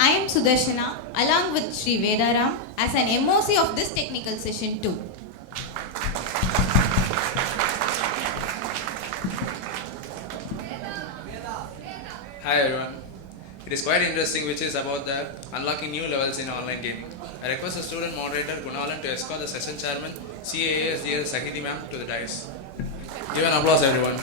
I am Sudarshana along with Sri Vedaram as an MOC of this technical session too. Hi everyone. It is quite interesting which is about the unlocking new levels in online gaming. I request the student moderator Gunalan to escort the session chairman CAAS dear Sakiti ma'am to the dais. Give an applause everyone.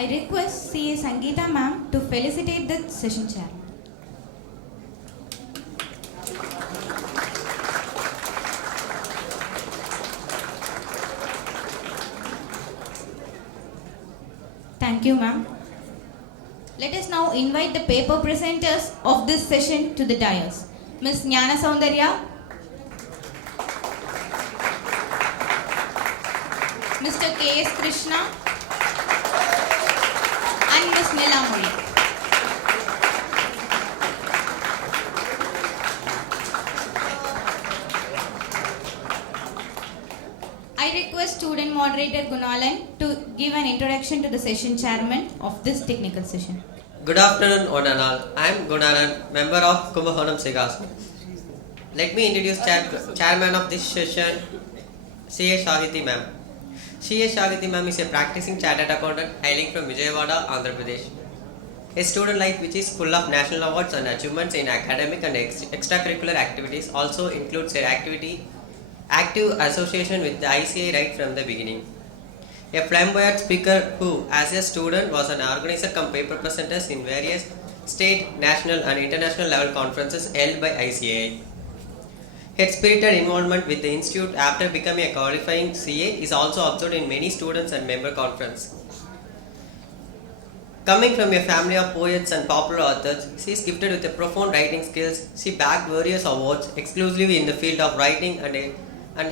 I request CA Sangeeta ma'am to felicitate the session chairman. Thank you, ma'am. Let us now invite the paper presenters of this session to the dais. Ms. Jnana Soundarya, Mr. K.S. Krishna, and Ms. Nilamuri. I request student moderator Gunalan to give an introduction to the session chairman of this technical session. Good afternoon, one and all. I am Gunalan, member of Kumbakonam Segas. Let me introduce chairman of this session, CA Shahiti ma'am. CA Shahiti ma'am is a practicing chartered accountant hailing from Vijayawada, Andhra Pradesh. A student life which is full of national awards and achievements in academic and extracurricular activities also includes her active association with the ICA right from the beginning. A flamboyant speaker who, as a student, was an organizer cum paper presenter in various state, national and international level conferences held by ICA. Her spirited involvement with the institute after becoming a qualifying CA is also observed in many students and member conferences. Coming from a family of poets and popular authors, she is gifted with a profound writing skills. She bagged various awards exclusively in the field of writing and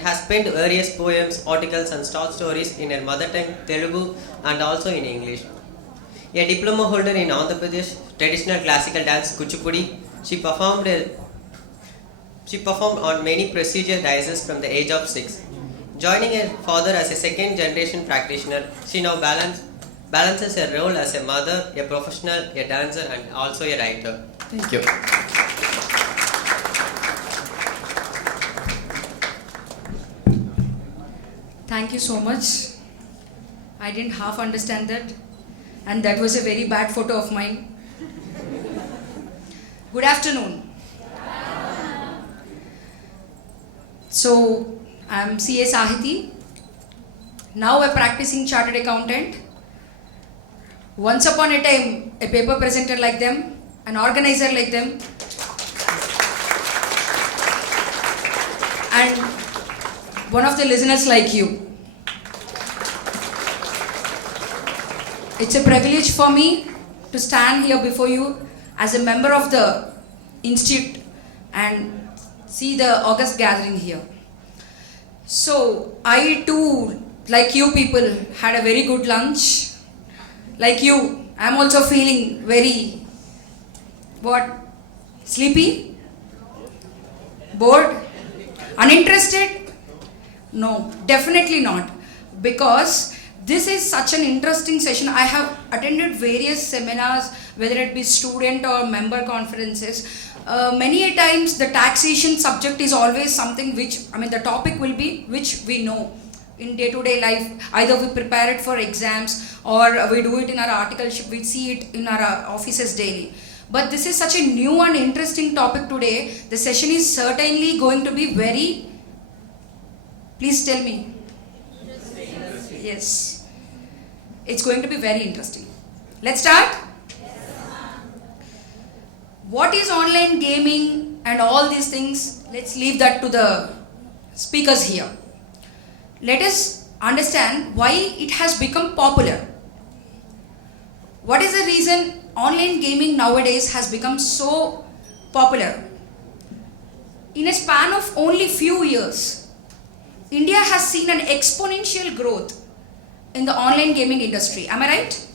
has penned various poems, articles and short stories in her mother tongue, Telugu and also in English. A diploma holder in Andhra Pradesh traditional classical dance Kuchipudi, she performed on many prestigious daises from the age of 6. Joining her father as a second generation practitioner, she now balances her role as a mother, a professional, a dancer and also a writer. Thank you. Thank you so much. I didn't half understand that, and that was a very bad photo of mine. Good afternoon. So, I'm CA Sahiti, now a practicing chartered accountant. Once upon a time, a paper presenter like them, an organizer like them, and one of the listeners like you. It's a privilege for me to stand here before you as a member of the institute and see the August gathering here. So I too, like you people, had a very good lunch. Like you, I'm also feeling very, sleepy? Bored? Uninterested? No, definitely not. Because this is such an interesting session. I have attended various seminars, whether it be student or member conferences. Many a times the taxation subject is always something which, the topic will be which we know in day-to-day life. Either we prepare it for exams or we do it in our articleship, we see it in our offices daily. But this is such a new and interesting topic today. The session is certainly going to be very, please tell me. Yes. It's going to be very interesting. Let's start? What is online gaming and all these things? Let's leave that to the speakers here. Let us understand why it has become popular. What is the reason online gaming nowadays has become so popular? In a span of only few years, India has seen an exponential growth in the online gaming industry. Am I right?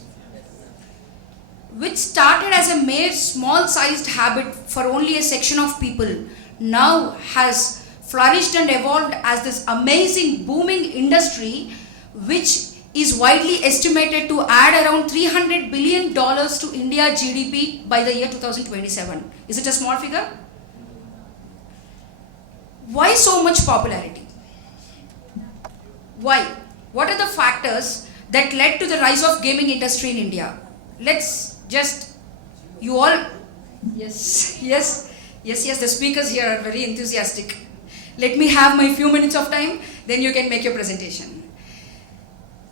which started as a mere small-sized habit for only a section of people, now has flourished and evolved as this amazing booming industry, which is widely estimated to add around $300 billion to India GDP by the year 2027. Is it a small figure? Why so much popularity? Why? What are the factors that led to the rise of gaming industry in India? Let's just, you all, yes, the speakers here are very enthusiastic. Let me have my few minutes of time, then you can make your presentation.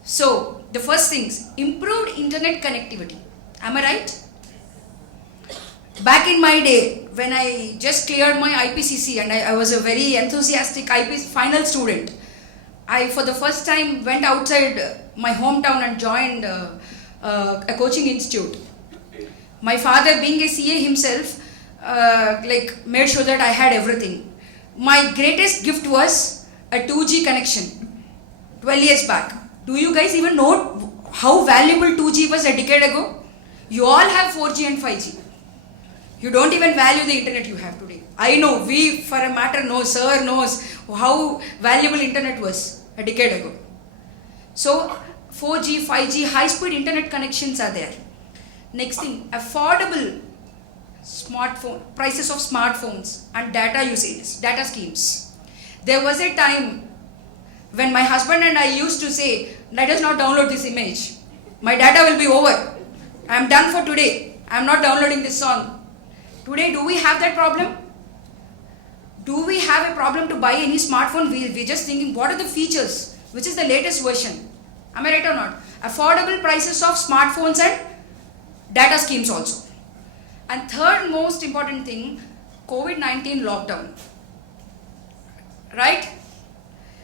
So, the first things, improved internet connectivity. Am I right? Back in my day, when I just cleared my IPCC and I was a very enthusiastic IP final student, I for the first time went outside my hometown and joined a coaching institute. My father, being a CA himself, made sure that I had everything. My greatest gift was a 2G connection 12 years back. Do you guys even know how valuable 2G was a decade ago? You all have 4G and 5G. You don't even value the internet you have today. I know, we for a matter know, sir knows how valuable internet was a decade ago. So 4G, 5G, high-speed internet connections are there. Next thing, affordable smartphone, prices of smartphones and data usages, data schemes. There was a time when my husband and I used to say, let us not download this image. My data will be over. I am done for today. I am not downloading this song. Today, do we have that problem? Do we have a problem to buy any smartphone? We're just thinking, what are the features? Which is the latest version? Am I right or not? Affordable prices of smartphones and data schemes also. And third most important thing, COVID-19 lockdown. Right?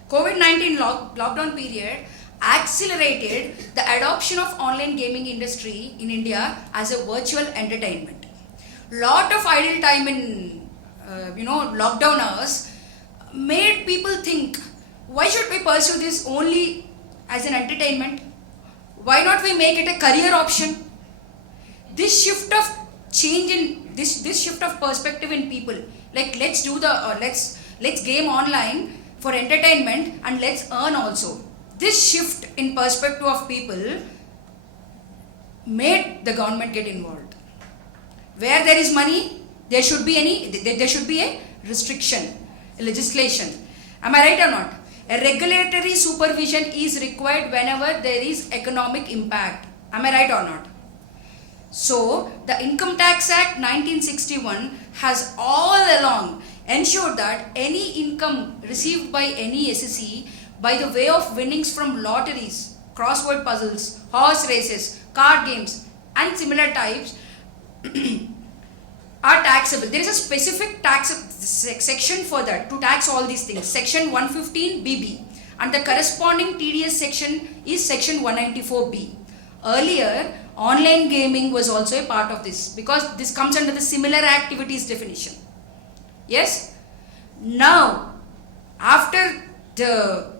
COVID-19 lockdown period accelerated the adoption of online gaming industry in India as a virtual entertainment. Lot of idle time in lockdown hours made people think, why should we pursue this only as an entertainment? Why not we make it a career option? This shift of change in this shift of perspective in people, like let's do the let's game online for entertainment and let's earn also. This shift in perspective of people made the government get involved. Where there is money, there should be a restriction, a legislation. Am I right or not? A regulatory supervision is required whenever there is economic impact. Am I right or not? So, the Income Tax Act 1961 has all along ensured that any income received by any SSE by the way of winnings from lotteries, crossword puzzles, horse races, card games and similar types are taxable. There is a specific tax section for that to tax all these things. Section 115 BB and the corresponding TDS section is section 194B. Earlier, online gaming was also a part of this because this comes under the similar activities definition. Yes? Now, after the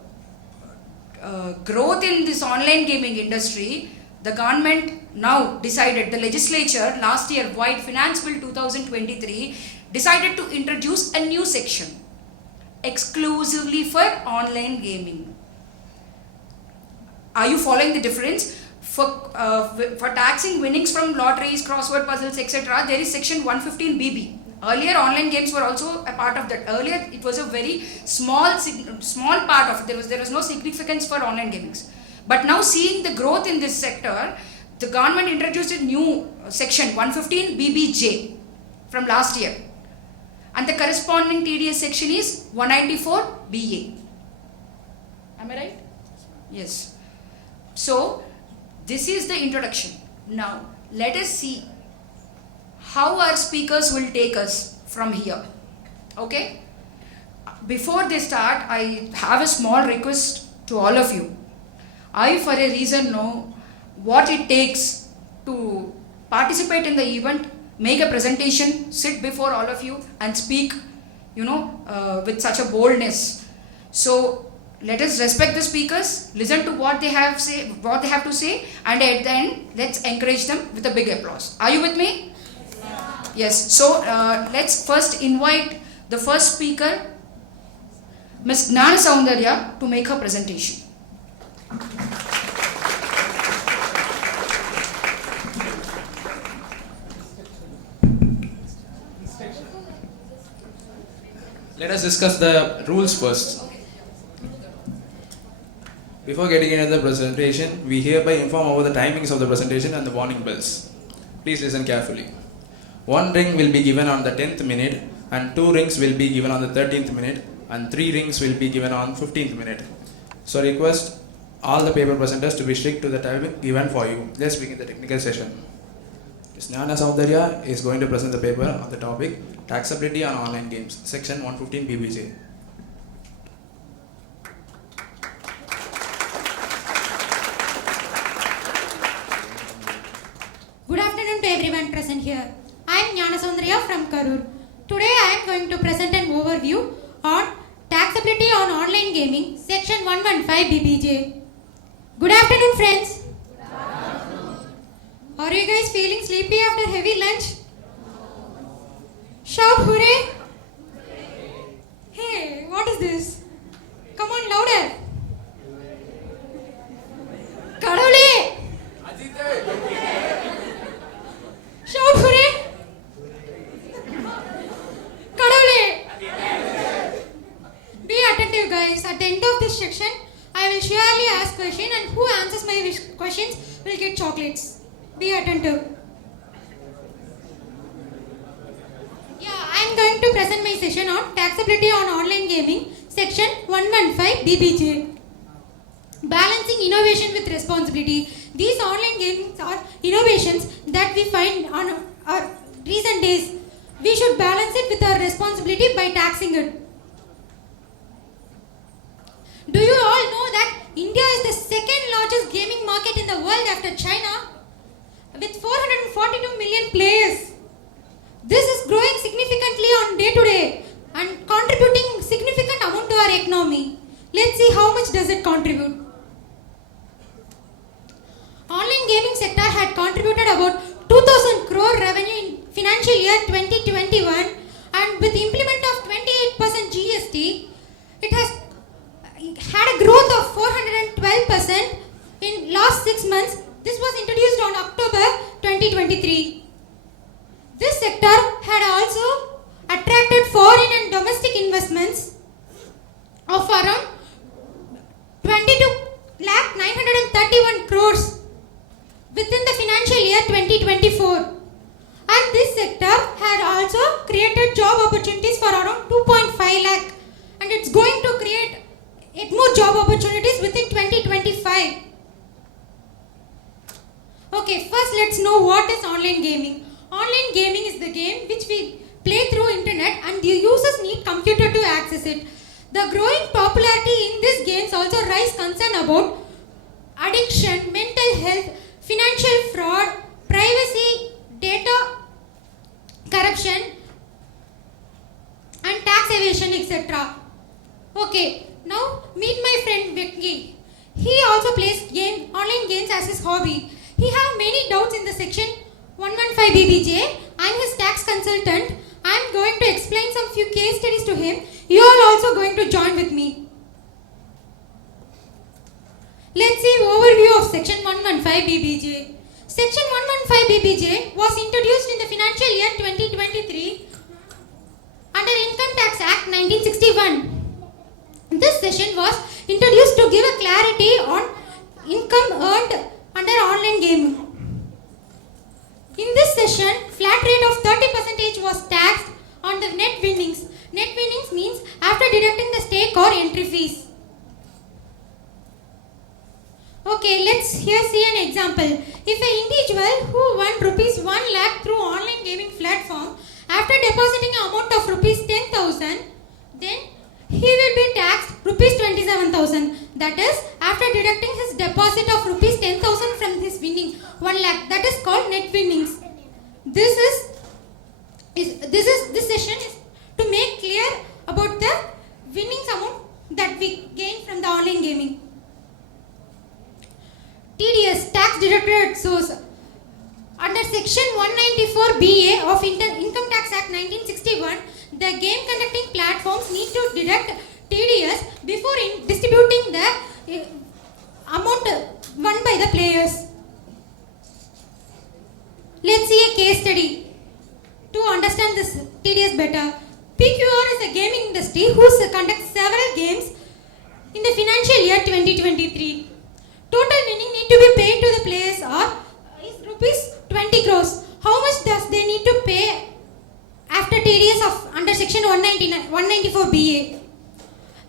growth in this online gaming industry, the government now decided, the legislature last year, via Finance Bill 2023, decided to introduce a new section exclusively for online gaming. Are you following the difference? For taxing winnings from lotteries, crossword puzzles, etc., there is section 115 BB. Earlier, online games were also a part of that. Earlier, it was a very small part of it. There was no significance for online gamings. But now, seeing the growth in this sector, the government introduced a new section 115 BBJ from last year. And the corresponding TDS section is 194 BA. Am I right? Yes. So, this is the introduction. Now, let us see how our speakers will take us from here. Okay? Before they start, I have a small request to all of you. I, for a reason, know what it takes to participate in the event, make a presentation, sit before all of you and speak, with such a boldness. So, let us respect the speakers, listen to what they have to say, and at the end, let's encourage them with a big applause. Are you with me? Yes. So let's first invite the first speaker, Ms. Gnana Soundarya, to make her presentation. Let us discuss the rules first. Before getting into the presentation, we hereby inform about the timings of the presentation and the warning bells. Please listen carefully. One ring will be given on the 10th minute, and 2 rings will be given on the 13th minute, and 3 rings will be given on 15th minute. So request all the paper presenters to be strict to the time given for you. Let's begin the technical session. Ms. Gnana Soundarya is going to present the paper on the topic Taxability on Online Games, Section 115 BBJ. Good afternoon to everyone present here. I am Gnana Soundarya from Karur. Today I am going to present an overview on Taxability on Online Gaming, Section 115 BBJ. Good afternoon, friends. Are you guys feeling sleepy after heavy lunch? Shout hooray! Hey, what is this? Come on, louder. Kadavule! Shout hooray! Kadavule! Be attentive, guys. At the end of this section, I will surely ask questions, and who answers my questions will get chocolates. Be attentive. Yeah, I am going to present my session on Taxability on Online Gaming, Section 115 BBJ. Balancing innovation with responsibility. These online games are innovations that we find on our recent days. We should balance it with our responsibility by taxing it. Do you all know that India is the second largest gaming market in the world after China, with 442 million players? This is growing significantly on day to day and contributing significant amount to our economy. Let's see how much does it contribute. Online gaming sector had contributed about 2000 crore revenue in financial year 2021, and with implement of 28% GST, it has had a growth of 412% in last 6 months. This was introduced on October 2023. This sector had also attracted foreign and domestic investments of around 22,931 crores within the financial year 2024. And this sector had also created job opportunities for around 2.5 lakh, and it's going to create 8 more job opportunities within 2025. Okay, first let's know what is online gaming. Online gaming is the game which we play through internet, and the users need computer to access it. The growing popularity in these games also raise concern about addiction, mental health, financial fraud, privacy, data corruption, and tax evasion, etc. Okay, now meet my friend Vicky. He also plays online games as his hobby. He have many doubts in the section 115 BBJ. I am his tax consultant. I am going to explain some few case studies to him. You are also going to join with me. Let's see overview of section 115 BBJ. Section 115 BBJ was introduced in the financial year 2023 under Income Tax Act 1961. This session was introduced to give a clarity on income earned under online gaming. In this session, flat rate of 30% was taxed on the net winnings. Net winnings means after deducting the stake or entry fees. Okay, let's here see an example. If an individual who won rupees 1 lakh through online gaming platform, after depositing an amount of rupees 10,000, then he will be taxed rupees 27,000. That is after deducting his deposit of rupees 10,000 from his winning 1 lakh. That is called net winnings. This session is to make clear about the winnings amount that we gain from the online 2A of Income Tax Act 1961, the game conducting platforms need to deduct TDS before distributing the amount won by the players. Let's see a case study to understand this TDS better. PQR is a gaming industry who conducts several games in the financial year 2023. Total winning need to be paid to the players is rupees 20 crores. How much does they need to pay after TDS of under section 194BA?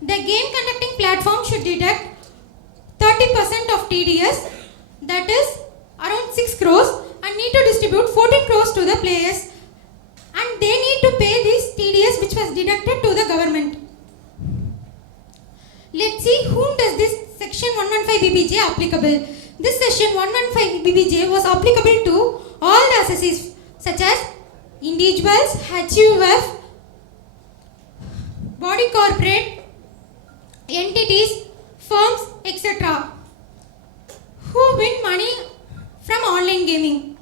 The game conducting platform should deduct 30% of TDS, that is around 6 crores, and need to distribute 14 crores to the players, and they need to pay this TDS which was deducted to the government. Let's see whom does this section 115 BBJ applicable. This section 115 BBJ was applicable to all the assessees such as individuals, HUF, body corporate, entities, firms, etc. who win money from online gaming.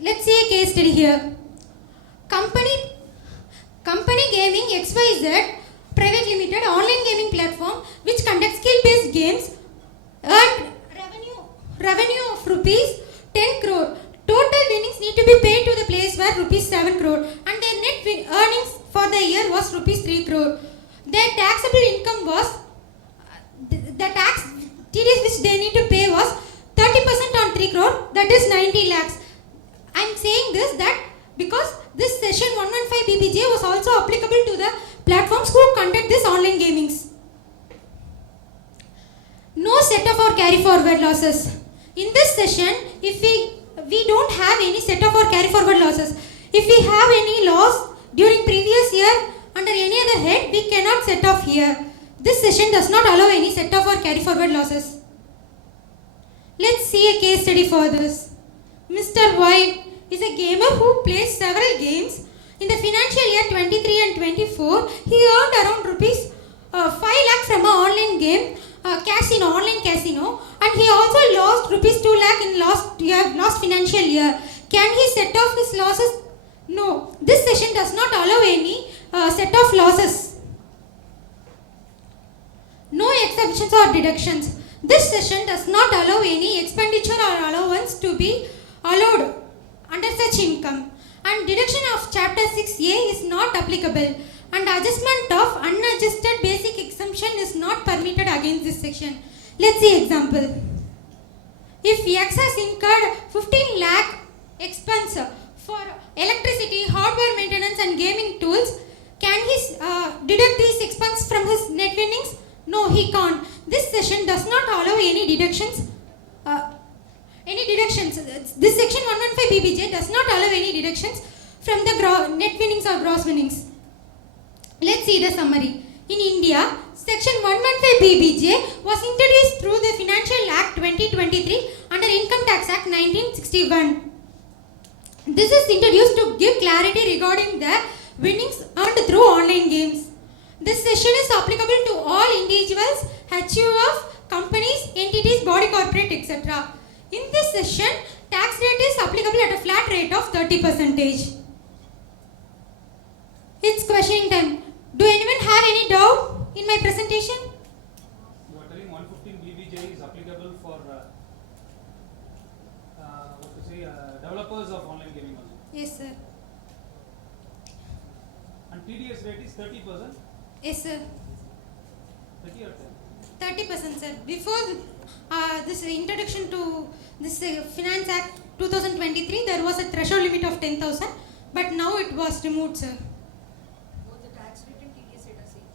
Let's see a case study here. Company Gaming XYZ Private Limited online gaming platform which conducts skill-based games earned revenue of rupees 10 crore. Total winnings need to be paid to the players were rupees 7 crore and their net earnings for the year was rupees 3 crore. Their taxable income was the tax TDS which they need to pay was 30% on 3 crore, that is 90 lakhs. I am saying this that because this section 115 BBJ was also applicable to the platforms who conduct this online gamings. No set-off or carry-forward losses. In this session, if we don't have any set-off or carry-forward losses. If we have any loss during previous year under any other head, we cannot set off here. This session does not allow any set-off or carry-forward losses. Let's see a case study for this. Mr. White is a gamer who plays several games. In the financial year 23 and 24, he earned around rupees 5 lakh from an online game, online casino, and he also lost rupees 2 lakh in last financial year. Can he set off his losses? No. This session does not allow any set off losses. No exemptions or deductions. This session does not allow any expenditure or allowance to be allowed under such income, and deduction of chapter 6A is not applicable, and adjustment of unadjusted basic exemption is not permitted against this section. Let's see example. If X has incurred 15 lakh expense for electricity, hardware maintenance and gaming tools, can he deduct these expenses from his net winnings? No, he can't. This session does not allow any deductions. This section 115 BBJ does not allow any deductions from the net winnings or gross winnings. Let's see the summary. In India, section 115 BBJ was introduced through the Financial Act 2023 under Income Tax Act 1961. This is introduced to give clarity regarding the winnings earned through online games. This session is applicable to all individuals, HUF, companies, entities, body corporate, etc. In this session, tax rate is applicable at a flat rate of 30%. It's questioning time. Do anyone have any doubt in my presentation? You are telling 115 BBJ is applicable for developers of online gaming also. Yes, sir. And TDS rate is 30%? Yes, sir. 30 or 10? 30%, sir. Before this introduction to this Finance Act 2023, there was a threshold limit of 10,000, but now it was removed, sir. Both the tax rate and TDS rate are same.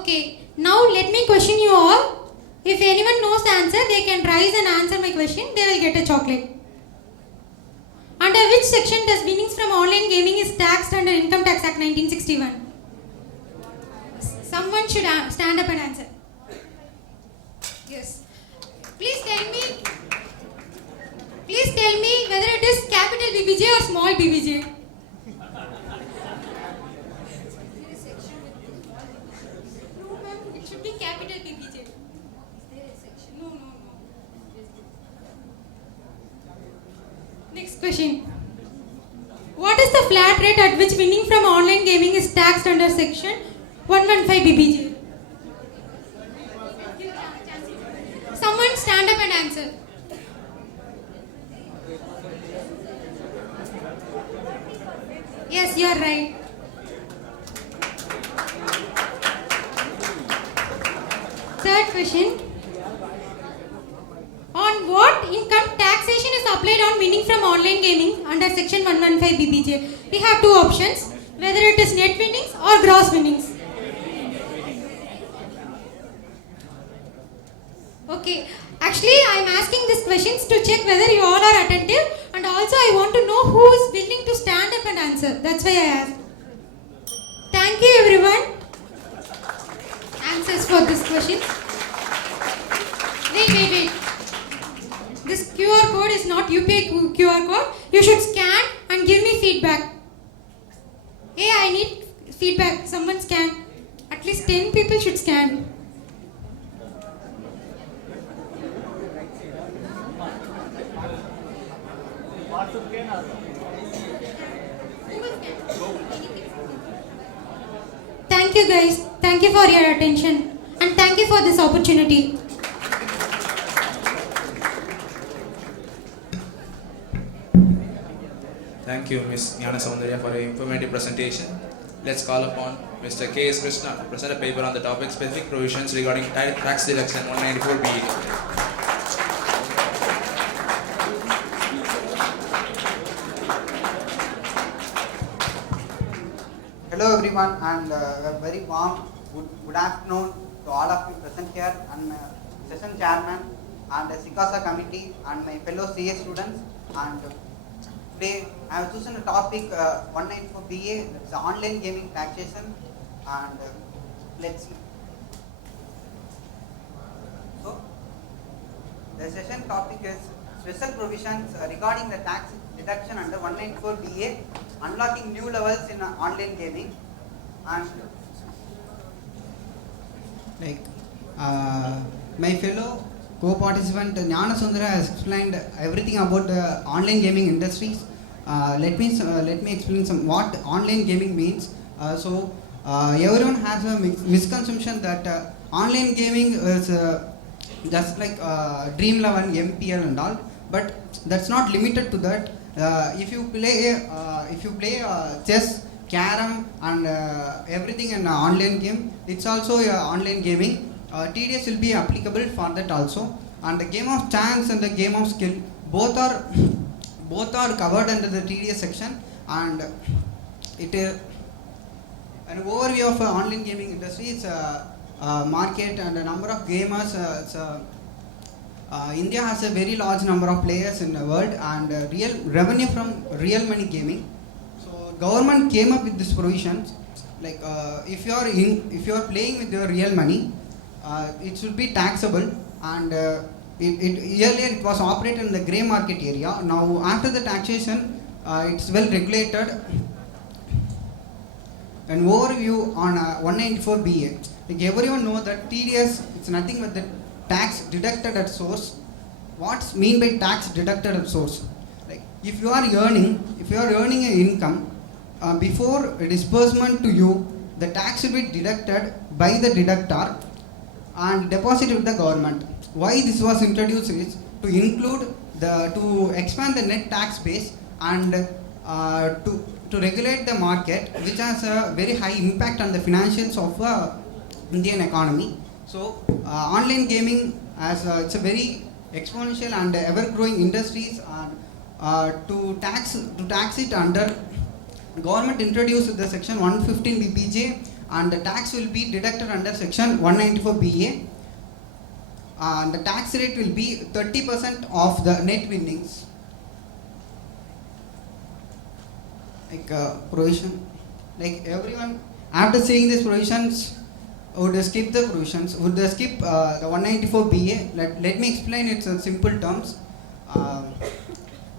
Okay, now let me question you all. If anyone knows the answer, they can rise and answer my question. They will get a chocolate. Under which section does winnings from online gaming is taxed under Income Tax Act 1961? Someone should stand up and answer. Yes. Please tell me whether it is capital BBJ or small BBJ. No, ma'am, it should be capital BBJ. No. question. What is the flat rate at which winning from online gaming is taxed under section 115 BBG? Someone stand up and answer. Yes, you are right. Third question. On what income taxation is applied on winning from online gaming under section 115 BBJ? We have two options, whether it is net winnings or gross winnings. Okay, actually I am asking these questions to check whether you all are attentive, and also I want to know who is willing to stand up and answer. That's why I asked. Thank you everyone. Answers for this question. Wait. This QR code is not UPI QR code. You should scan and give me feedback. Hey, I need feedback. Someone scan. At least 10 people should scan. Thank you guys. Thank you for your attention. And thank you for this opportunity. Thank you, Ms. Jnana Soundarya, for your informative presentation. Let's call upon Mr. K.S. Krishna to present a paper on the topic specific provisions regarding tax deduction 194B. Hello everyone, and a very warm good afternoon to all of you present here, and session chairman and the SICASA committee and my fellow CA students. And today I have chosen a topic 194BA, that's online gaming taxation. And let's see. So the session topic is special provisions regarding the tax deduction under 194BA, unlocking new levels in online gaming. And my fellow co-participant Jnana Sundara has explained everything about the online gaming industries. Let me explain some what online gaming means. Everyone has a misconception that online gaming is just like Dream11, MPL and all, but that's not limited to that. If you play chess, carom and everything in an online game, it's also online gaming. TDS will be applicable for that also, and the game of chance and the game of skill both are covered under the TDS section. And it an overview of online gaming industry is market and the number of gamers. India has a very large number of players in the world, and real revenue from real money gaming. So government came up with this provisions, like if you are playing with your real money, it should be taxable. And earlier it was operated in the grey market area. Now after the taxation, it's well regulated. An overview on 194BA. Like everyone knows that TDS, it's nothing but the tax deducted at source. What's mean by tax deducted at source? Like if you are earning an income before a disbursement to you, the tax will be deducted by the deductor and deposited with the government. Why this was introduced is to expand the net tax base and to regulate the market, which has a very high impact on the financials of Indian economy. So online gaming it's a very exponential and ever-growing industries. To tax it under, government introduced the section 115 BPJ, and the tax will be deducted under section 194BA. And the tax rate will be 30% of the net winnings. Like provision, like everyone after seeing these provisions would skip the provisions, would skip the 194BA. Let me explain it in simple terms.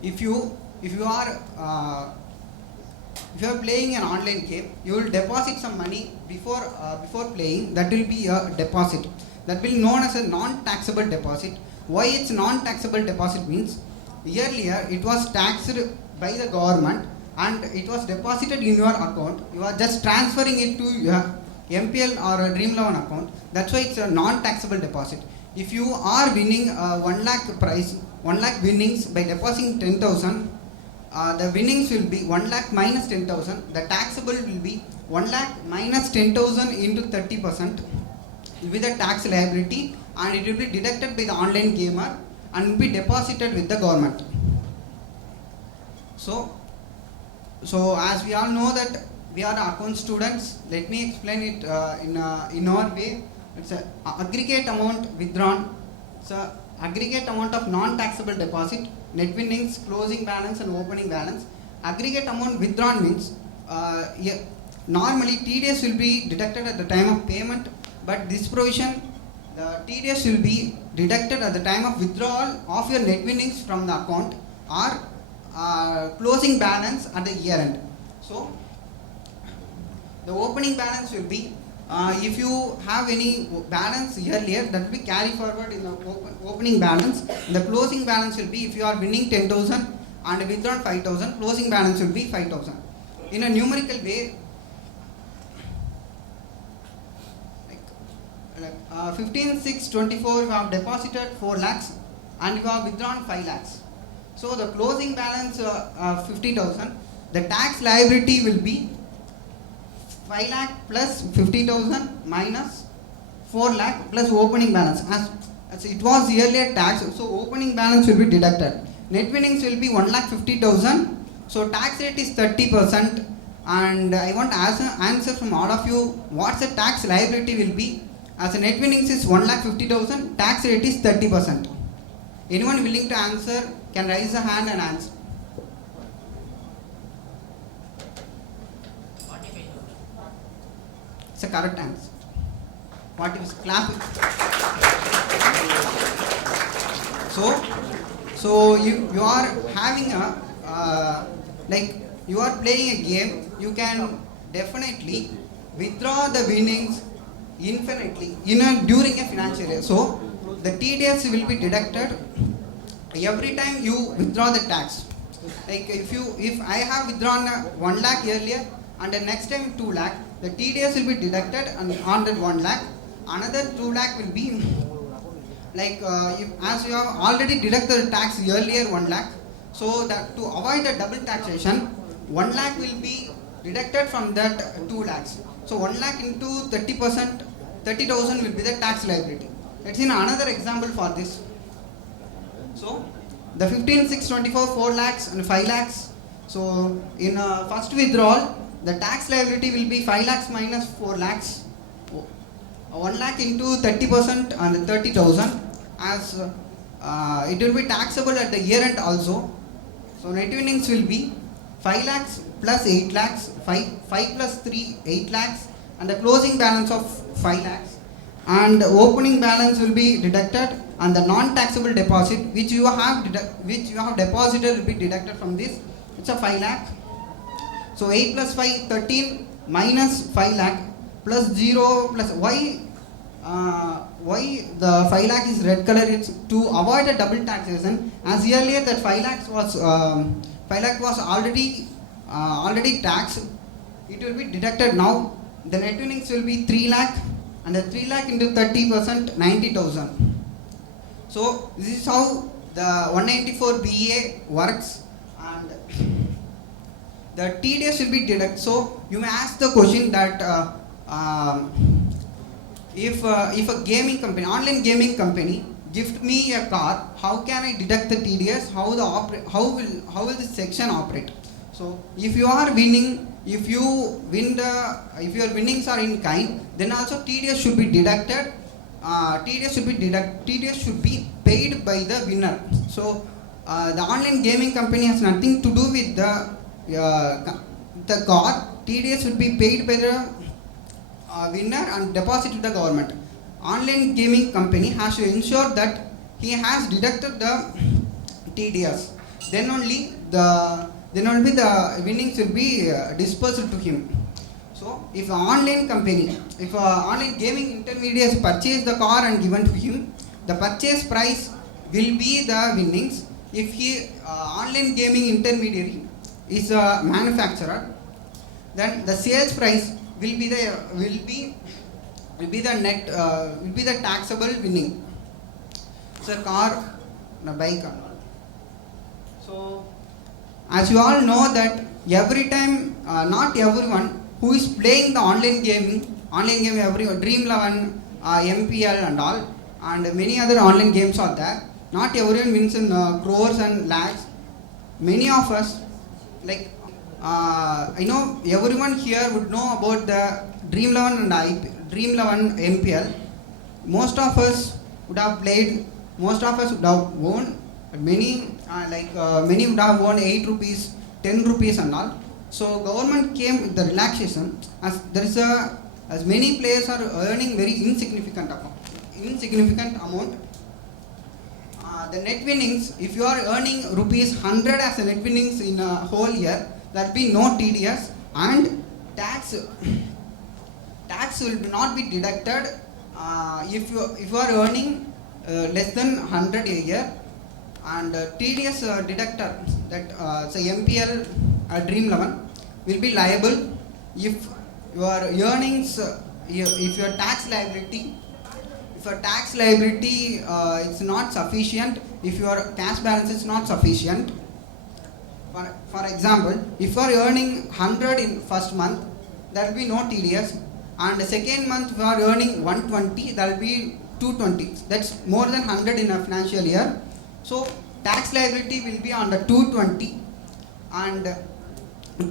If you are playing an online game, you will deposit some money before playing. That will be a deposit. That will be known as a non-taxable deposit. Why it's non-taxable deposit means, earlier it was taxed by the government and it was deposited in your account. You are just transferring it to your MPL or a Dream Loan account. That's why it's a non-taxable deposit. If you are winning 1 lakh prize, 1 lakh winnings by depositing 10,000, the winnings will be 1 lakh minus 10,000. The taxable will be 1 lakh minus 10,000 into 30% with a tax liability, and it will be deducted by the online gamer and will be deposited with the government. So as we all know that we are account students, let me explain it in our way. It's an aggregate amount withdrawn. So aggregate amount of non-taxable deposit, net winnings, closing balance and opening balance. Aggregate amount withdrawn means normally TDS will be deducted at the time of payment, but this provision, the TDS will be deducted at the time of withdrawal of your net winnings from the account or closing balance at the year end. So the opening balance will be if you have any balance earlier, that will be carry forward in the opening balance. The closing balance will be if you are winning 10,000 and withdrawn 5,000, closing balance will be 5,000. In a numerical way, 15,624 you have deposited 4 lakhs and you have withdrawn 5 lakhs. So the closing balance 50,000. The tax liability will be 5 lakh plus 50,000 minus 4 lakh plus opening balance. As it was earlier tax, so opening balance will be deducted. Net winnings will be 1,50,000. So tax rate is 30%. And I want to answer from all of you, what's the tax liability will be? As a net winnings is 1,50,000, tax rate is 30%. Anyone willing to answer can raise a hand and answer. It's a correct answer. What is clap? So you are having a like you are playing a game. You can definitely withdraw the winnings infinitely during a financial year. So the TDS will be deducted every time you withdraw the tax. Like if I have withdrawn 1 lakh earlier and the next time 2 lakh, the TDS will be deducted and on that 1 lakh. Another 2 lakh will be like as you have already deducted the tax earlier 1 lakh. So that to avoid the double taxation, 1 lakh will be deducted from that 2 lakhs. So 1 lakh into 30%, 30,000 will be the tax liability. Let's see another example for this. So the 15,624, 4 lakhs and 5 lakhs. So in first withdrawal, the tax liability will be 5 lakhs minus 4 lakhs. 1 lakh into 30% and 30,000, as it will be taxable at the year end also. So net winnings will be 5 lakhs plus 8 lakhs, 5 plus 3, 8 lakhs, and the closing balance of 5 lakhs. And the opening balance will be deducted, and the non-taxable deposit which you have deposited will be deducted from this. It's a 5 lakh. So 8 plus 5, 13 minus 5 lakh plus 0 plus why the 5 lakh is red color? It's to avoid a double taxation. As earlier that 5 lakh was already taxed. It will be deducted now. The net winnings will be 3 lakh, and the 3 lakh into 30%, 90,000. So this is how the 194 BA works, and the TDS will be deducted. So you may ask the question that if a gaming company, online gaming company, gift me a car, how can I deduct the TDS? How will this section operate? So if you are winning, if your winnings are in kind, then also TDS should be deducted. TDS should be paid by the winner. So the online gaming company has nothing to do with the car. TDS should be paid by the winner and deposited to the government. Online gaming company has to ensure that he has deducted the TDS. Then only the winnings will be dispersed to him. So if an online company, if an online gaming intermediary purchase the car and given to him, the purchase price will be the winnings. if he online gaming intermediary is a manufacturer, then the sales price will be the net will be the taxable winning. It's a car, a bike. So, as you all know that every time, not everyone who is playing the online game, everyone, Dream 11, MPL and all, and many other online games are there. Not everyone wins in crores and lakhs. Many of us, like, I know everyone here would know about the Dream 11 and Dream 11 MPL. Most of us would have played, most of us would have won. Many many would have won 8 rupees, 10 rupees and all. So government came with the relaxation, as there is as many players are earning very insignificant amount. The net winnings, if you are earning rupees 100 as a net winnings in a whole year, there will be no TDS, and tax will not be deducted if you are earning less than 100 a year, and TDS deductor, that say MPL Dream 11 will be liable if your earnings, if your tax liability is not sufficient, if your cash balance is not sufficient. For example, if you are earning 100 in first month, there will be no TDS, and the second month if you are earning 120, there will be 220. That's more than 100 in a financial year. So tax liability will be on the 220, and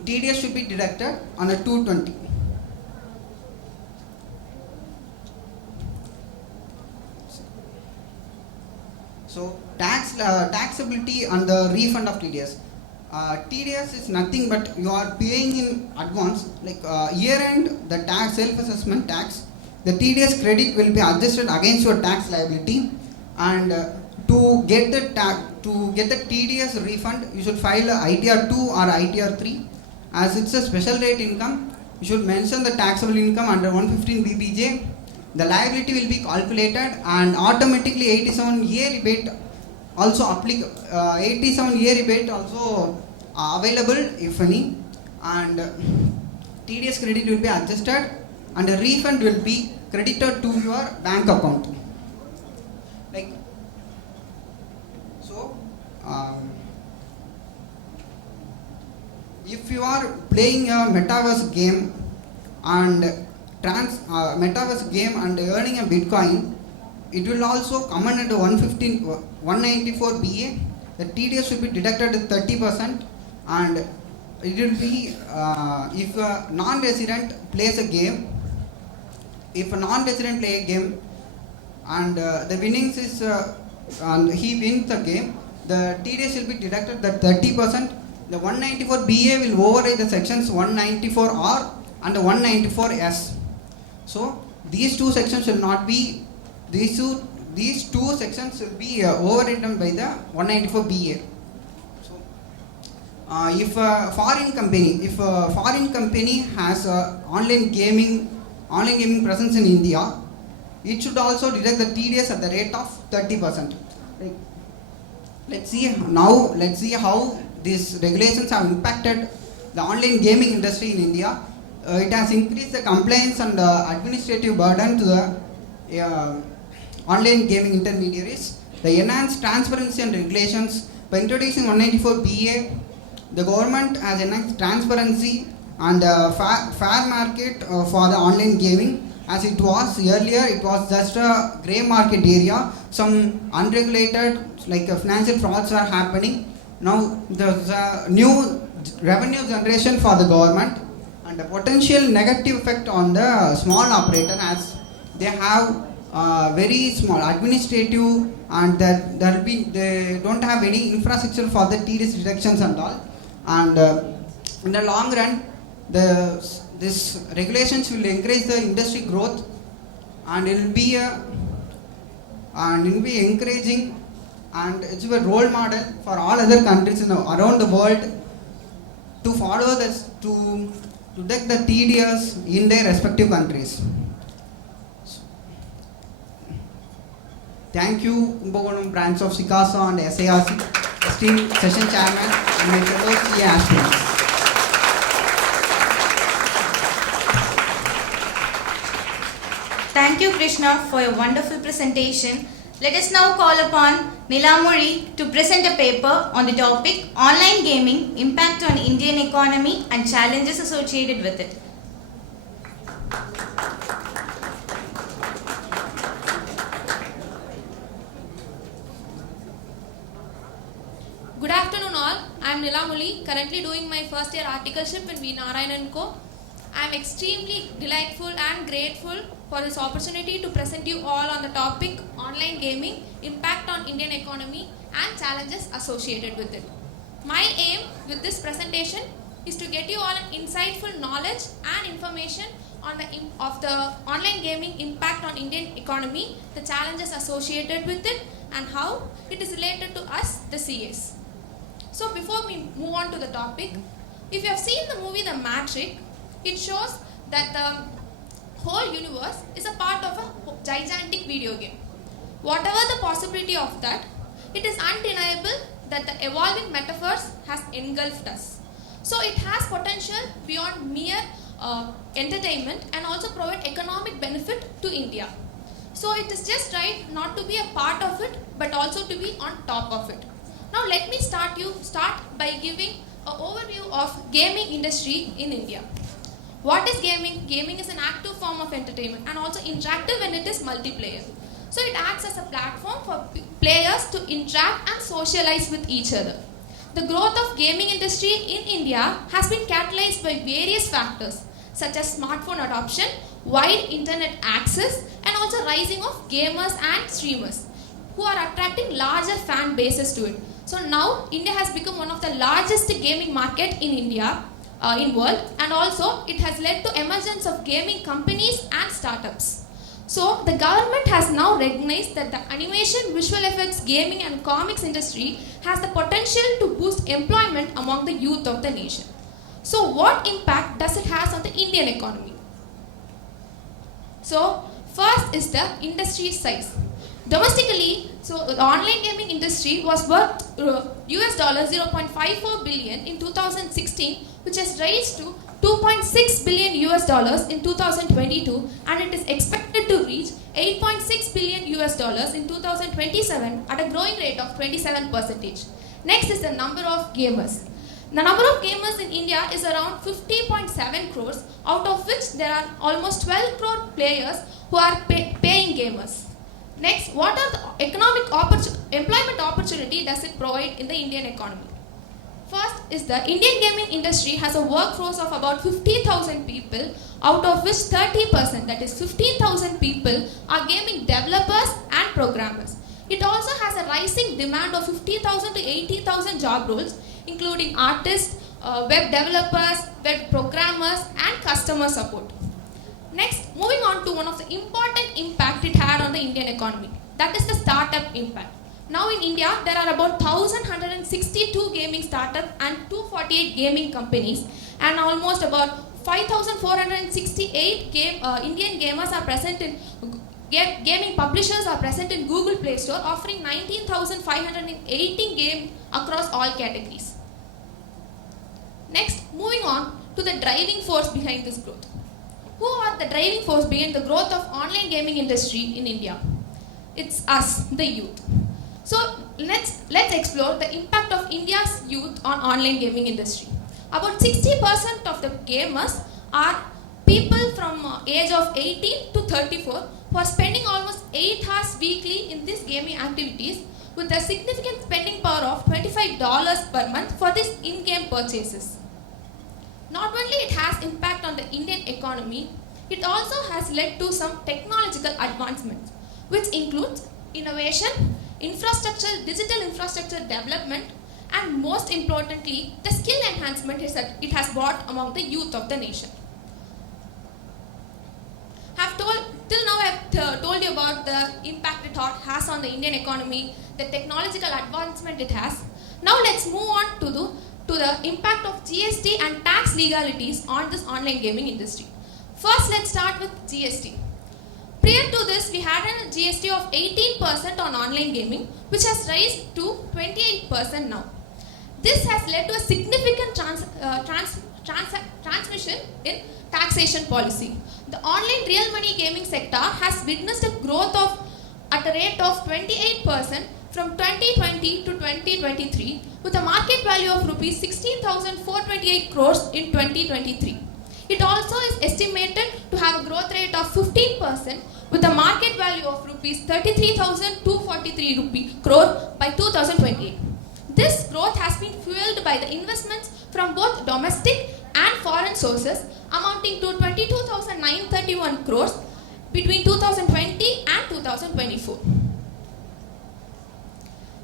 TDS should be deducted on the 220. So taxability and the refund of TDS. TDS is nothing but you are paying in advance, like year end the tax, self-assessment tax, the TDS credit will be adjusted against your tax liability, and to get the TDS refund, you should file a ITR 2 or ITR 3. As it's a special rate income, you should mention the taxable income under 115 BBJ. The liability will be calculated, and automatically 87A rebate also applicable. 87A rebate also available if any, and TDS credit will be adjusted, and the refund will be credited to your bank account. Like so, if you are playing a metaverse game and metaverse game and earning a Bitcoin, it will also come under 194 BA. The TDS should be deducted at 30%, and it will be if a non-resident plays a game. If a non-resident play a game and the winnings is and he wins the game, the TDS will be deducted at 30%. The 194 BA will override the sections 194R and the 194S. So these two sections will not be, these two sections will be overridden by the 194 BA. So if a foreign company has online gaming presence in India, it should also deduct the TDS at the rate of 30%. Let's see how these regulations have impacted the online gaming industry in India. It has increased the compliance and administrative burden to the online gaming intermediaries. The enhanced transparency and regulations by introducing 194 BA, the government has enhanced transparency and fair market for the online gaming. As it was earlier, it was just a grey market area. Some unregulated financial frauds are happening. Now there's a new revenue generation for the government, and a potential negative effect on the small operator, as they have very small administrative, and they don't have any infrastructure for the TDS deductions and all. And in the long run, this regulations will encourage the industry growth, and it will be encouraging, and it's a role model for all other countries around the world to follow this, to deduct the TDS in their respective countries. Thank you, Kumbakonam branch of SICASA and SARC. esteemed session chairman and my fellow CA aspirants. Thank you, Krishna, for your wonderful presentation. Let us now call upon Nilamuri to present a paper on the topic Online Gaming, Impact on Indian Economy and Challenges Associated with it. Good afternoon all. I am Nilamuli, currently doing my first year articleship in V. Narayan & Co. I am extremely delightful and grateful for this opportunity to present you all on the topic Online Gaming, Impact on Indian Economy and Challenges Associated with it. My aim with this presentation is to get you all an insightful knowledge and information on the online gaming impact on Indian economy, the challenges associated with it, and how it is related to us, the CAs. So before we move on to the topic, if you have seen the movie The Matrix, it shows that the whole universe is a part of a gigantic video game. Whatever the possibility of that, it is undeniable that the evolving metaverse has engulfed us. So it has potential beyond mere entertainment and also provide economic benefit to India. So it is just right not to be a part of it, but also to be on top of it. Now let me start by giving an overview of gaming industry in India. What is gaming? Gaming is an active form of entertainment and also interactive when it is multiplayer. So it acts as a platform for players to interact and socialize with each other. The growth of gaming industry in India has been catalyzed by various factors such as smartphone adoption, wide internet access, and also rising of gamers and streamers who are attracting larger fan bases to it. So now India has become one of the largest gaming market in India, in world, and also it has led to emergence of gaming companies and startups. So the government has now recognized that the animation, visual effects, gaming and comics industry has the potential to boost employment among the youth of the nation. So what impact does it have on the Indian economy? So first is the industry size. Domestically, so the online gaming industry was worth US $0.54 billion in 2016, which has raised to $2.6 billion US in 2022, and it is expected to reach $8.6 billion US in 2027 at a growing rate of 27%. Next is the number of gamers. The number of gamers in India is around 50.7 crores, out of which there are almost 12 crore players who are paying gamers. Next, what are the employment opportunity does it provide in the Indian economy? First is the Indian gaming industry has a workforce of about 50,000 people, out of which 30%, that is 15,000 people, are gaming developers and programmers. It also has a rising demand of 50,000 to 80,000 job roles, including artists, web developers, web programmers, and customer support. Next, moving on to one of the important impact it had on the Indian economy, that is the startup impact. Now in India, there are about 1,162 gaming startups and 248 gaming companies, and almost about 5,468 Indian gamers are present in gaming publishers are present in Google Play Store, offering 19,518 games across all categories. Next, moving on to the driving force behind this growth. Who are the driving force behind the growth of online gaming industry in India? It's us, the youth. So let's explore the impact of India's youth on online gaming industry. About 60% of the gamers are people from age of 18 to 34 who are spending almost 8 hours weekly in these gaming activities, with a significant spending power of $25 per month for these in-game purchases. Not only it has impact on the Indian economy, it also has led to some technological advancements, which includes innovation, infrastructure, digital infrastructure development, and most importantly, the skill enhancement it has brought among the youth of the nation. Till now I have told you about the impact it has on the Indian economy, the technological advancement it has. Now let's move on to the impact of GST and tax legalities on this online gaming industry. First, let's start with GST. Prior to this, we had a GST of 18% on online gaming, which has raised to 28% now. This has led to a significant transmission in taxation policy. The online real money gaming sector has witnessed a growth at a rate of 28% from 2020 to 2023, with a market value of rupees 16,428 crores in 2023. It also is estimated to have a growth rate of 15% with a market value of rupees 33,243 crore by 2028. This growth has been fueled by the investments from both domestic and foreign sources amounting to 22,931 crores between 2020 and 2024.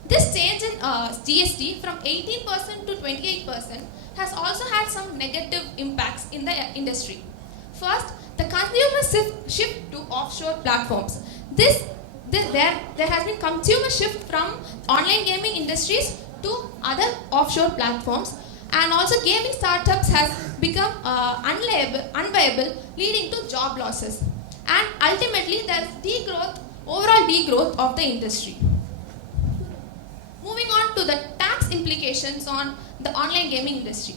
This change in GST from 18% to 28% has also had some negative impacts in the industry. First, the consumer shift to offshore platforms. There has been consumer shift from online gaming industries to other offshore platforms, and also gaming startups has become unviable, leading to job losses, and ultimately there is overall degrowth of the industry. Moving on to the tax implications on the online gaming industry.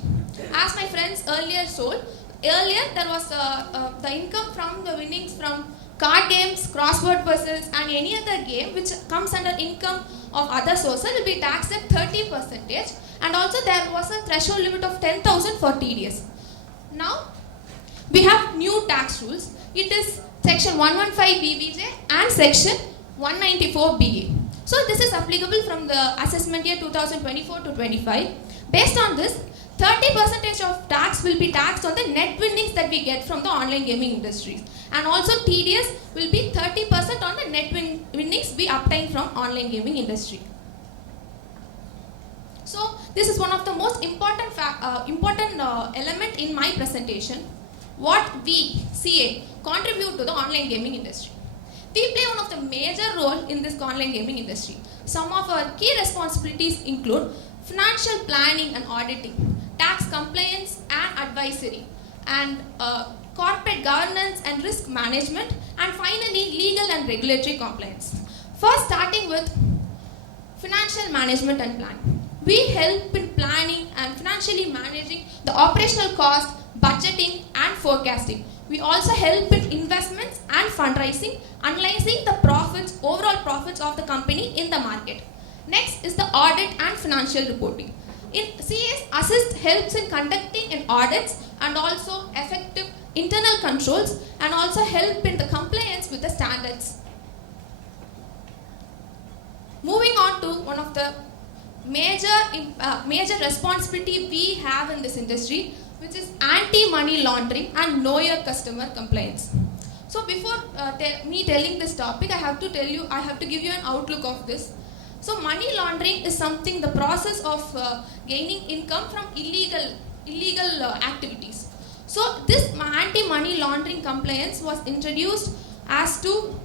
As my friends earlier told, there was the income from the winnings from card games, crossword puzzles, and any other game which comes under income of other sources will be taxed at 30%, and also there was a threshold limit of 10,000 for TDS. Now we have new tax rules. It is section 115 BBJ and section 194 BA. So this is applicable from the assessment year 2024 to 25. Based on this, 30% of tax will be taxed on the net winnings that we get from the online gaming industries, and also TDS will be 30% on the net winnings we obtain from online gaming industry. So this is one of the most important element in my presentation. What we CA contribute to the online gaming industry. We play one of the major role in this online gaming industry. Some of our key responsibilities include financial planning and auditing, tax compliance and advisory, and corporate governance and risk management, and finally legal and regulatory compliance. First, starting with financial management and planning. We help in planning and financially managing the operational cost, budgeting and forecasting. We also help in investments and fundraising, analyzing the overall profits of the company in the market. Next is the audit and financial reporting. CS helps in conducting an audits and also effective internal controls, and also help in the compliance with the standards. Moving on to one of the major responsibility we have in this industry, which is anti-money laundering and know your customer compliance. So before me telling this topic, I have to give you an outlook of this. So money laundering is something, the process of gaining income from illegal activities. So this anti-money laundering compliance was introduced as to.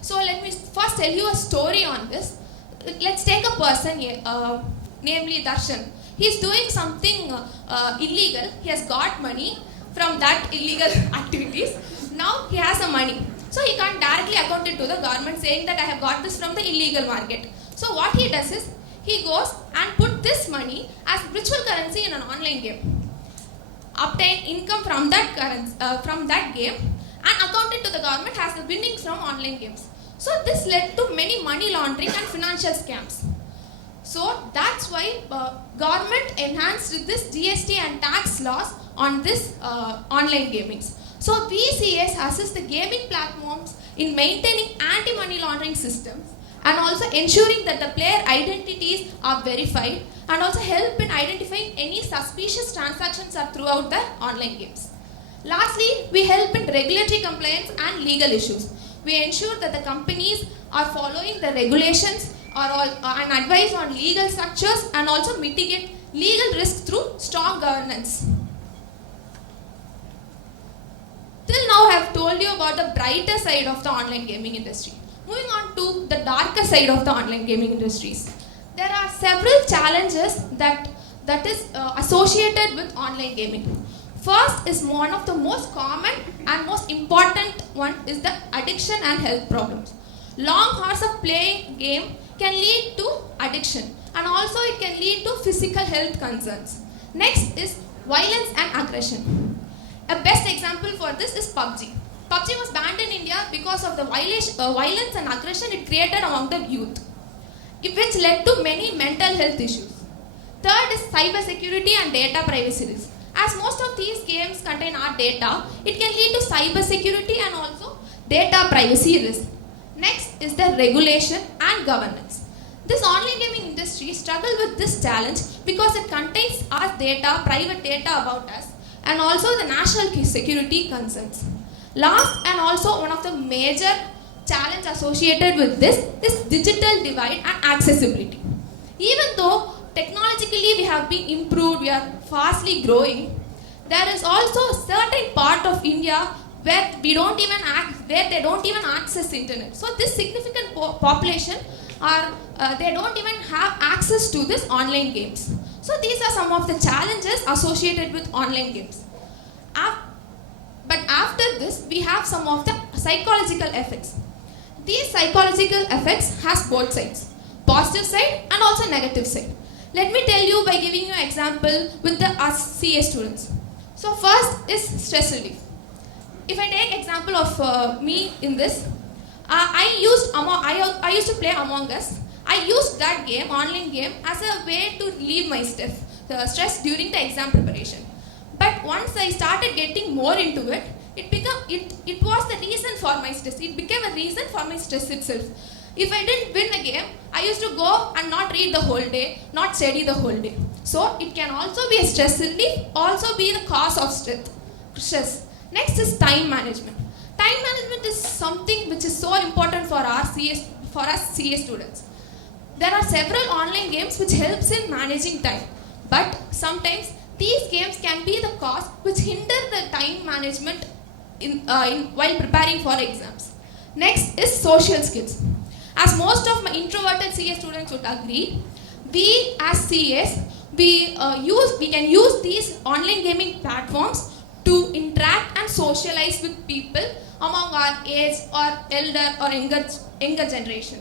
So let me first tell you a story on this. Let's take a person here, namely Darshan. He is doing something illegal. He has got money from that illegal activities. Now he has some money. So he can't directly account it to the government saying that I have got this from the illegal market. So what he does is, he goes and put this money as virtual currency in an online game. Obtain income from that game and account it to the government as the winnings from online games. So this led to many money laundering and financial scams. So that's why government enhanced this GST and tax laws on this online gaming. So VCS assists the gaming platforms in maintaining anti-money laundering systems, and also ensuring that the player identities are verified, and also help in identifying any suspicious transactions are throughout the online games. Lastly, we help in regulatory compliance and legal issues. We ensure that the companies are following the regulations and advise on legal structures, and also mitigate legal risks through strong governance. Till now I have told you about the brighter side of the online gaming industry. Moving on to the darker side of the online gaming industries. There are several challenges that is associated with online gaming. First is one of the most common and most important one is the addiction and health problems. Long hours of playing game can lead to addiction and also it can lead to physical health concerns. Next is violence and aggression. A best example for this is PUBG. PUBG was banned in India because of the violence and aggression it created among the youth, which led to many mental health issues. Third is cyber security and data privacy risk. As most of these games contain our data, it can lead to cyber security and also data privacy risk. Next is the regulation and governance. This online gaming industry struggles with this challenge because it contains our data, private data about us, and also the national security concerns. Last and also one of the major challenge associated with this is digital divide and accessibility. Even though technologically we have been improved, we are fastly growing, there is also a certain part of India where they don't even access internet. So this significant population they don't even have access to this online games. So these are some of the challenges associated with online games. But after this, we have some of the psychological effects. These psychological effects has both sides, positive side and also negative side. Let me tell you by giving you an example with the us CA students. So first is stress relief. If I take example of me in this, I used to play Among Us. I used that game, online game, as a way to relieve my stress during the exam preparation. But once I started getting more into it, it was the reason for my stress. It became a reason for my stress itself. If I didn't win a game, I used to go and not read the whole day, not study the whole day. So it can also be a stress relief, also be the cause of stress. Next is time management. Time management is something which is so important for us CA students. There are several online games which helps in managing time, but sometimes these games can be the cause which hinder the time management while preparing for exams. Next is social skills. As most of my introverted CA students would agree, we as CAs, we can use these online gaming platforms to interact and socialize with people among our age or elder or younger generation.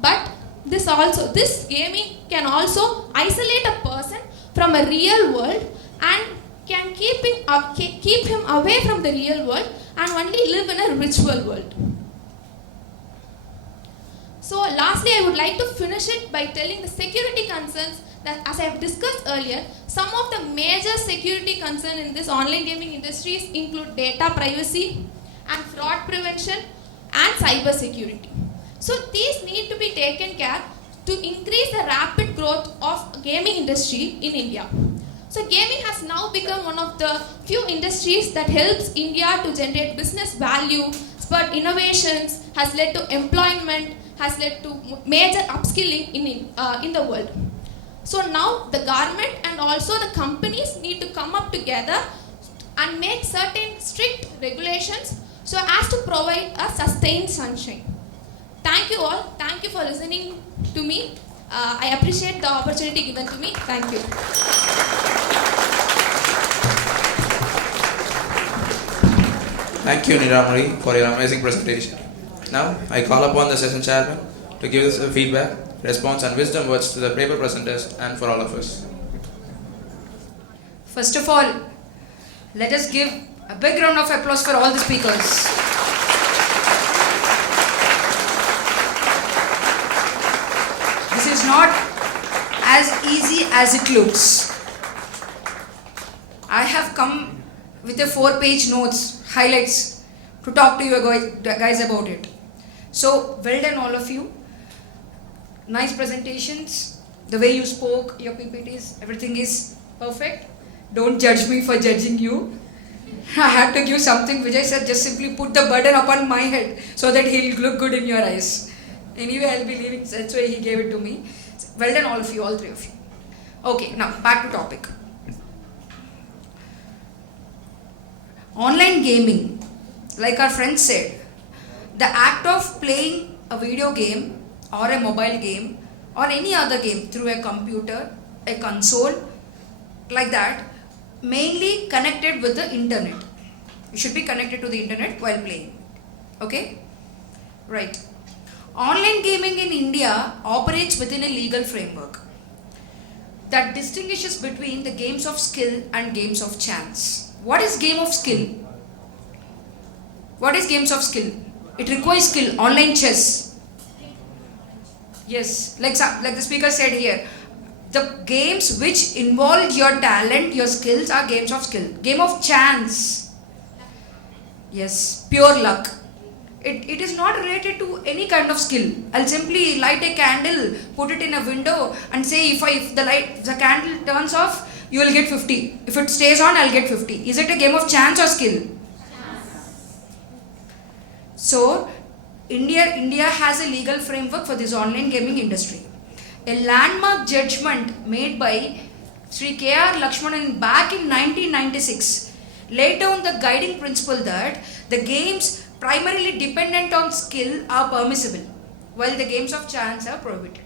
But this gaming can also isolate a person from a real world and can keep him away from the real world and only live in a virtual world. So lastly, I would like to finish it by telling the security concerns that, as I have discussed earlier, some of the major security concerns in this online gaming industries include data privacy and fraud prevention and cyber security. So these need to be taken care to increase the rapid growth of gaming industry in India. So gaming has now become one of the few industries that helps India to generate business value, spurred innovations, has led to employment, has led to major upskilling in the world. So now the government and also the companies need to come up together and make certain strict regulations so as to provide a sustained sunshine. Thank you all. Thank you for listening to me. I appreciate the opportunity given to me. Thank you. Thank you, Niramari, for your amazing presentation. Now, I call upon the session chairman to give us a feedback, response and wisdom words to the paper presenters and for all of us. First of all, let us give a big round of applause for all the speakers. This is not as easy as it looks. I have come with a 4-page notes, highlights, to talk to you guys about it. So, well done all of you. Nice presentations, the way you spoke, your PPTs, everything is perfect. Don't judge me for judging you. I had to give something which I said, just simply put the burden upon my head so that he'll look good in your eyes. Anyway, I'll be leaving, that's why he gave it to me. Well done all of you, all three of you. Okay, now back to topic. Online gaming, like our friend said, the act of playing a video game or a mobile game or any other game through a computer, a console, like that, mainly connected with the internet. You should be connected to the internet while playing. Okay? Right. Online gaming in India operates within a legal framework that distinguishes between the games of skill and games of chance. What is game of skill? What is games of skill? It requires skill. Online chess. Yes, like the speaker said here, the games which involve your talent, your skills are games of skill. Game of chance. Yes, pure luck. It is not related to any kind of skill. I'll simply light a candle, put it in a window and say if the candle turns off, you will get 50. If it stays on, I'll get 50. Is it a game of chance or skill? So, India has a legal framework for this online gaming industry. A landmark judgment made by Sri K.R. Lakshmanan back in 1996 laid down the guiding principle that the games primarily dependent on skill are permissible, while the games of chance are prohibited.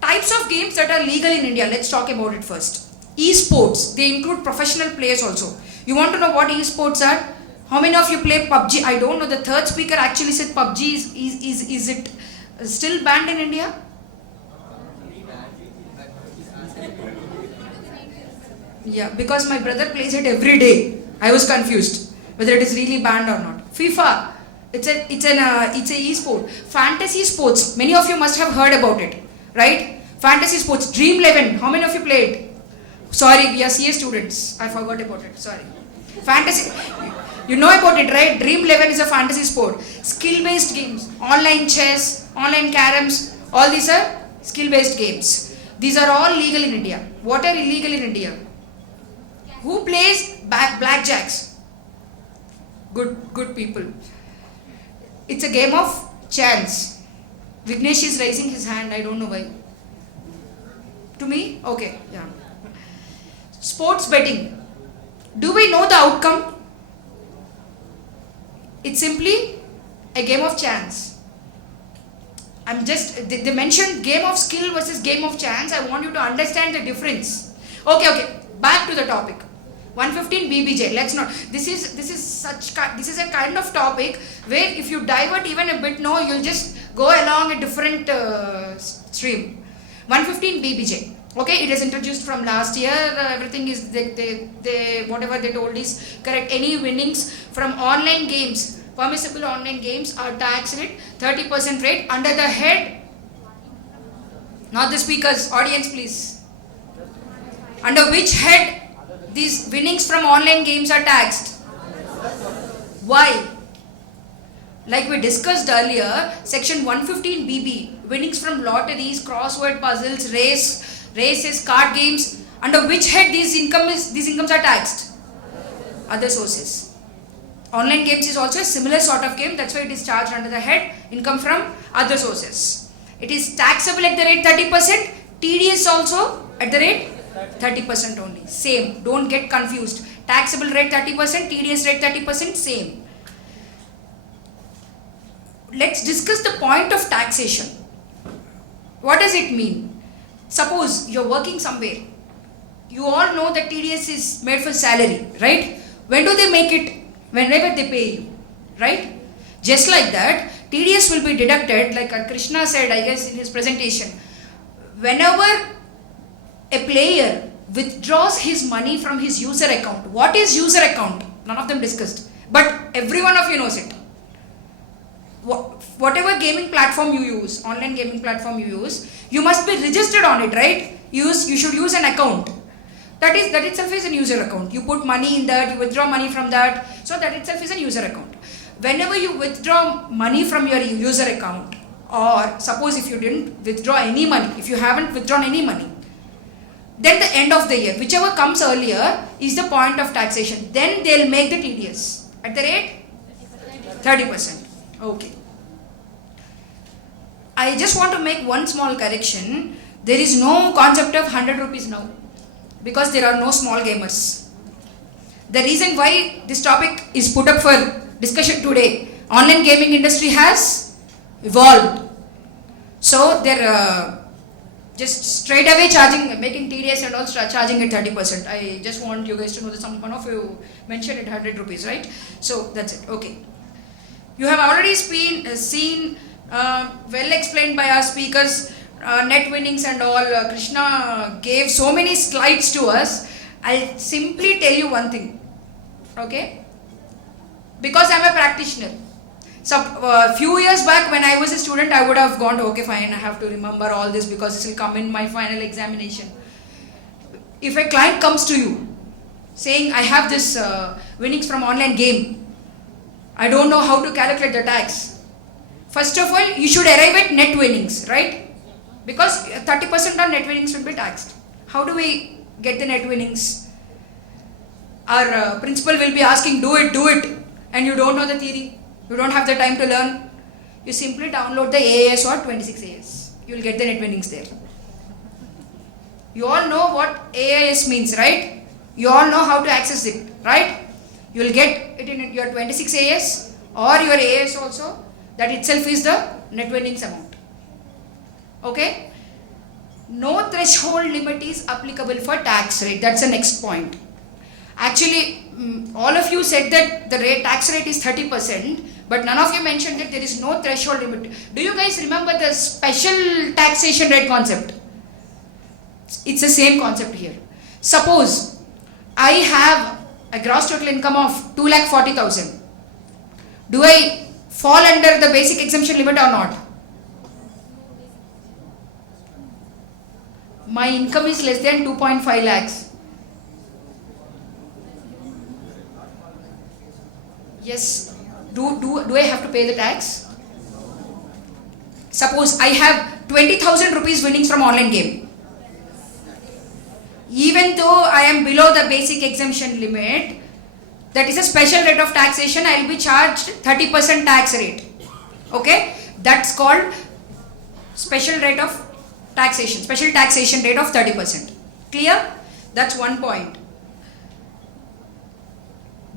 Types of games that are legal in India, let's talk about it first. Esports, they include professional players also. You want to know what esports are? How many of you play PUBG? I don't know, the third speaker actually said PUBG is it still banned in India? Yeah, because my brother plays it every day. I was confused whether it is really banned or not. FIFA, it's a e-sport. Fantasy sports, many of you must have heard about it, right? Fantasy sports, Dream 11, how many of you played? Sorry, we are CA students. I forgot about it. Sorry. Fantasy, you know about it, right? Dream 11 is a fantasy sport. Skill-based games, online chess, online caroms, all these are skill-based games. These are all legal in India. What are illegal in India? Who plays blackjacks? Good people. It's a game of chance. Vignesh is raising his hand. I don't know why. To me? Okay. Yeah. Sports betting. Do we know the outcome? It's simply a game of chance. They mentioned game of skill versus game of chance. I want you to understand the difference. Okay. Back to the topic. 115 BBJ. Let's not. This is a kind of topic where if you divert even a bit, you'll just go along a different stream. 115 BBJ. Okay, it is introduced from last year. Everything is they whatever they told is correct. Any winnings from online games, permissible online games, are taxed at 30% rate under the head. Not the speakers, audience, please. Under which head these winnings from online games are taxed? Why? Like we discussed earlier, section 115 BB, winnings from lotteries, crossword puzzles, races, card games, under which head these incomes are taxed? Other sources. Online games is also a similar sort of game, that's why it is charged under the head income from other sources. It is taxable at the rate 30%, TDS also at the rate 30% only. Same, don't get confused. Taxable rate 30%, TDS rate 30%, same. Let's discuss the point of taxation. What does it mean? Suppose you're working somewhere. You all know that TDS is made for salary, right? When do they make it? Whenever they pay you, right? Just like that, TDS will be deducted, like Krishna said, I guess, in his presentation. Whenever a player withdraws his money from his user account. What is user account? None of them discussed. But every one of you knows it. Whatever gaming platform you use, online gaming platform you use, you must be registered on it, right? You should use an account. That itself is a user account. You put money in that, you withdraw money from that. So that itself is a user account. Whenever you withdraw money from your user account, or suppose if you didn't withdraw any money, if you haven't withdrawn any money, then the end of the year, whichever comes earlier, is the point of taxation. Then they'll make the TDS at the rate 30%. Okay. I just want to make one small correction. There is no concept of 100 rupees now, because there are no small gamers. The reason why this topic is put up for discussion today, online gaming industry has evolved. So just straight away making TDS and all charging it 30%. I just want you guys to know that one of you mentioned it 100 rupees, right? So that's it. Okay. You have already seen well explained by our speakers, net winnings and all. Krishna gave so many slides to us. I'll simply tell you one thing, okay? Because I'm a practitioner. So few years back when I was a student, I would have gone to, okay fine, I have to remember all this because this will come in my final examination. If a client comes to you saying, I have this winnings from online game, I don't know how to calculate the tax. First of all, you should arrive at net winnings, right? Because 30% on net winnings will be taxed. How do we get the net winnings? Our principal will be asking, do it, and you don't know the theory. You don't have the time to learn. You simply download the AAS or 26AS. You will get the net winnings there. You all know what AAS means, right? You all know how to access it, right? You will get it in your 26AS or your AAS also. That itself is the net winnings amount. Okay? No threshold limit is applicable for tax rate. That's the next point. Actually, all of you said that the tax rate is 30%, but none of you mentioned that there is no threshold limit. Do you guys remember the special taxation rate concept? It's the same concept here. Suppose I have a gross total income of 2,40,000. Do I fall under the basic exemption limit or not? My income is less than 2.5 lakhs. Yes. Do I have to pay the tax? Suppose I have 20,000 rupees winnings from online game. Even though I am below the basic exemption limit, that is a special rate of taxation, I will be charged 30% tax rate. Okay? That's called special rate of taxation, special taxation rate of 30%. Clear? That's one point.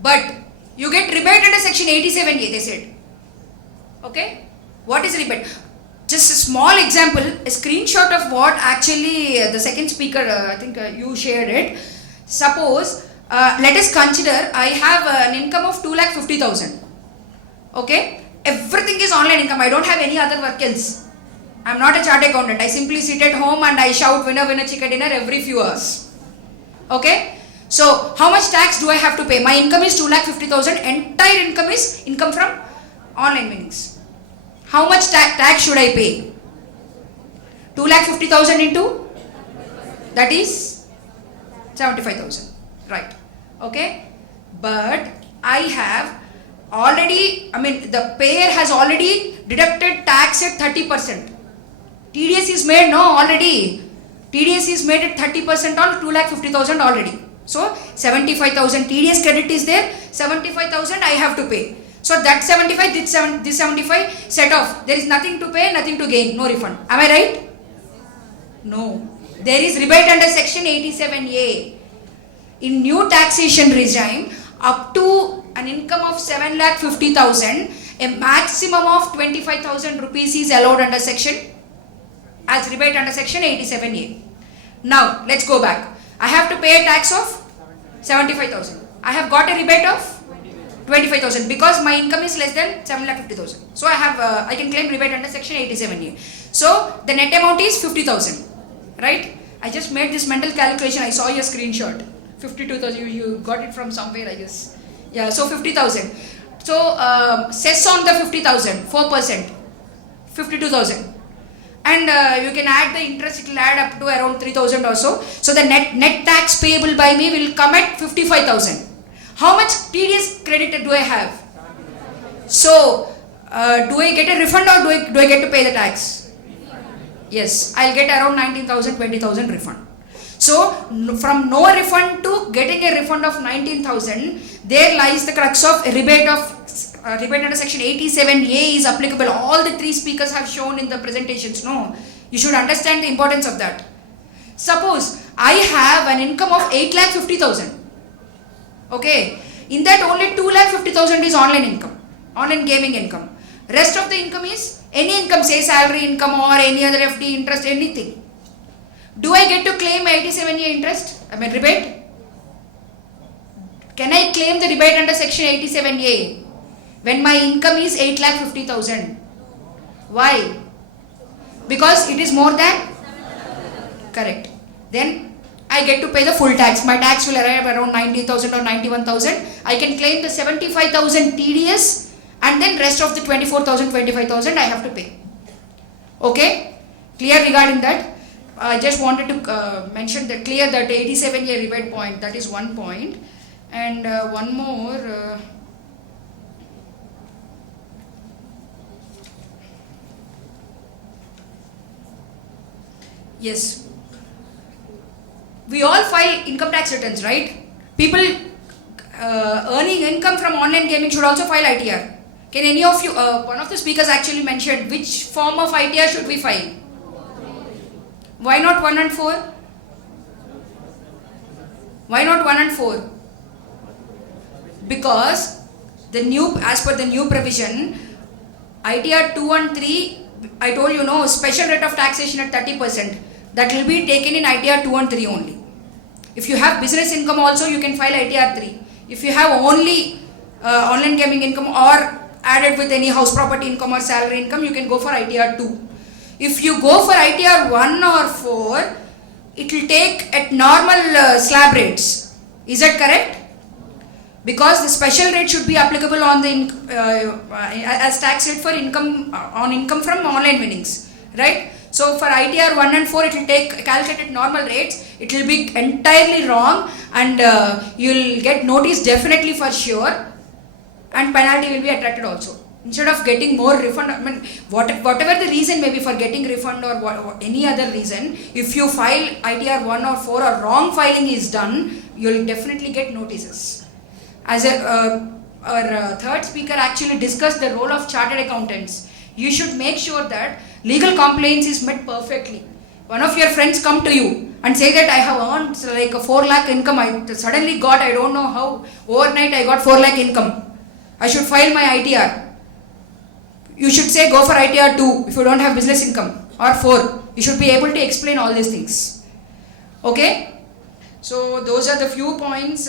But you get rebate under section 87A, they said. Okay? What is rebate? Just a small example, a screenshot of what actually the second speaker, I think you shared it. Suppose, let us consider I have an income of 2,50,000. Okay? Everything is online income. I don't have any other work else. I'm not a chartered accountant. I simply sit at home and I shout winner, winner, chicken dinner every few hours. Okay? So, how much tax do I have to pay? My income is 2,50,000. Entire income is income from online winnings. How much tax should I pay? 2,50,000 into? That is 75,000. Right. Okay? But I have already, the payer has already deducted tax at 30%. TDS is made, no, already. TDS is made at 30% on 2,50,000 already. So, 75,000 TDS credit is there, 75,000 I have to pay. So, that 75, this 75 set off. There is nothing to pay, nothing to gain, no refund. Am I right? No. There is rebate under section 87A. In new taxation regime, up to an income of 7,50,000, a maximum of 25,000 rupees is allowed under section, as rebate under section 87A. Now, let's go back. I have to pay a tax of 75,000. I have got a rebate of 25,000 because my income is less than 7,50,000. So I can claim rebate under section 87A. So the net amount is 50,000, right? I just made this mental calculation. I saw your screenshot. 52,000. You got it from somewhere, I guess. Yeah. So 50,000. So cess on the 50,000, 4%, 52,000. And you can add the interest, it will add up to around 3,000 or so. So the net tax payable by me will come at 55,000. How much TDS credit do I have? So, do I get a refund or do I get to pay the tax? Yes, I'll get around 19,000, 20,000 refund. So, from no refund to getting a refund of 19,000, there lies the crux of rebate under section 87A is applicable. All the three speakers have shown in the presentations. No, you should understand the importance of that. Suppose I have an income of 8,50,000. Okay, in that only 2,50,000 is online income, online gaming income. Rest of the income is any income, say salary income or any other FD interest, anything. Do I get to claim 87A interest? I mean rebate? Can I claim the rebate under section 87A when my income is 8,50,000? Why? Because it is more than? Correct. Then I get to pay the full tax. My tax will arrive around 90,000 or 91,000. I can claim the 75,000 TDS and then rest of the 24,000, 25,000 I have to pay. Okay? Clear regarding that? I just wanted to mention that clear that 87A rebate point, that is one point. And one more. Yes. We all file income tax returns, right? People earning income from online gaming should also file ITR. Can any of you, one of the speakers actually mentioned which form of ITR should we file? Why not 1 and 4? Why not 1 and 4? Because as per the new provision, ITR 2 and 3, I told you no, special rate of taxation at 30%. That will be taken in ITR 2 and 3 only. If you have business income also, you can file ITR 3. If you have only online gaming income or added with any house property income or salary income, you can go for ITR 2. If you go for ITR 1 or 4, it will take at normal slab rates. Is that correct? Because the special rate should be applicable on the as tax rate for income on income from online winnings, right? So for ITR 1 and 4, it will take calculated normal rates. It will be entirely wrong, and you will get notice definitely for sure, and penalty will be attracted also. Instead of getting more refund, I mean, whatever the reason may be for getting refund or any other reason, if you file ITR 1 or 4 or wrong filing is done, you will definitely get notices. As our third speaker actually discussed the role of chartered accountants, you should make sure that legal compliance is met perfectly. One of your friends come to you and say that I have earned like a 4 lakh income, I suddenly got, I don't know how, overnight I got 4 lakh income. I should file my ITR. You should say go for ITR 2 if you don't have business income, or 4. You should be able to explain all these things. Okay? So those are the few points.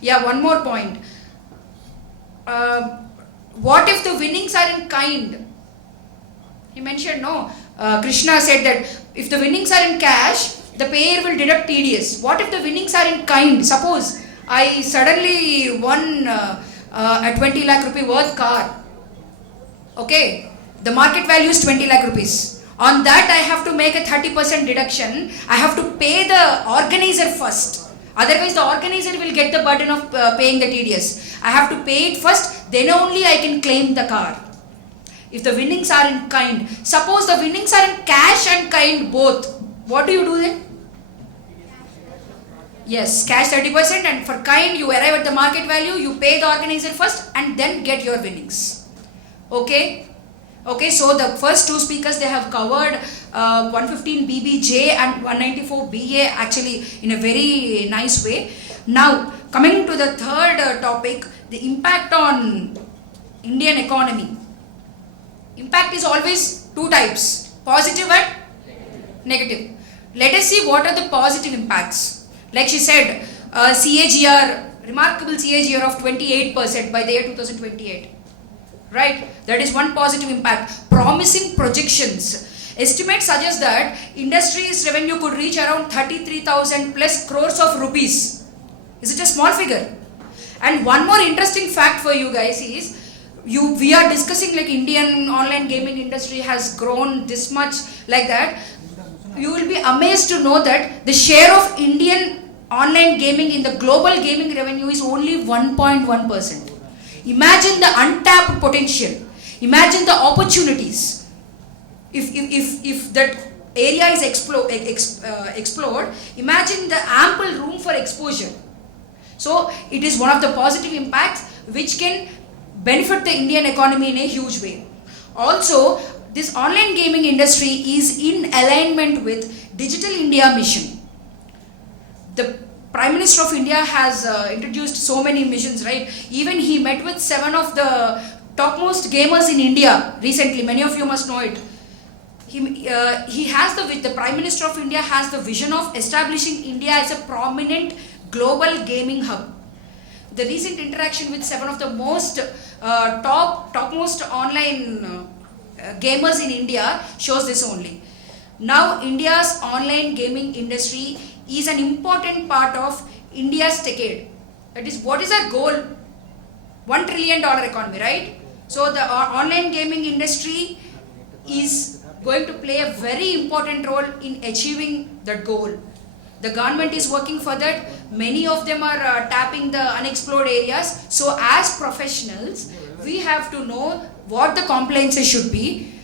Yeah, one more point. What if the winnings are in kind? He mentioned no. Krishna said that if the winnings are in cash, the payer will deduct TDS. What if the winnings are in kind? Suppose I suddenly won a 20 lakh rupee worth car. Okay, the market value is 20 lakh rupees. On that I have to make a 30% deduction. I have to pay the organizer first. Otherwise the organizer will get the burden of paying the TDS. I have to pay it first, then only I can claim the car. If the winnings are in kind, suppose the winnings are in cash and kind both, what do you do then? Yes, cash 30%, and for kind you arrive at the market value, you pay the organizer first and then get your winnings. Okay? Okay, so the first two speakers, they have covered 115 BBJ and 194 BA actually in a very nice way. Now, coming to the third topic, the impact on Indian economy. Impact is always two types, positive and negative. Let us see what are the positive impacts. Like she said, CAGR, remarkable CAGR of 28% by the year 2028. Right? That is one positive impact. Promising projections. Estimates suggest that industry's revenue could reach around 33,000 plus crores of rupees. Is it a small figure? And one more interesting fact for you guys is, we are discussing like Indian online gaming industry has grown this much like that. You will be amazed to know that the share of Indian online gaming in the global gaming revenue is only 1.1%. Imagine the untapped potential. Imagine the opportunities. If that area is explored, imagine the ample room for exposure. So it is one of the positive impacts which can benefit the Indian economy in a huge way. Also, this online gaming industry is in alignment with Digital India mission. The Prime Minister of India has introduced so many missions, right? Even he met with 7 of the topmost gamers in India recently. Many of you must know it. he has the Prime Minister of India has the vision of establishing India as a prominent global gaming hub. The recent interaction with seven of the most topmost online gamers in India shows this only. Now India's online gaming industry is an important part of India's decade. That is, what is our goal? $1 trillion economy, right? So the online gaming industry is going to play a very important role in achieving that goal. The government is working for that. Many of them are tapping the unexplored areas. So as professionals, we have to know what the compliances should be.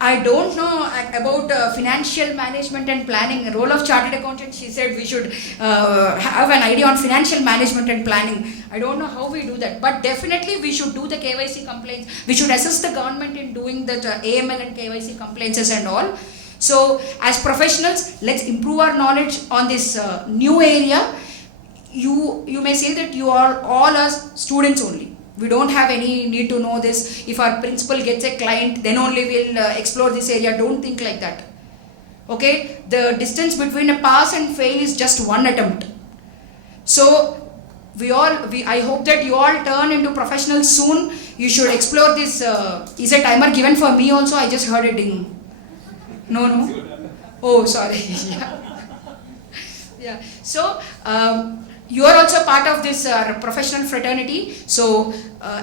I don't know about financial management and planning. The role of chartered accountant, she said we should have an idea on financial management and planning. I don't know how we do that, but definitely we should do the KYC complaints. We should assist the government in doing that AML and KYC complaints and all. So as professionals, let's improve our knowledge on this new area. You may say that you are all us students only. We don't have any need to know this. If our principal gets a client, then only we'll explore this area. Don't think like that. Okay? The distance between a pass and fail is just one attempt. So I hope that you all turn into professionals soon. You should explore this. Is a timer given for me also? I just heard a ding. No. Oh, sorry. Yeah. So you are also part of this professional fraternity. So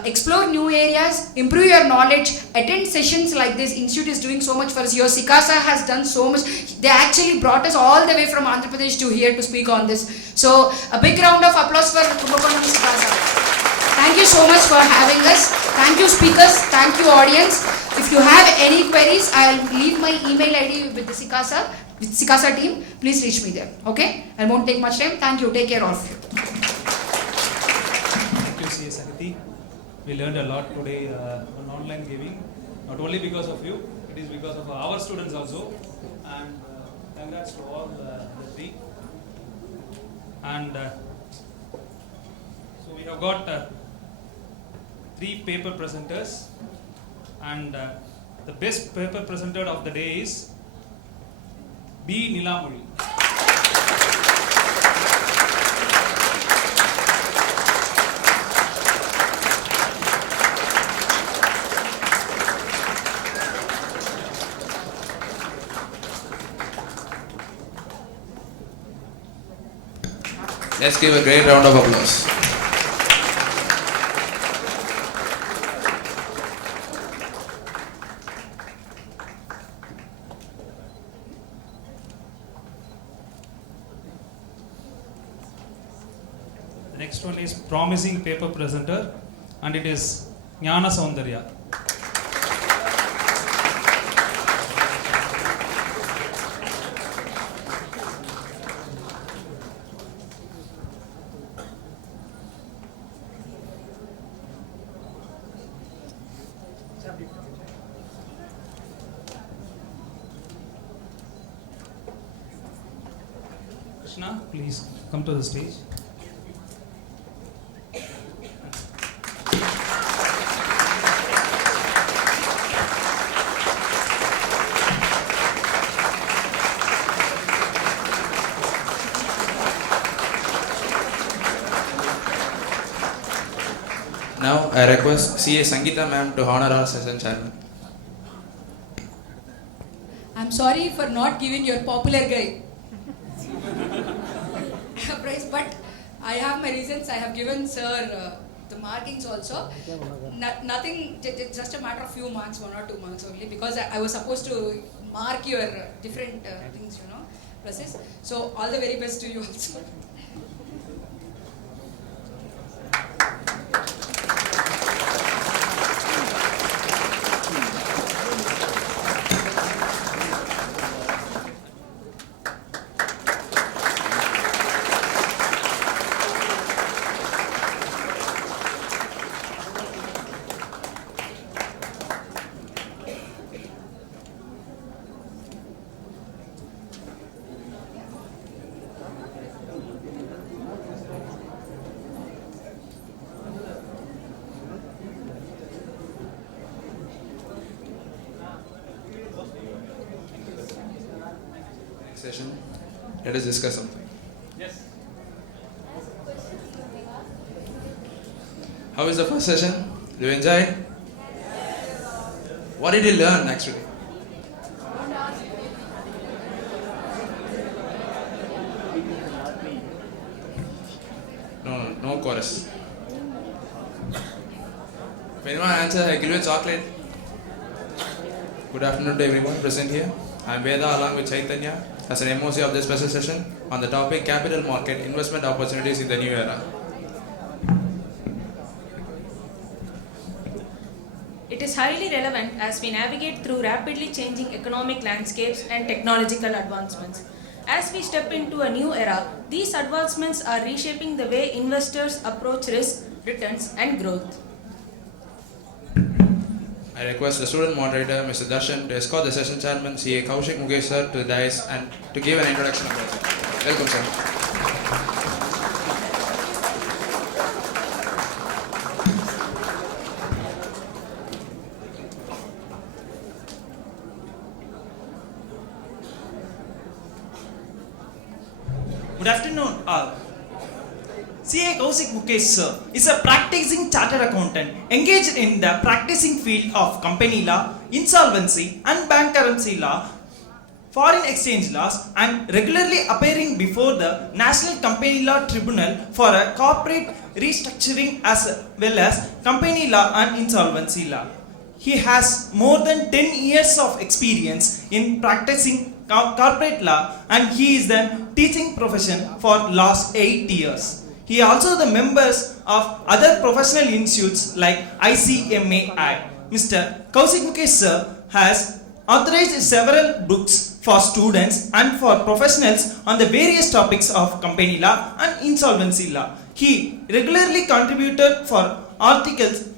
explore new areas, improve your knowledge, attend sessions like this. Institute is doing so much for us. Your Sikasa has done so much. They actually brought us all the way from Andhra Pradesh to here to speak on this. So a big round of applause for Kumbakonam Sikasa. Thank you so much for having us. Thank you speakers. Thank you audience. If you have any queries, I'll leave my email ID with the Sikasa team. Please reach me there. Okay? I won't take much time. Thank you. Take care all of you. Thank you, C.A. Sakiti. We learned a lot today on online gaming. Not only because of you, it is because of our students also. And congrats to all the three. And so we have got 3 paper presenters. And the best paper presenter of the day is B. Nilamuri. Let's give a great round of applause. The next one is promising paper presenter, and it is Jnana Soundarya. Krishna, please come to the stage. Now I request C.A. Sangeeta ma'am to honor our session chairman. I'm sorry for not giving your popular guy a prize, but I have my reasons. I have given sir the markings also. Nothing, just a matter of few marks, 1 or 2 marks only, because I was supposed to mark your different things, process. So all the very best to you also. this session. Let us discuss something. Yes. How is the first session? Do you enjoy it? What did you learn actually? No chorus. If anyone answers, I give you a chocolate. Good afternoon to everyone present here. I am Veda along with Chaitanya as an MOC of this special session on the topic capital market investment opportunities in the new era. It is highly relevant as we navigate through rapidly changing economic landscapes and technological advancements. As we step into a new era, these advancements are reshaping the way investors approach risk, returns, and growth. I request the student moderator, Mr. Darshan, to escort the session chairman, CA Kaushik Mukesh sir, to the dais and to give an introduction of the Welcome, sir. Good afternoon, all. CA Kaushik Mukesh sir is a practicing chartered accountant engaged in the practicing field of company law, insolvency and bankruptcy law, foreign exchange laws, and regularly appearing before the National Company Law Tribunal for a corporate restructuring as well as company law and insolvency law. He has more than 10 years of experience in practicing corporate law and he is the teaching profession for last 8 years. He also the members of other professional institutes like ICMAI. Mr. Kaushik Mukesh sir has authorized several books for students and for professionals on the various topics of company law and insolvency law. He regularly contributed for articles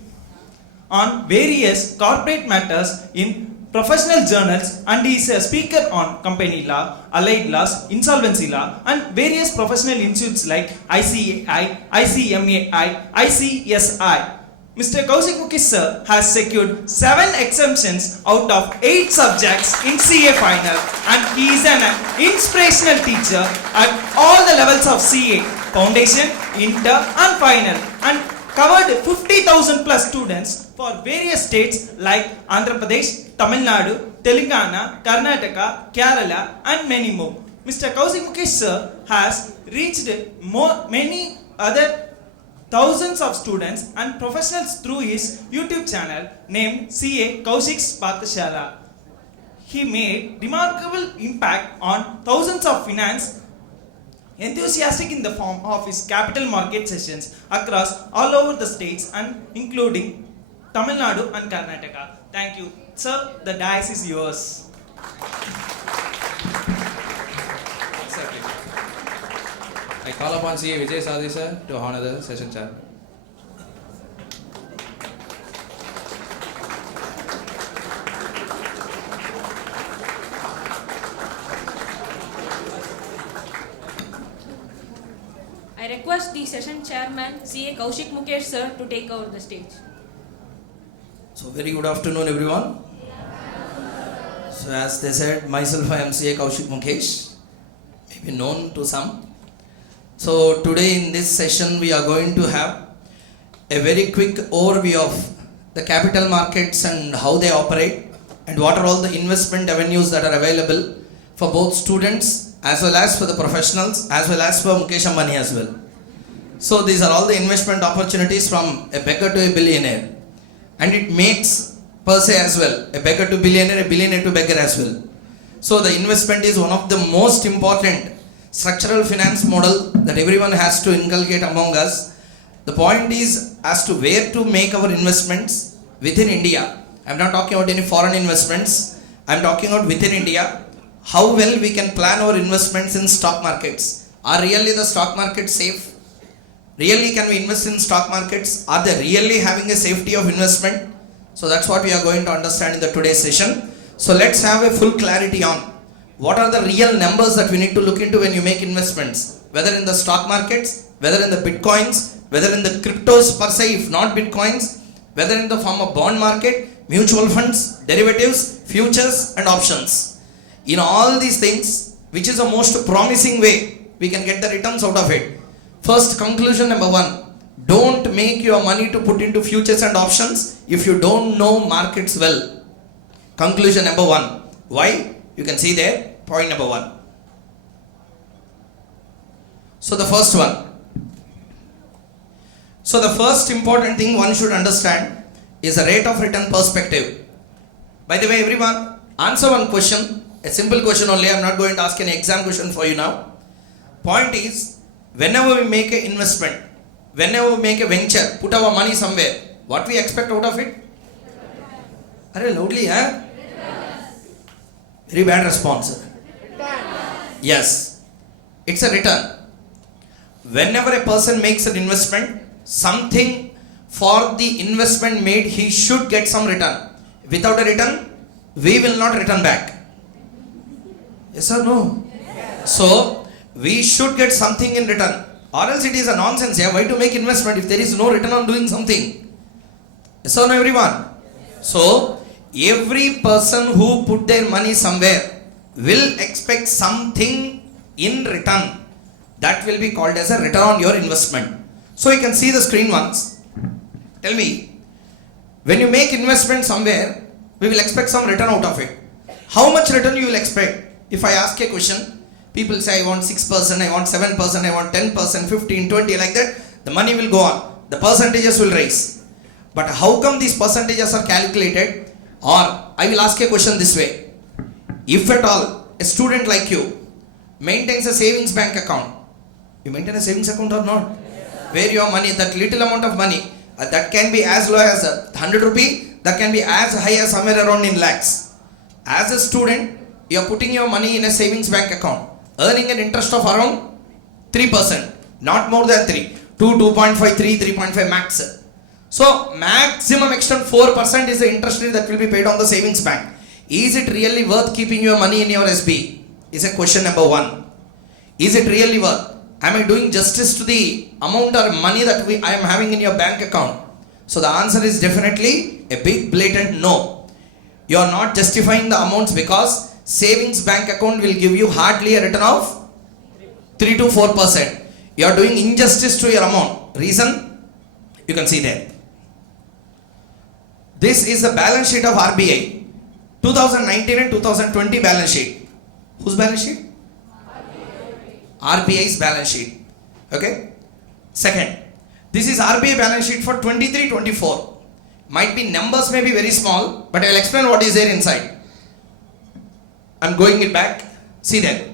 on various corporate matters in professional journals and he is a speaker on company law, allied laws, insolvency law and various professional institutes like ICAI, ICMAI, ICSI. Mr. Kaushik Mukesh sir has secured 7 exemptions out of 8 subjects in CA final and he is an inspirational teacher at all the levels of CA, foundation, inter and final and covered 50,000 plus students for various states like Andhra Pradesh, Tamil Nadu, Telangana, Karnataka, Kerala and many more. Mr. Kaushik Mukesh sir has reached many other thousands of students and professionals through his YouTube channel named CA Kaushik's Pathashala. He made remarkable impact on thousands of finance enthusiastic in the form of his capital market sessions across all over the states and including Tamil Nadu and Karnataka. Thank you. Sir, the dais is yours. Exactly. I call upon CA Vijay Sadhi sir to honor the session chairman. I request the session chairman, CA Kaushik Mukesh sir, to take over the stage. So very good afternoon everyone. So as they said, myself I am CA Kaushik Mukesh, maybe known to some. So today in this session we are going to have a very quick overview of the capital markets and how they operate and what are all the investment avenues that are available for both students as well as for the professionals as well as for Mukesh Ambani as well. So these are all the investment opportunities from a beggar to a billionaire. And it makes per se as well, a beggar to billionaire, a billionaire to beggar as well. So the investment is one of the most important structural finance model that everyone has to inculcate among us. The point is as to where to make our investments within India. I am not talking about any foreign investments. I am talking about within India. How well we can plan our investments in stock markets. Are really the stock markets safe? Really can we invest in stock markets? Are they really having a safety of investment? So that's what we are going to understand in the today's session. So let's have a full clarity on what are the real numbers that we need to look into when you make investments, whether in the stock markets, whether in the bitcoins, whether in the cryptos per se, if not bitcoins, whether in the form of bond market, mutual funds, derivatives, futures and options. In all these things, which is the most promising way we can get the returns out of it. First, conclusion number 1. Don't make your money to put into futures and options if you don't know markets well. Conclusion number 1. Why? You can see there, point number 1. So the first one. So the first important thing one should understand is the rate of return perspective. By the way, everyone, answer one question, a simple question only. I am not going to ask any exam question for you now. Point is, whenever we make an investment, whenever we make a venture, put our money somewhere, what we expect out of it? Arey, loudly, huh? Very bad response. Yes, it's a return. Whenever a person makes an investment, something for the investment made, he should get some return. Without a return, we will not return back. Yes or no? Yes. So, we should get something in return. Or else it is a nonsense. Yeah? Why to make investment if there is no return on doing something? Yes or no, everyone? So, every person who put their money somewhere will expect something in return. That will be called as a return on your investment. So you can see the screen once. Tell me, when you make investment somewhere, we will expect some return out of it. How much return you will expect? If I ask a question, people say I want 6%, I want 7%, I want 10%, 15, 20, like that, the money will go on. The percentages will rise. But how come these percentages are calculated? Or I will ask a question this way. If at all a student like you maintains a savings bank account, you maintain a savings account or not? Where your money, that little amount of money, that can be as low as 100 rupee, that can be as high as somewhere around in lakhs. As a student, you are putting your money in a savings bank account, earning an interest of around 3%, not more than 3, 2.5, 3, 3.5 max. So maximum extent 4% is the interest rate that will be paid on the savings bank. Is it really worth keeping your money in your SB? Is a question number 1. Is it really worth? Am I doing justice to the amount or money that I am having in your bank account? So the answer is definitely a big blatant no. You are not justifying the amounts because savings bank account will give you hardly a return of 3 to 4%. You are doing injustice to your amount. Reason? You can see there. This is the balance sheet of RBI. 2019 and 2020 balance sheet. Whose balance sheet? RBI's balance sheet. Okay. Second, this is RBI balance sheet for 23-24. Might be numbers may be very small, but I will explain what is there inside. I am going it back. See there.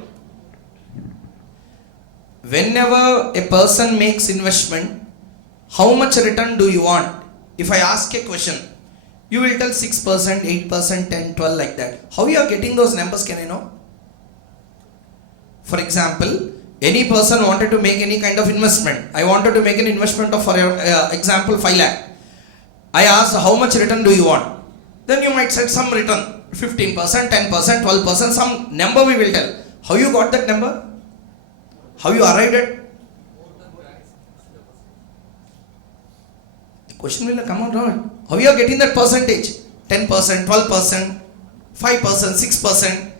Whenever a person makes investment, how much return do you want? If I ask a question, you will tell 6%, 8%, 10, 12 like that. How you are getting those numbers, can I know? For example, any person wanted to make any kind of investment. I wanted to make an investment of, for example, 5 lakh. I asked, how much return do you want? Then you might set some return, 15%, 10%, 12%, some number we will tell. How you got that number? How you arrived at? The question will come out wrong. How you are getting that percentage? 10%, 12%, 5%, 6%.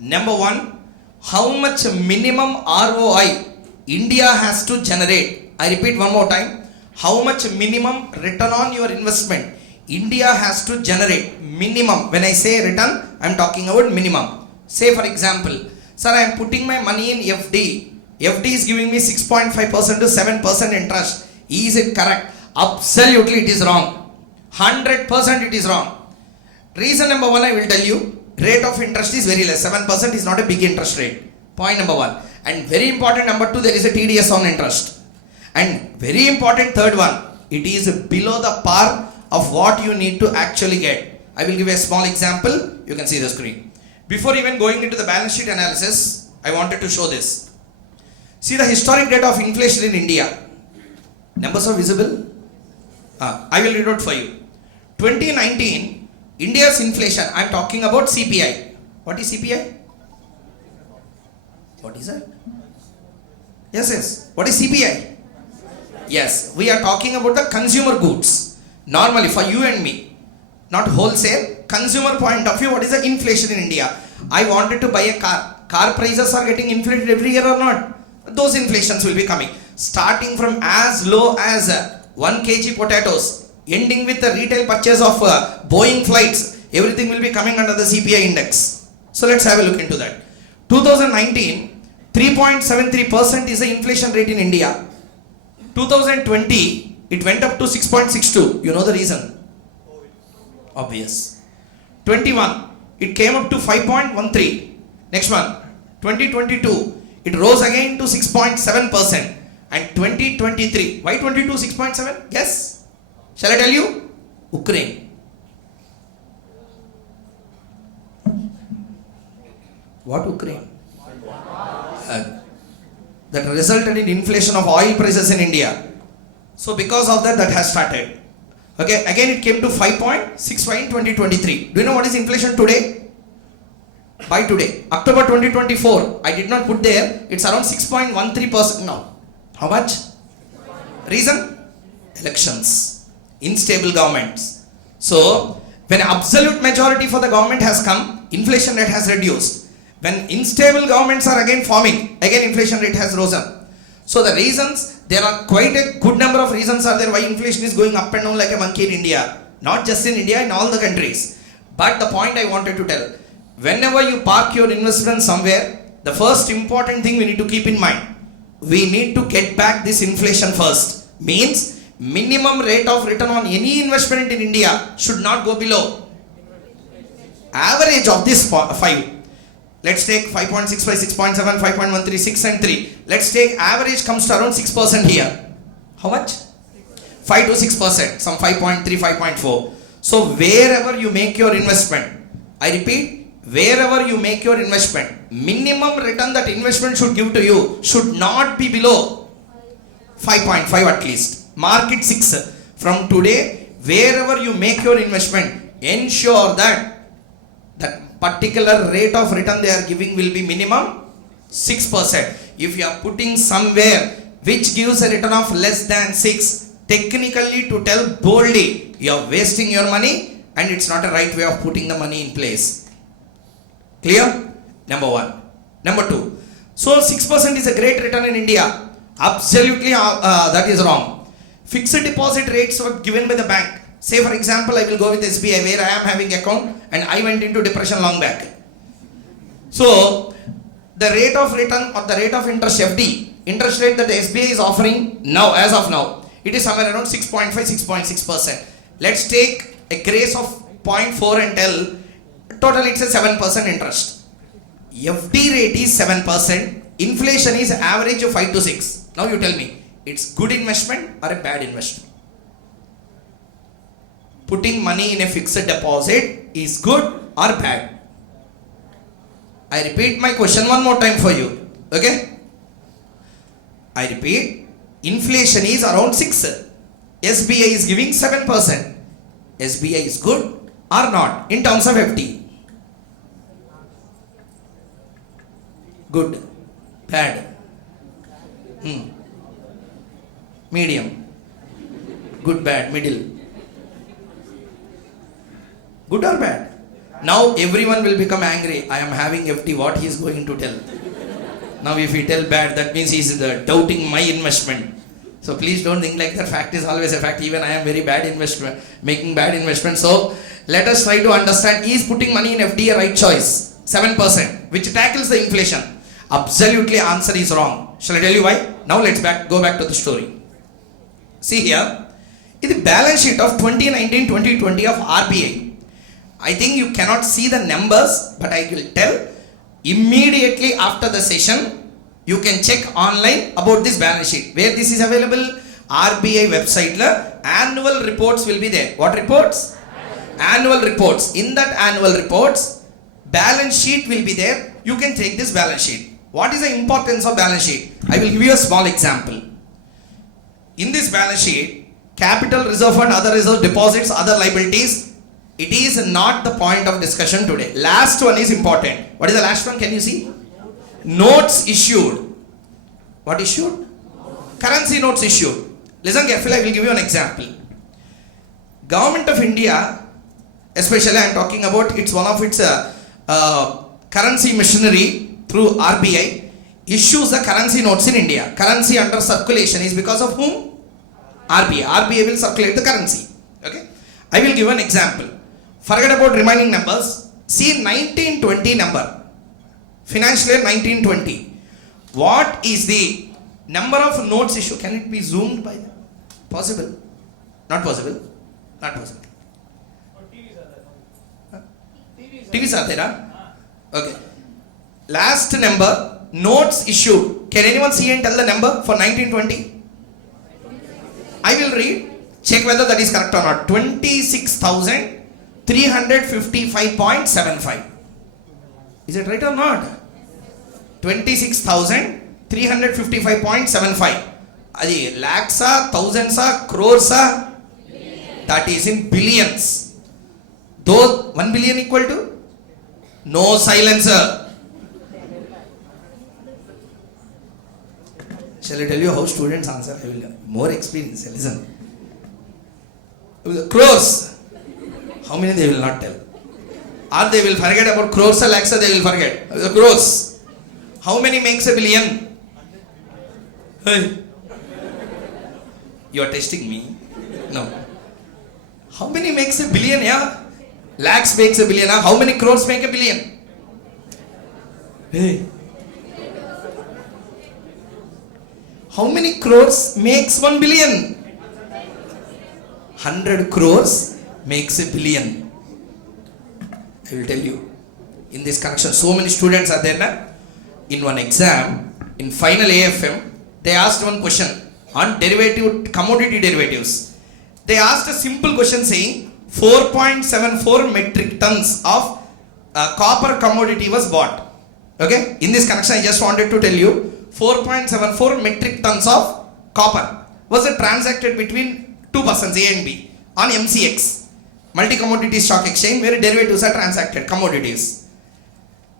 Number 1, how much minimum ROI India has to generate? I repeat one more time. How much minimum return on your investment India has to generate? Minimum. When I say return, I am talking about minimum. Say for example, sir, I am putting my money in FD. FD is giving me 6.5% to 7% interest. Is it correct? Absolutely it is wrong. 100% it is wrong. Reason number 1 I will tell you. Rate of interest is very less. 7% is not a big interest rate. Point number 1. And very important number 2, there is a TDS on interest. And very important third one, it is below the par of what you need to actually get. I will give a small example. You can see the screen. Before even going into the balance sheet analysis, I wanted to show this. See the historic data of inflation in India. Numbers are visible? I will read out for you. 2019, India's inflation, I am talking about CPI. What is CPI? What is that? Yes. What is CPI? Yes, we are talking about the consumer goods. Normally for you and me, not wholesale, consumer point of view, what is the inflation in India? I wanted to buy a car. car prices are getting inflated every year or not? Those inflations will be coming. Starting from as low as 1 kg potatoes, ending with the retail purchase of Boeing flights, everything will be coming under the CPI index. So let's have a look into that. 2019, 3.73% is the inflation rate in India. 2020, it went up to 6.62. You know the reason? Obvious. 21, it came up to 5.13. Next one, 2022, it rose again to 6.7%. And 2023, why 22, 6.7? Guess? Shall I tell you? Ukraine. What Ukraine? That resulted in inflation of oil prices in India. So because of that, that has started. Okay, again it came to 5.65 in 2023. Do you know what is inflation today? By today, October 2024, I did not put there, it's around 6.13% now. How much? Reason? Elections. Unstable governments. So, when absolute majority for the government has come, inflation rate has reduced. When unstable governments are again forming, again inflation rate has risen. So the reasons, there are quite a good number of reasons are there why inflation is going up and down like a monkey in India. Not just in India, in all the countries. But the point I wanted to tell, whenever you park your investment somewhere, the first important thing we need to keep in mind, we need to get back this inflation first. Means minimum rate of return on any investment in India should not go below average of this 5. Let's take 5.65, 6.7, 5.13, 6 and 3. Let's take average comes to around 6% here. How much? 5 to 6%, some 5.3, 5.4. So wherever you make your investment, I repeat, wherever you make your investment, minimum return that investment should give to you should not be below 5.5 at least. Mark it 6. From today, wherever you make your investment, ensure that that particular rate of return they are giving will be minimum 6%. If you are putting somewhere which gives a return of less than 6, technically to tell boldly, you are wasting your money and it's not a right way of putting the money in place. Clear? Number 1. Number 2. So 6% is a great return in India. Absolutely that is wrong. Fixed deposit rates were given by the bank. Say for example, I will go with SBI where I am having account and I went into depression long back. So the rate of return or the rate of interest FD, interest rate that the SBI is offering now, as of now, it is somewhere around 6.5, 6.6%. Let's take a grace of 0.4 and tell total it's a 7% interest. FD rate is 7%. Inflation is average of 5 to 6. Now you tell me, it's good investment or a bad investment? Putting money in a fixed deposit is good or bad? I repeat my question one more time for you. Okay? I repeat, inflation is around 6. SBI is giving 7%. SBI is good or not in terms of FD? Good, bad, medium, good, bad, middle. Good or bad? Now everyone will become angry. I am having FD, what he is going to tell. Now if he tell bad, that means he is doubting my investment. So please don't think like that. Fact is always a fact. Even I am very bad investment, making bad investment. So let us try to understand, is putting money in FD a right choice? 7%, which tackles the inflation. Absolutely answer is wrong. Shall I tell you why? Now let's go back to the story. See here, in the balance sheet of 2019-2020 of RBI. I think you cannot see the numbers, but I will tell. Immediately after the session, you can check online about this balance sheet. Where this is available? RBI website. Annual reports will be there. What reports? Annual reports. In that annual reports, balance sheet will be there. You can take this balance sheet. What is the importance of balance sheet? I will give you a small example. In this balance sheet, capital reserve fund, other reserve deposits, other liabilities, it is not the point of discussion today. Last one is important. What is the last one? Can you see? Notes issued. What issued? Currency notes issued. Listen carefully, I will give you an example. Government of India, especially I am talking about, it's one of its currency machinery, through RBI issues the currency notes in India. Currency under circulation is because of whom? RBI. RBI will circulate the currency. Okay. I will give an example. Forget about remaining numbers. See 1920 number. Financial year 1920. What is the number of notes issued? Can it be zoomed by them? Possible? Not possible? Not possible. TVs are there? Okay. Last number, notes issued. Can anyone see and tell the number for 1920? I will read. Check whether that is correct or not. 26,355.75. Is it right or not? 26,355.75. Adi lakhs, thousands, crores, that is in billions. Though 1 billion equal to? No silencer. Shall I tell you how students answer? I will more experience. Listen. Crores. How many they will not tell? Or they will forget about crores or lakhs, they will forget. The crores. How many makes a billion? Hey. You are testing me? No. How many makes a billion? Yeah. Lakhs makes a billion. How many crores make a billion? Hey. How many crores makes 1 billion? 100 crores makes a billion. I will tell you. In this connection, so many students are there. Na? In one exam, in final AFM, they asked one question on commodity derivatives. They asked a simple question saying 4.74 metric tons of copper commodity was bought. Okay, in this connection I just wanted to tell you 4.74 metric tons of copper was transacted between two persons A and B on MCX, multi commodity stock exchange, where derivatives are transacted, commodities.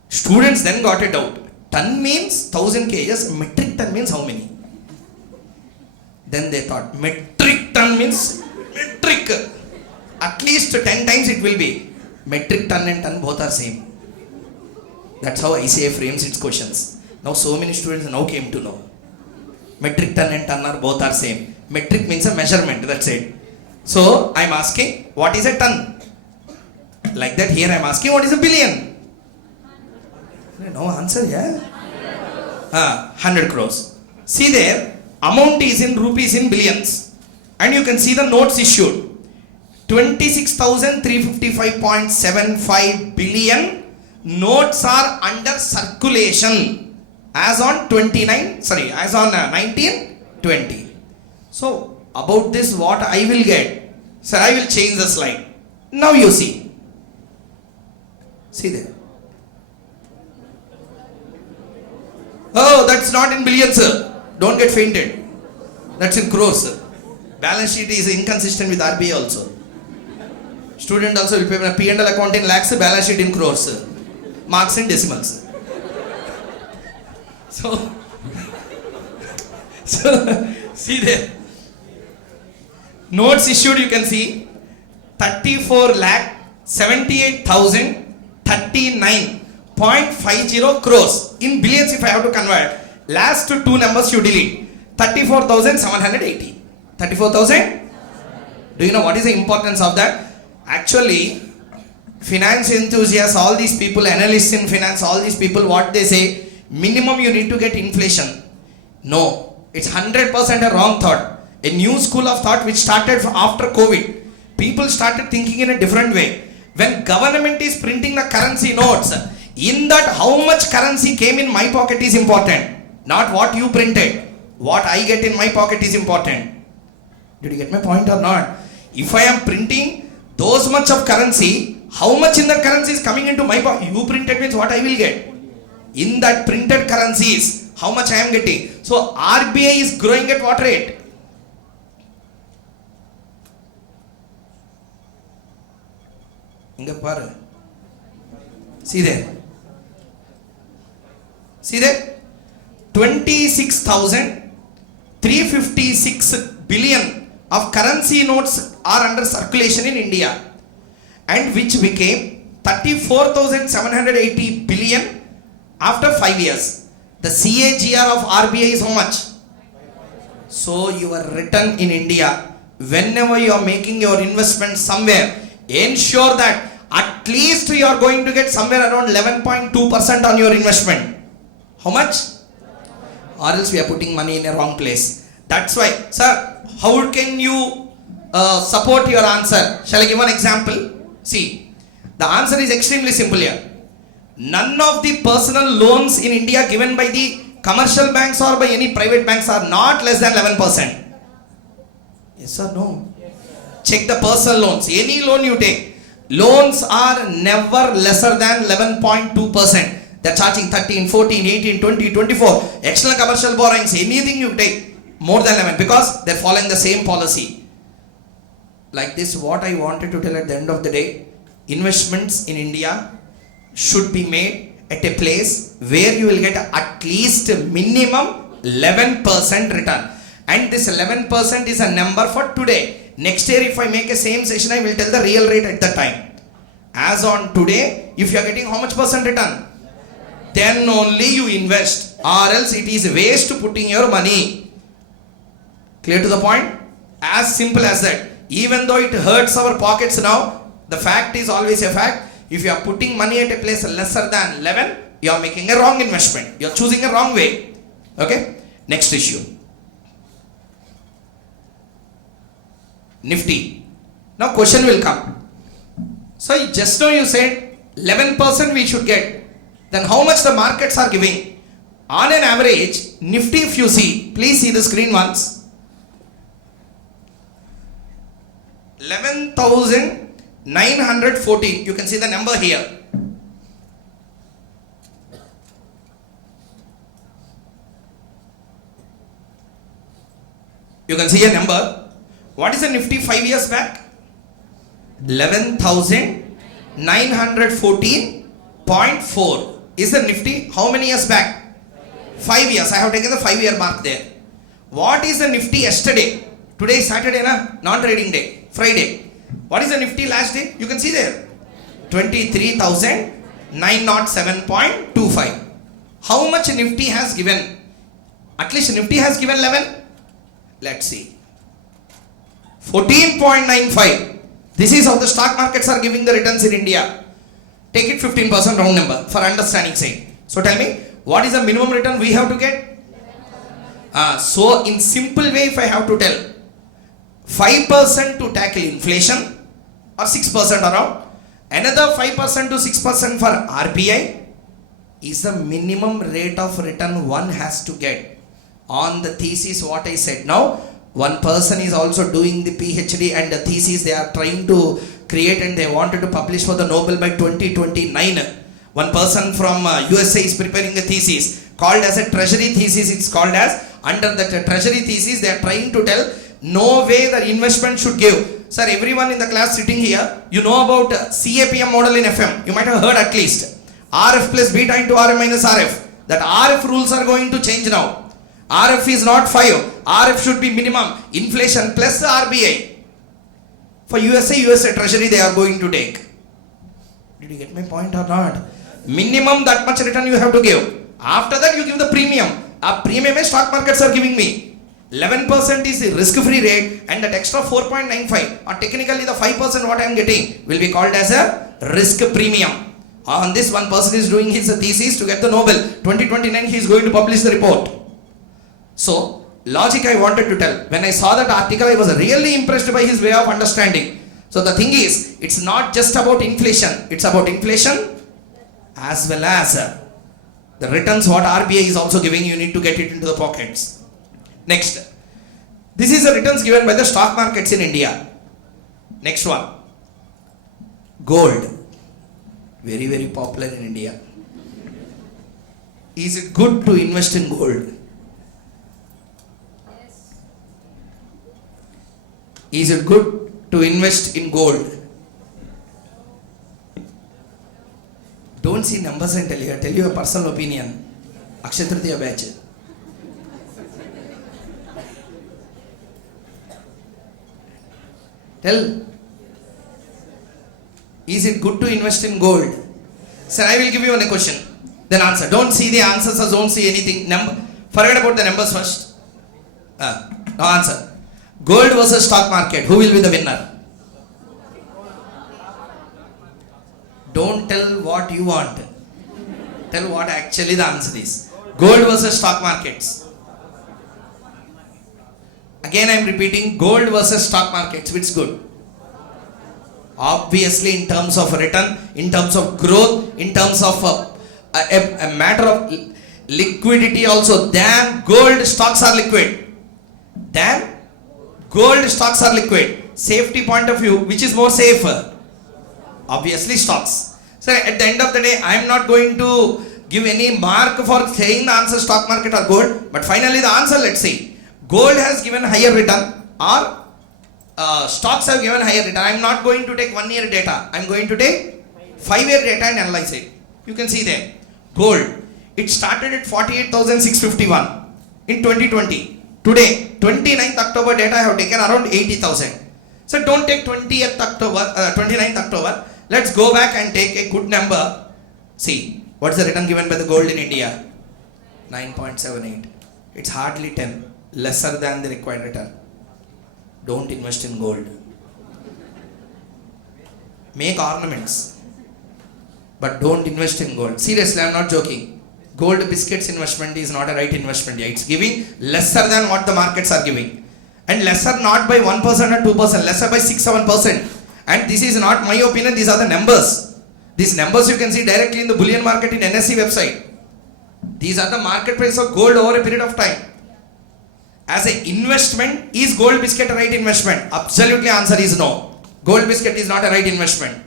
Students then got a doubt. Ton means 1000 kgs, metric ton means how many? Then they thought metric ton means metric. At least 10 times it will be. Metric ton and ton both are same. That's how ICA frames its questions. Now so many students now came to know. Metric ton and ton are both are same. Metric means a measurement, that's it. So I am asking, what is a ton? Like that here I am asking, what is a billion? No answer, yeah? 100 crores. See there, amount is in rupees in billions. And you can see the notes issued. 26,355.75 billion notes are under circulation as on 1920. So about this what I will get? Sir, I will change the slide. Now you see. See there. Oh, that's not in billions, sir. Don't get fainted. That's in crores, sir. Balance sheet is inconsistent with RBI also. Student also will pay a P&L account in lakhs, balance sheet in crores, sir. Marks in decimals. So see there. Notes issued, you can see 34,78,039.50 crores. In billions, if I have to convert, last two numbers you delete. 34,780. 34,000? Do you know what is the importance of that? Actually, finance enthusiasts, all these people, analysts in finance, all these people, what they say, minimum you need to get inflation. No, it's 100% a wrong thought. A new school of thought which started after COVID. People started thinking in a different way. When government is printing the currency notes, in that how much currency came in my pocket is important. Not what you printed. What I get in my pocket is important. Did you get my point or not? If I am printing those much of currency, how much in that currency is coming into my pocket? You printed means what I will get. In that printed currencies, how much I am getting. So RBI is growing at what rate? See there. See there. 26,356 billion of currency notes are under circulation in India, and which became 34,780 billion After 5 years, the CAGR of RBI is how much? So your return in India, whenever you are making your investment somewhere, ensure that at least you are going to get somewhere around 11.2% on your investment. How much? Or else we are putting money in a wrong place. That's why, sir, how can you support your answer? Shall I give one example? See, the answer is extremely simple here. None of the personal loans in India given by the commercial banks or by any private banks are not less than 11%. Yes or no? Yes. Check the personal loans. Any loan you take, loans are never lesser than 11.2%. They're charging 13, 14, 18, 20, 24. External commercial borrowings, anything you take, more than 11 because they're following the same policy. Like this, what I wanted to tell at the end of the day, investments in India should be made at a place where you will get at least minimum 11% return. And this 11% is a number for today. Next year, if I make a same session, I will tell the real rate at that time. As on today, if you are getting how much percent return? Then only you invest, or else it is waste to putting your money. Clear to the point? As simple as that. Even though it hurts our pockets now, the fact is always a fact. If you are putting money at a place lesser than 11, you are making a wrong investment. You are choosing a wrong way. Okay? Next issue. Nifty. Now question will come. So just now you said 11% we should get. Then how much the markets are giving? On an average, Nifty if you see, please see the screen once. 11,914. You can see the number here. You can see a number. What is the Nifty 5 years back? 11,914.4 is the Nifty how many years back? 5 years. I have taken the 5-year mark there. What is the Nifty yesterday? Today is Saturday, na? Non-trading day, Friday. What is the Nifty last day? You can see there. 23,907.25. How much Nifty has given? At least Nifty has given 11. Let's see. 14.95. This is how the stock markets are giving the returns in India. Take it 15% round number for understanding sake. So tell me, what is the minimum return we have to get? So in simple way, if I have to tell, 5% to tackle inflation or 6% around, another 5% to 6% for RBI is the minimum rate of return one has to get. On the thesis what I said now, one person is also doing the PhD and the thesis they are trying to create and they wanted to publish for the Nobel by 2029. One person from USA is preparing a thesis called as a treasury thesis. It's called as, under the treasury thesis they are trying to tell no way the investment should give. Sir, everyone in the class sitting here, you know about CAPM model in FM. You might have heard at least. RF plus beta into RM minus RF. That RF rules are going to change now. RF is not 5. RF should be minimum. Inflation plus the RBI. For USA treasury they are going to take. Did you get my point or not? Minimum that much return you have to give. After that you give the premium. A premium stock markets are giving me. 11% is the risk-free rate and that extra 4.95 or technically the 5% what I am getting will be called as a risk premium. On this one person is doing his thesis to get the Nobel. 2029 he is going to publish the report. So, logic I wanted to tell. When I saw that article, I was really impressed by his way of understanding. So, the thing is, it's not just about inflation. It's about inflation as well as the returns what RBI is also giving. You need to get it into the pockets. Next. This is the returns given by the stock markets in India. Next one. Gold. Very, very popular in India. Is it good to invest in gold? Is it good to invest in gold? Don't see numbers and tell you a personal opinion. Akshaya Tritiya batch. Tell. Is it good to invest in gold? Sir, I will give you one question. Then answer. Don't see the answers or don't see anything. Forget about the numbers first. Now answer. Gold versus stock market. Who will be the winner? Don't tell what you want. Tell what actually the answer is. Gold versus stock markets. Again I am repeating, gold versus stock markets. Which is good? Obviously in terms of return, in terms of growth, in terms of a matter of liquidity also. Damn, gold stocks are liquid. Damn, gold stocks are liquid. Safety point of view, which is more safer? Obviously stocks. So at the end of the day, I am not going to give any mark for saying the answer stock market or gold. But finally the answer, let's see. Gold has given higher return or stocks have given higher return. I am not going to take 1 year data. I am going to take 5 year data and analyze it. You can see there. Gold. It started at 48,651 in 2020. Today, 29th October data I have taken around 80,000. So don't take 20th October, 29th October. Let's go back and take a good number. See, what's the return given by the gold in India? 9.78. It's hardly 10. Lesser than the required return. Don't invest in gold. Make ornaments, but don't invest in gold. Seriously, I am not joking. Gold biscuits investment is not a right investment. It's giving lesser than what the markets are giving. And lesser not by 1% or 2%, lesser by 6-7%. And this is not my opinion, these are the numbers. These numbers you can see directly in the bullion market in NSE website. These are the market price of gold over a period of time. As an investment, is gold biscuit a right investment? Absolutely answer is no. Gold biscuit is not a right investment.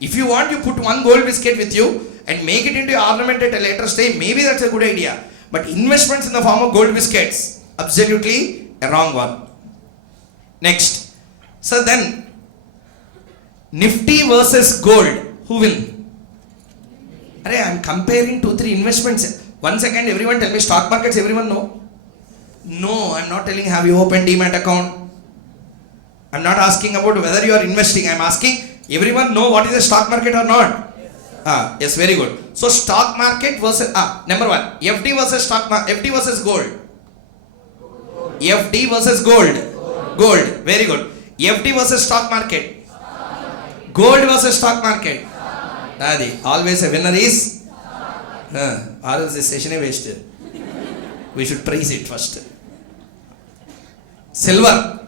If you want, you put one gold biscuit with you and make it into an ornament at a later stage, maybe that's a good idea. But investments in the form of gold biscuits, absolutely a wrong one. Next. So then, Nifty versus gold, who will? I am comparing 2-3 investments. 1 second, everyone tell me stock markets, everyone know? No, I am not telling have you opened demat account. I am not asking about whether you are investing. I am asking everyone know what is a stock market or not? Yes, very good. So stock market versus number 1, FD versus FD versus gold. FD versus gold. Gold, very good. FD versus stock market. Gold versus stock market. Adi, always a winner is or else this session is wasted. We should praise it first. Silver.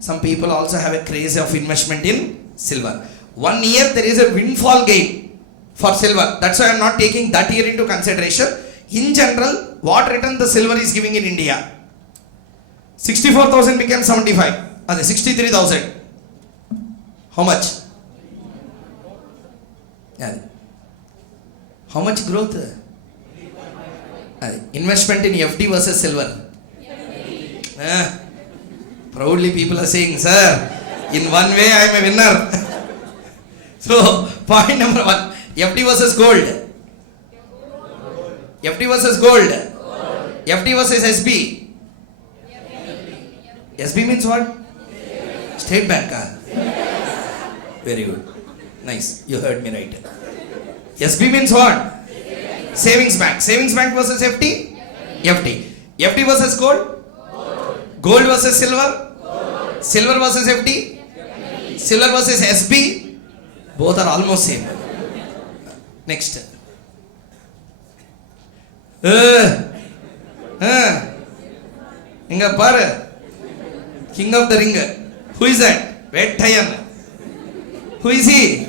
Some people also have a craze of investment in silver. 1 year there is a windfall gain for silver. That's why I am not taking that year into consideration. In general, what return the silver is giving in India? 64,000 became 75. 63,000. How much? How much growth? Investment in FD versus silver. Proudly people are saying, sir, in one way I am a winner. So, point number 1, FD versus gold. FD versus gold. FD versus SB. SB means what? State Bank. Very good. Nice. You heard me right. SB means what? Savings bank. Savings bank versus FD? FD. FD versus gold? Gold versus silver? Silver versus FD? Silver versus SB? Both are almost same. Next. Inga paru. King of the ring. Who is that? Vettayan. Who is he?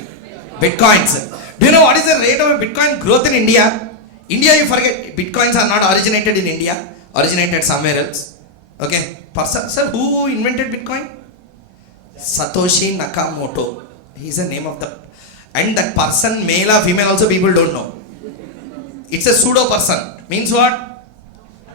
Bitcoins. Do you know what is the rate of Bitcoin growth in India? India, you forget, Bitcoins are not originated in India, originated somewhere else. Okay. Sir, who invented Bitcoin? Satoshi Nakamoto. He is the name of the, and that person, male or female also people don't know. It's a pseudo person. Means what?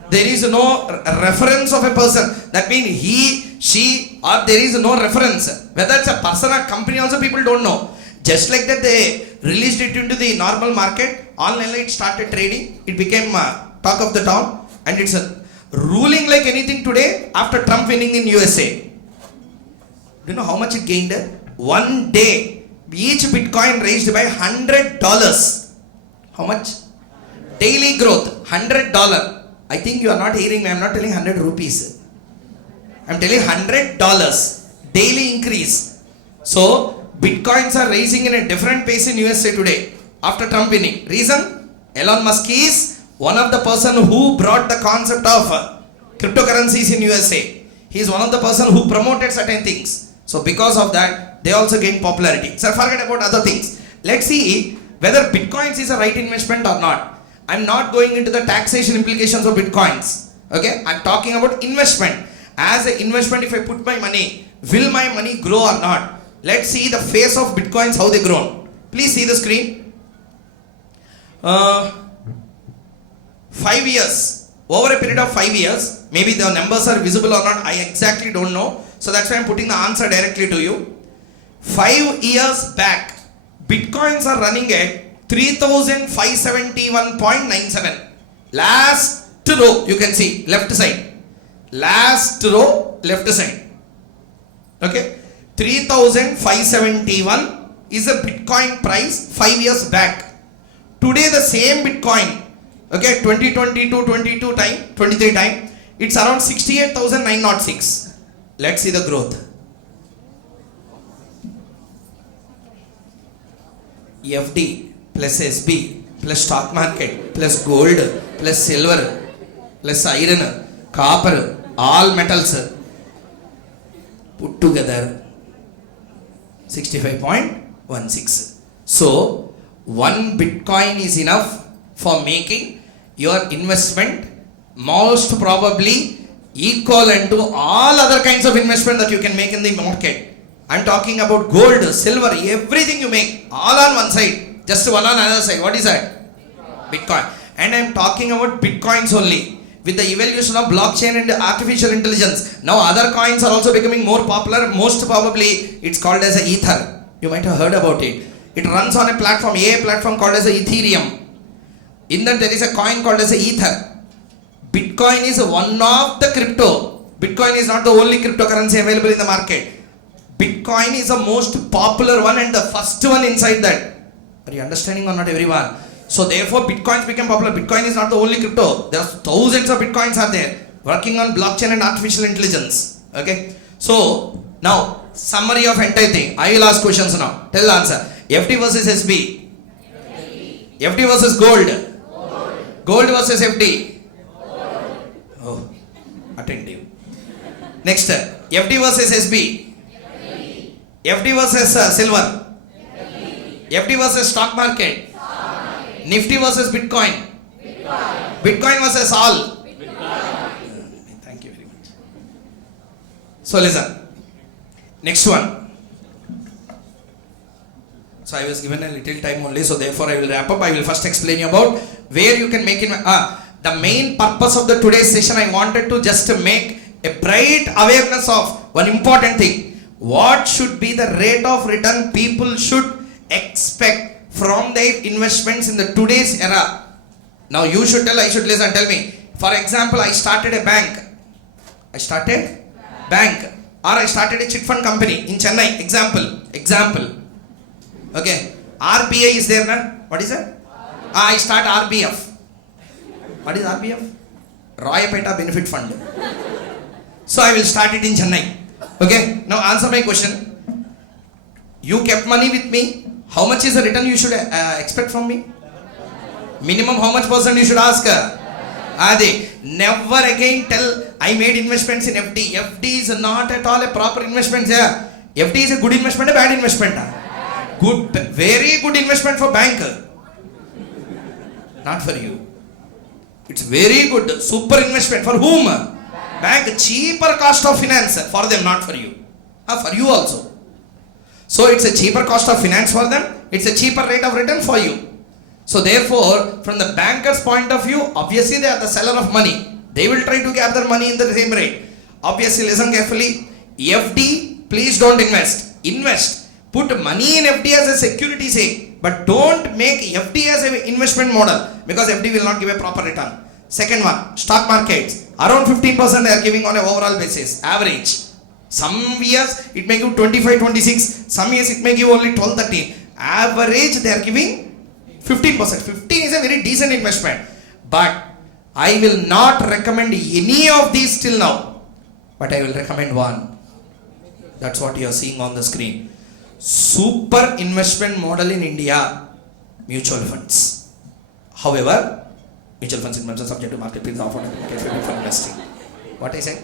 There is no reference of a person. That means he, she, or there is no reference. Whether it's a person or company also people don't know. Just like that they released it into the normal market, online it started trading, it became talk of the town, and it's ruling like anything today after Trump winning in USA. Do you know how much it gained? One day, each Bitcoin raised by $100. How much? Daily growth, $100. I think you are not hearing me. I am not telling 100 rupees. I am telling $100 daily increase. So bitcoins are rising in a different pace in USA today after Trump winning. Reason? Elon Musk is one of the person who brought the concept of cryptocurrencies in USA. He is one of the person who promoted certain things. So because of that, they also gain popularity. So forget about other things. Let's see whether bitcoins is a right investment or not. I'm not going into the taxation implications of bitcoins. Okay, I'm talking about investment. As an investment, if I put my money, will my money grow or not? Let's see the face of bitcoins, how they grown. Please see the screen. 5 years, over a period of 5 years, maybe the numbers are visible or not, I exactly don't know. So that's why I'm putting the answer directly to you. 5 years back, bitcoins are running at 3,571.97. Last row, you can see, left side. Last row, left side. Okay, 3,571 is the Bitcoin price 5 years back. Today the same Bitcoin, okay, 2022, 22 time, 23 time, it's around 68,906. Let's see the growth. FD plus SB plus stock market plus gold plus silver plus iron, copper, all metals put together 65.16. So 1 Bitcoin is enough for making your investment most probably equivalent to all other kinds of investment that you can make in the market. I'm talking about gold, silver, everything you make, all on one side, just one on another side. What is that? Bitcoin. And I'm talking about bitcoins only. With the evolution of blockchain and artificial intelligence, now other coins are also becoming more popular. Most probably, it's called as a ether. You might have heard about it. It runs on a platform, AI platform called as a Ethereum. In that there is a coin called as a ether. Bitcoin is one of the crypto. Bitcoin is not the only cryptocurrency available in the market. Bitcoin is the most popular one and the first one inside that. Are you understanding or not, everyone? So therefore bitcoins became popular. Bitcoin is not the only crypto. There are thousands of bitcoins are there working on blockchain and artificial intelligence. Okay. So now summary of entire thing. I will ask questions now. Tell the answer. FD versus SB. FD versus gold. Gold versus FD. Oh, attentive. Next, FD versus SB. FD versus silver. FD versus stock market. Nifty versus Bitcoin. Bitcoin versus all. Thank you very much. So listen. Next one. So I was given a little time only, so therefore I will wrap up. I will first explain you about where you can make it. The main purpose of the today's session, I wanted to just make a bright awareness of one important thing. What should be the rate of return people should expect from their investments in the today's era? Now you should tell, I should listen. Tell me. For example, I started a bank. I started bank. Or I started a chit fund company in Chennai. Example. Okay. RBI is there, na? What is that? I start RBF. What is RBF? Royapeta Benefit Fund. So I will start it in Chennai. Okay. Now answer my question. You kept money with me. How much is the return you should expect from me? Minimum how much % you should ask? Adi. Never again tell I made investments in FD. FD is not at all a proper investment here. FD is a good investment, a bad investment. Good, very good investment for bank. Not for you. It's very good, super investment. For whom? Bank, cheaper cost of finance for them, not for you. For you also. So it's a cheaper cost of finance for them. It's a cheaper rate of return for you. So therefore, from the banker's point of view, obviously they are the seller of money. They will try to gather money in the same rate. Obviously, listen carefully. FD, please don't invest. Invest. Put money in FD as a security say, but don't make FD as an investment model, because FD will not give a proper return. Second one, stock markets. Around 15% they are giving on an overall basis, average. Some years it may give 25, 26. Some years it may give only 12, 13. Average they are giving 15%. 15 is a very decent investment. But I will not recommend any of these till now. But I will recommend one. That's what you are seeing on the screen. Super investment model in India, mutual funds. However, mutual funds investment subject to market fees offered for investing. What I said?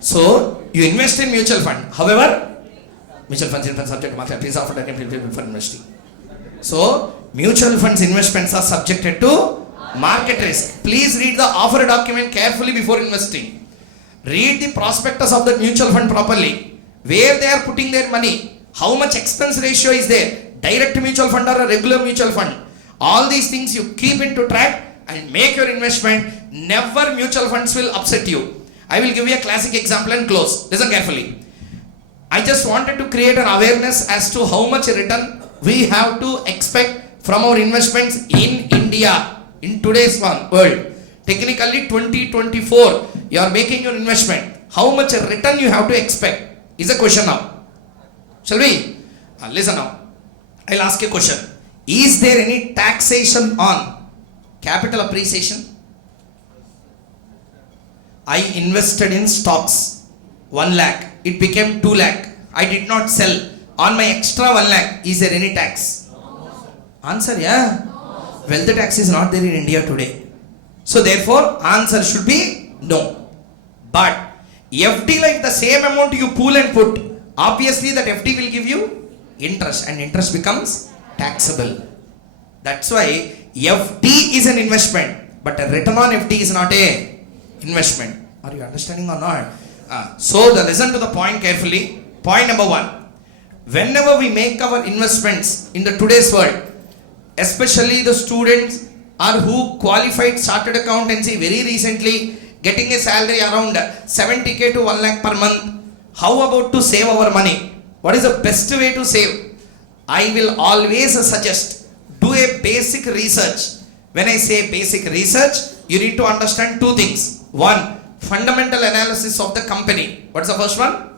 So, you invest in mutual fund. However, mutual funds investment subject to market fees offered for investing. So, mutual funds investments are subjected to market risk. Please read the offer document carefully before investing. Read the prospectus of the mutual fund properly. Where they are putting their money. How much expense ratio is there. Direct mutual fund or a regular mutual fund. All these things you keep into track and make your investment. Never mutual funds will upset you. I will give you a classic example and close. Listen carefully. I just wanted to create an awareness as to how much return we have to expect from our investments in India in today's world. Technically 2024 you are making your investment. How much return you have to expect is a question now. Shall we? Listen now. I'll ask you a question. Is there any taxation on capital appreciation? I invested in stocks 1 lakh. It became 2 lakh. I did not sell. On my extra 1 lakh, is there any tax? Answer, yeah. Wealth tax is not there in India today. So therefore, answer should be no. But FD, like the same amount you pool and put, obviously that FD will give you interest, and interest becomes taxable. That's why FD is an investment, but a return on FD is not a investment. Are you understanding or not? So listen to the point carefully. Point number 1. Whenever we make our investments in the today's world, especially the students or who qualified chartered accountancy very recently, getting a salary around 70k to 1 lakh per month, how about to save our money? What is the best way to save? I will always suggest, do a basic research. When I say basic research, you need to understand 2 things. 1, fundamental analysis of the company. What is the first one?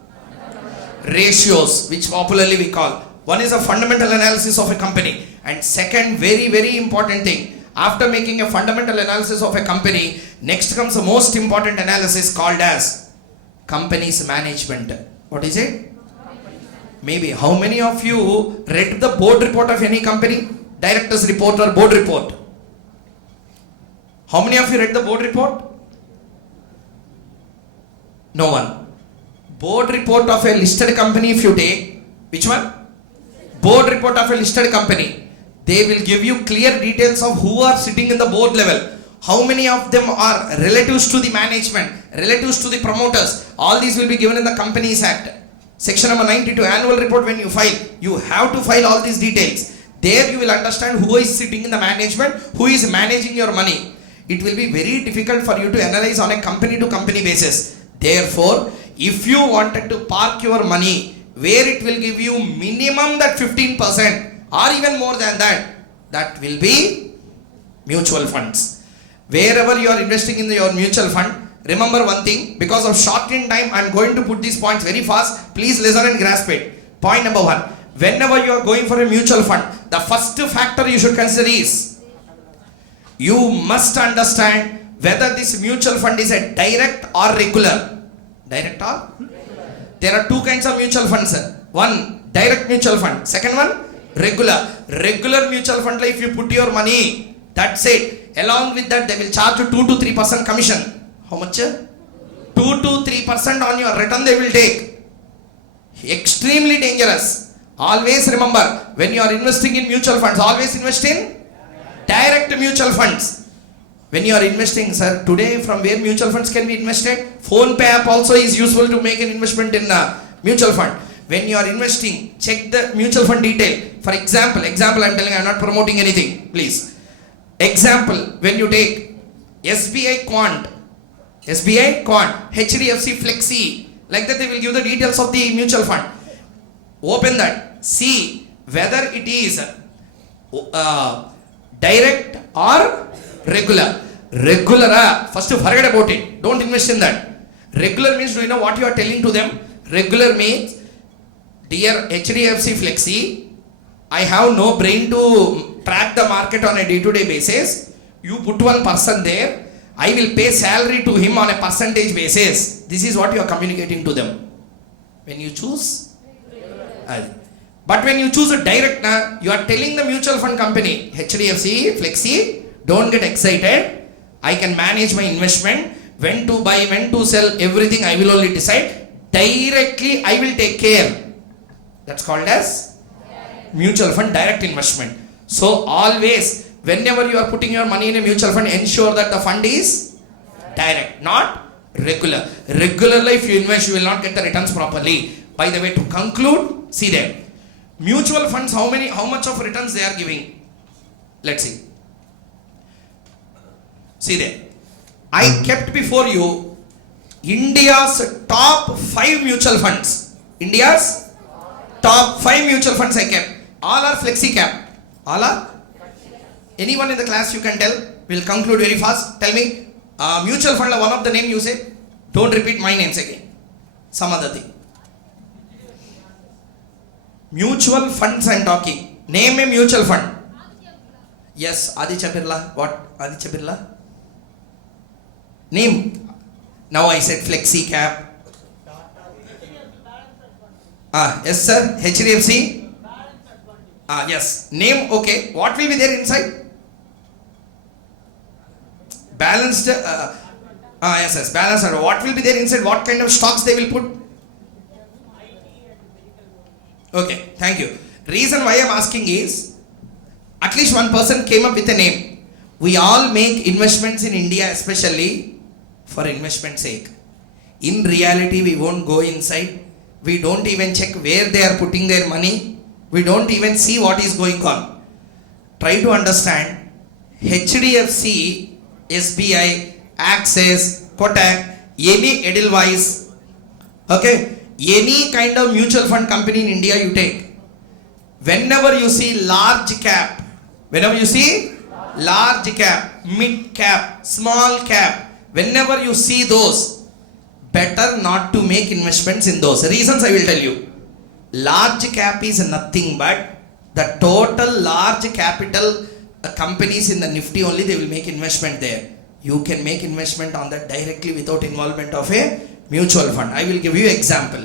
Ratios, which popularly we call. One is a fundamental analysis of a company, and second, very very important thing, after making a fundamental analysis of a company, next comes the most important analysis called as company's management. What is it? Maybe how many of you read the board report of any company? Director's report or board report? How many of you read the board report? No one. Board report of a listed company, if you take, which one? Board report of a listed company. They will give you clear details of who are sitting in the board level. How many of them are relatives to the management, relatives to the promoters. All these will be given in the Companies Act. Section number 92, annual report when you file. You have to file all these details. There you will understand who is sitting in the management, who is managing your money. It will be very difficult for you to analyze on a company to company basis. Therefore, if you wanted to park your money where it will give you minimum that 15% or even more than that, that will be mutual funds. Wherever you are investing in your mutual fund, remember one thing, because of short in time, I am going to put these points very fast. Please listen and grasp it. Point number 1. Whenever you are going for a mutual fund, the first factor you should consider is, you must understand whether this mutual fund is a direct or regular. Direct or? There are 2 kinds of mutual funds. One, direct mutual fund. Second one, regular. Regular mutual fund, like if you put your money, that's it. Along with that, they will charge you 2 to 3% commission. How much? 2 to 3% on your return they will take. Extremely dangerous. Always remember, when you are investing in mutual funds, always invest in direct mutual funds. When you are investing, sir, today from where mutual funds can be invested? Phone Pay app also is useful to make an investment in mutual fund. When you are investing, check the mutual fund detail. For example, I am telling, I am not promoting anything, please. Example, when you take SBI Quant, HDFC Flexi, like that they will give the details of the mutual fund. Open that, see whether it is direct or regular. First forget about it. Don't invest in that. Regular means, do you know what you are telling to them? Regular means, dear HDFC Flexi, I have no brain to track the market on a day-to-day basis. You put one person there, I will pay salary to him on a percentage basis. This is what you are communicating to them. When you choose, but when you choose a direct, you are telling the mutual fund company, HDFC, Flexi, don't get excited. I can manage my investment, when to buy, when to sell, everything I will only decide. Directly I will take care. That's called as mutual fund direct investment. So always, whenever you are putting your money in a mutual fund, ensure that the fund is direct, not regular. Regularly, if you invest, you will not get the returns properly. By the way, to conclude, see there. Mutual funds, how much of returns they are giving? Let's see. See there. I kept before you India's top 5 mutual funds. India's top 5 mutual funds I kept. All are flexi cap. All are? Anyone in the class you can tell? We'll conclude very fast. Tell me. Mutual fund, one of the name you say. Don't repeat my names again. Some other thing. Mutual funds I am talking. Name a mutual fund. Yes, Aditya Birla. What? Aditya Birla? Name. Now I said flexi cap. Yes sir. HDFC. Yes. Name. Okay. What will be there inside? Balanced. Yes. Balanced. What will be there inside? What kind of stocks they will put? Okay. Thank you. Reason why I am asking is, at least one person came up with a name. We all make investments in India, especially for investment sake. In reality, we won't go inside. We don't even check where they are putting their money. We don't even see what is going on. Try to understand. HDFC, SBI, Axis, Kotak, any Edelweiss, okay, any kind of mutual fund company in India you take. Whenever you see large cap, mid cap, small cap, whenever you see those, better not to make investments in those. Reasons I will tell you. Large cap is nothing but the total large capital companies in the Nifty only, they will make investment there. You can make investment on that directly without involvement of a mutual fund. I will give you example.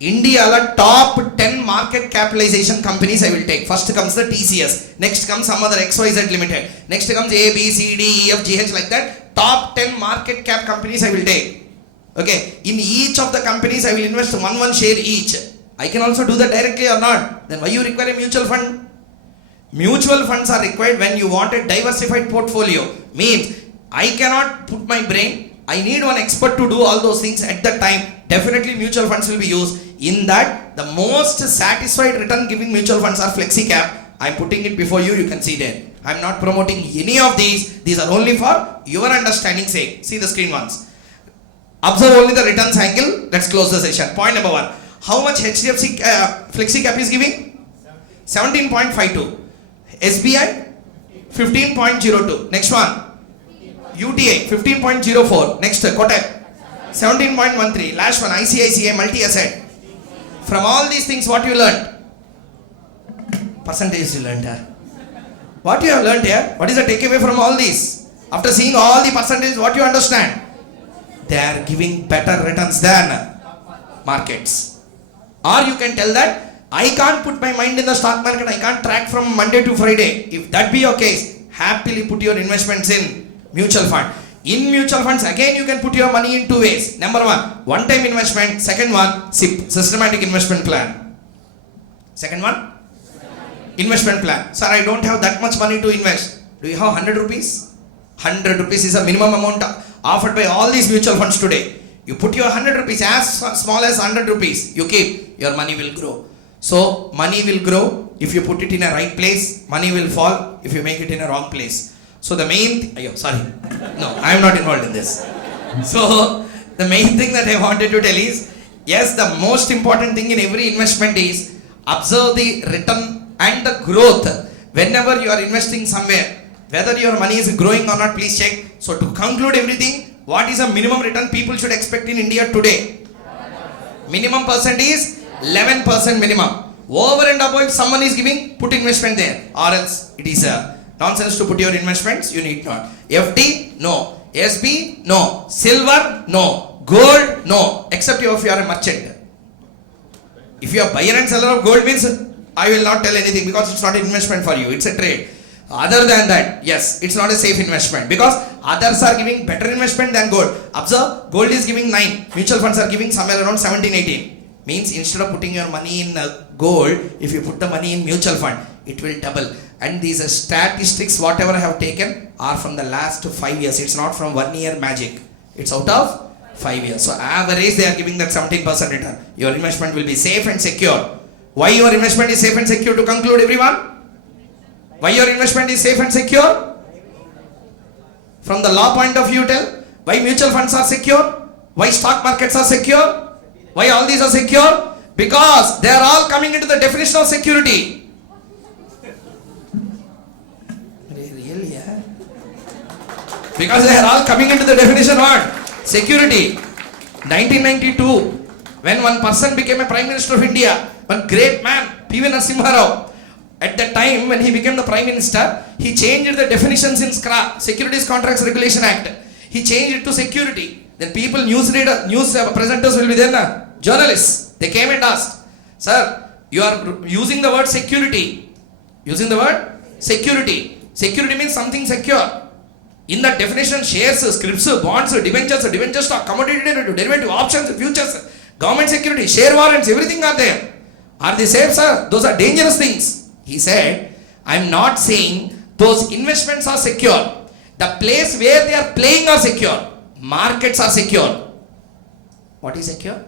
India top 10 market capitalization companies I will take. First comes the TCS. Next comes some other XYZ Limited. Next comes A, B, C, D, E, F, G, H, like that. Top 10 market cap companies I will take. Okay. In each of the companies I will invest one share each. I can also do that directly or not. Then why you require a mutual fund? Mutual funds are required when you want a diversified portfolio. Means I cannot put my brain. I need one expert to do all those things at the time. Definitely mutual funds will be used. In that, the most satisfied return giving mutual funds are flexi cap. I am putting it before you, you can see there. I am not promoting any of these. These are only for your understanding sake. See the screen once. Observe only the returns angle. Let's close the session. Point number 1. How much HDFC flexi cap is giving? 17.52. SBI 15.02. Next one. UTA 15.04. Next Kotak 17.13. Last one ICICI multi-asset. From all these things, what you learned? Percentage you learned here. What you have learned here? What is the takeaway from all these? After seeing all the percentages, what you understand? They are giving better returns than markets. Or you can tell that I can't put my mind in the stock market. I can't track from Monday to Friday. If that be your case, happily put your investments in mutual fund. In mutual funds, again you can put your money in 2 ways. Number 1, one-time investment. Second one, SIP, systematic investment plan. Second one, investment plan. Sir, I don't have that much money to invest. Do you have 100 rupees? 100 rupees is a minimum amount offered by all these mutual funds today. You put your 100 rupees, as small as 100 rupees, you keep, your money will grow. So, money will grow if you put it in a right place. Money will fall if you make it in a wrong place. So the main, I am not involved in this. So the main thing that I wanted to tell is, yes, the most important thing in every investment is observe the return and the growth. Whenever you are investing somewhere, whether your money is growing or not, please check. So to conclude everything, what is a minimum return people should expect in India today? Minimum percent is 11% minimum. Over and above, if someone is giving, put investment there. Or else it is nonsense to put your investments, you need not. FD, no. SB, no. Silver, no. Gold, no. Except if you are a merchant. If you are buyer and seller of gold means, I will not tell anything because it's not an investment for you. It's a trade. Other than that, yes, it's not a safe investment because others are giving better investment than gold. Observe, gold is giving 9. Mutual funds are giving somewhere around 17, 18. Means instead of putting your money in gold, if you put the money in mutual fund, it will double. And these statistics, whatever I have taken, are from the last 5 years. It's not from 1 year magic. It's out of 5 years. So average they are giving that 17% return. Your investment will be safe and secure. Why your investment is safe and secure, to conclude everyone? Why your investment is safe and secure? From the law point of view, tell. Why mutual funds are secure? Why stock markets are secure? Why all these are secure? Because they are all coming into the definition of security. Really, yeah? Because they are all coming into the definition what? Security. 1992, when one person became a Prime Minister of India, one great man, P.V. Narasimha Rao, at that time when he became the Prime Minister, he changed the definitions in SCRA, Securities Contracts Regulation Act. He changed it to security. Then people, news presenters will be there, journalists. They came and asked, sir, you are using the word security. Using the word security. Security means something secure. In that definition, shares, scrips, bonds, debentures stock, commodity derivative, options, futures, government security, share warrants, everything are there. Are they safe, sir? Those are dangerous things. He said, I am not saying those investments are secure. The place where they are playing are secure. Markets are secure. What is secure?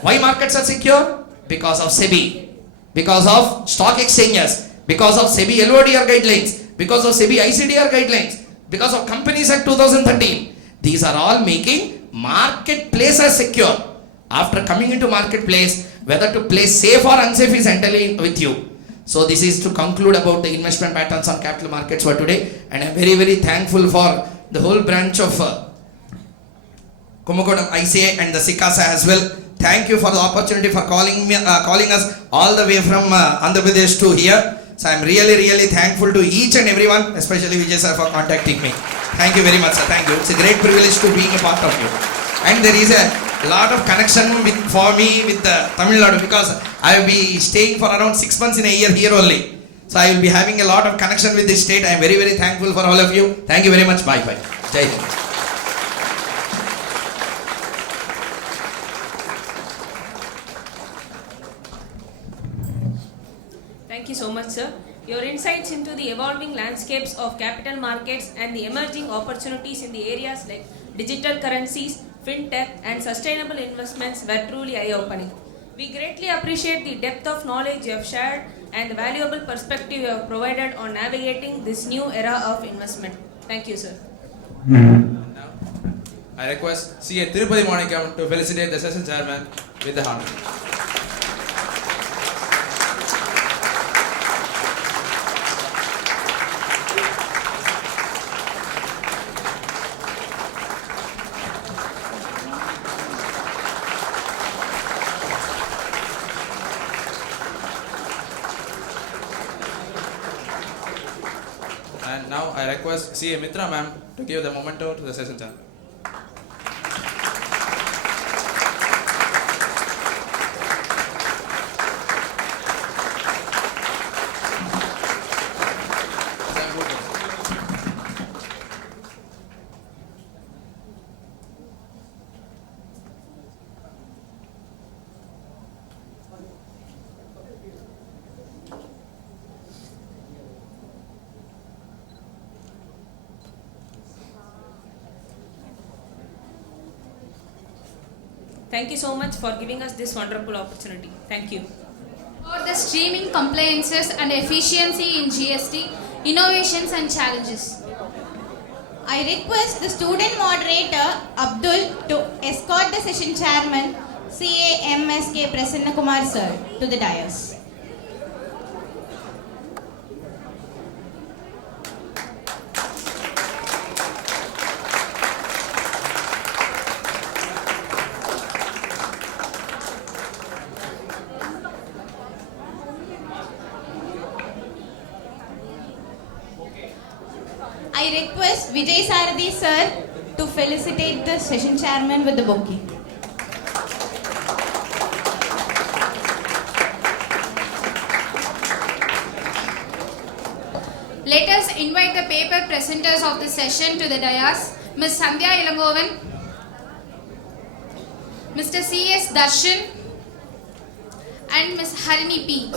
Why markets are secure? Because of SEBI. Because of stock exchanges. Because of SEBI LODR guidelines. Because of SEBI ICDR guidelines. Because of Companies Act 2013. These are all making marketplace as secure. After coming into marketplace, whether to play safe or unsafe is entirely with you. So this is to conclude about the investment patterns on capital markets for today. And I am very, very thankful for the whole branch of Kumbakonam ICA and the SICASA as well. Thank you for the opportunity for calling us all the way from Andhra Pradesh to here. So I am really, really thankful to each and everyone, especially Vijay sir, for contacting me. Thank you very much, sir. Thank you. It's a great privilege to be a part of you. And there is a lot of connection for me with Tamil Nadu because I will be staying for around 6 months in a year here only. So I will be having a lot of connection with this state. I am very, very thankful for all of you. Thank you very much. Bye bye. Jai Hind. Thank you so much, sir. Your insights into the evolving landscapes of capital markets and the emerging opportunities in the areas like digital currencies, fintech, and sustainable investments were truly eye-opening. We greatly appreciate the depth of knowledge you have shared and the valuable perspective you have provided on navigating this new era of investment. Thank you, sir. Now, I request C.A. Tirupati Manikam to felicitate the session chairman with the honor. And now I request C.A. Mitra ma'am to give the memento to the session chairman. Thank you so much for giving us this wonderful opportunity. Thank you. For the streaming compliances and efficiency in GST, innovations and challenges. I request the student moderator Abdul to escort the session chairman CAMSK Prasanna Kumar sir to the dais. I request Vijay Sarathi sir to felicitate the session chairman with the bouquet. Let us invite the paper presenters of the session to the dais. Ms. Sandhya Ilangovan, Mr. C.S. Darshan and Ms. Harini P.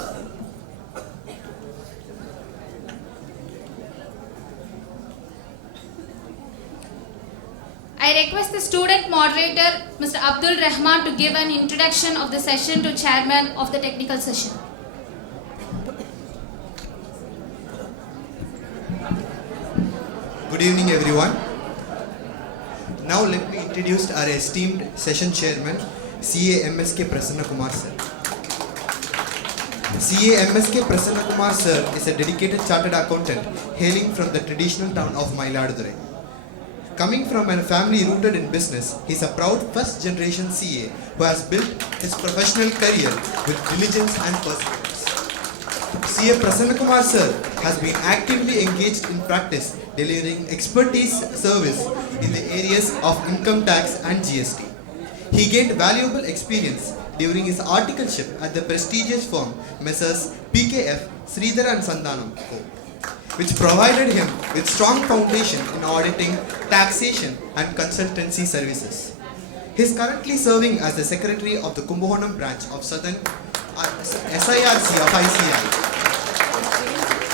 I request the student moderator, Mr. Abdul Rahman, to give an introduction of the session to chairman of the technical session. Good evening, everyone. Now let me introduce our esteemed session chairman, CA MSK Prasanna Kumar sir. CA MSK Prasanna Kumar sir is a dedicated chartered accountant hailing from the traditional town of Mailadurai. Coming from a family rooted in business, he is a proud first generation CA who has built his professional career with diligence and perseverance. CA Prasanna Kumar sir has been actively engaged in practice, delivering expertise service in the areas of income tax and GST. He gained valuable experience during his articleship at the prestigious firm Messrs. PKF Sridhar and Sandhanam Co., which provided him with strong foundation in auditing, taxation and consultancy services. He is currently serving as the secretary of the Kumbakonam branch of Southern SIRC of ICI.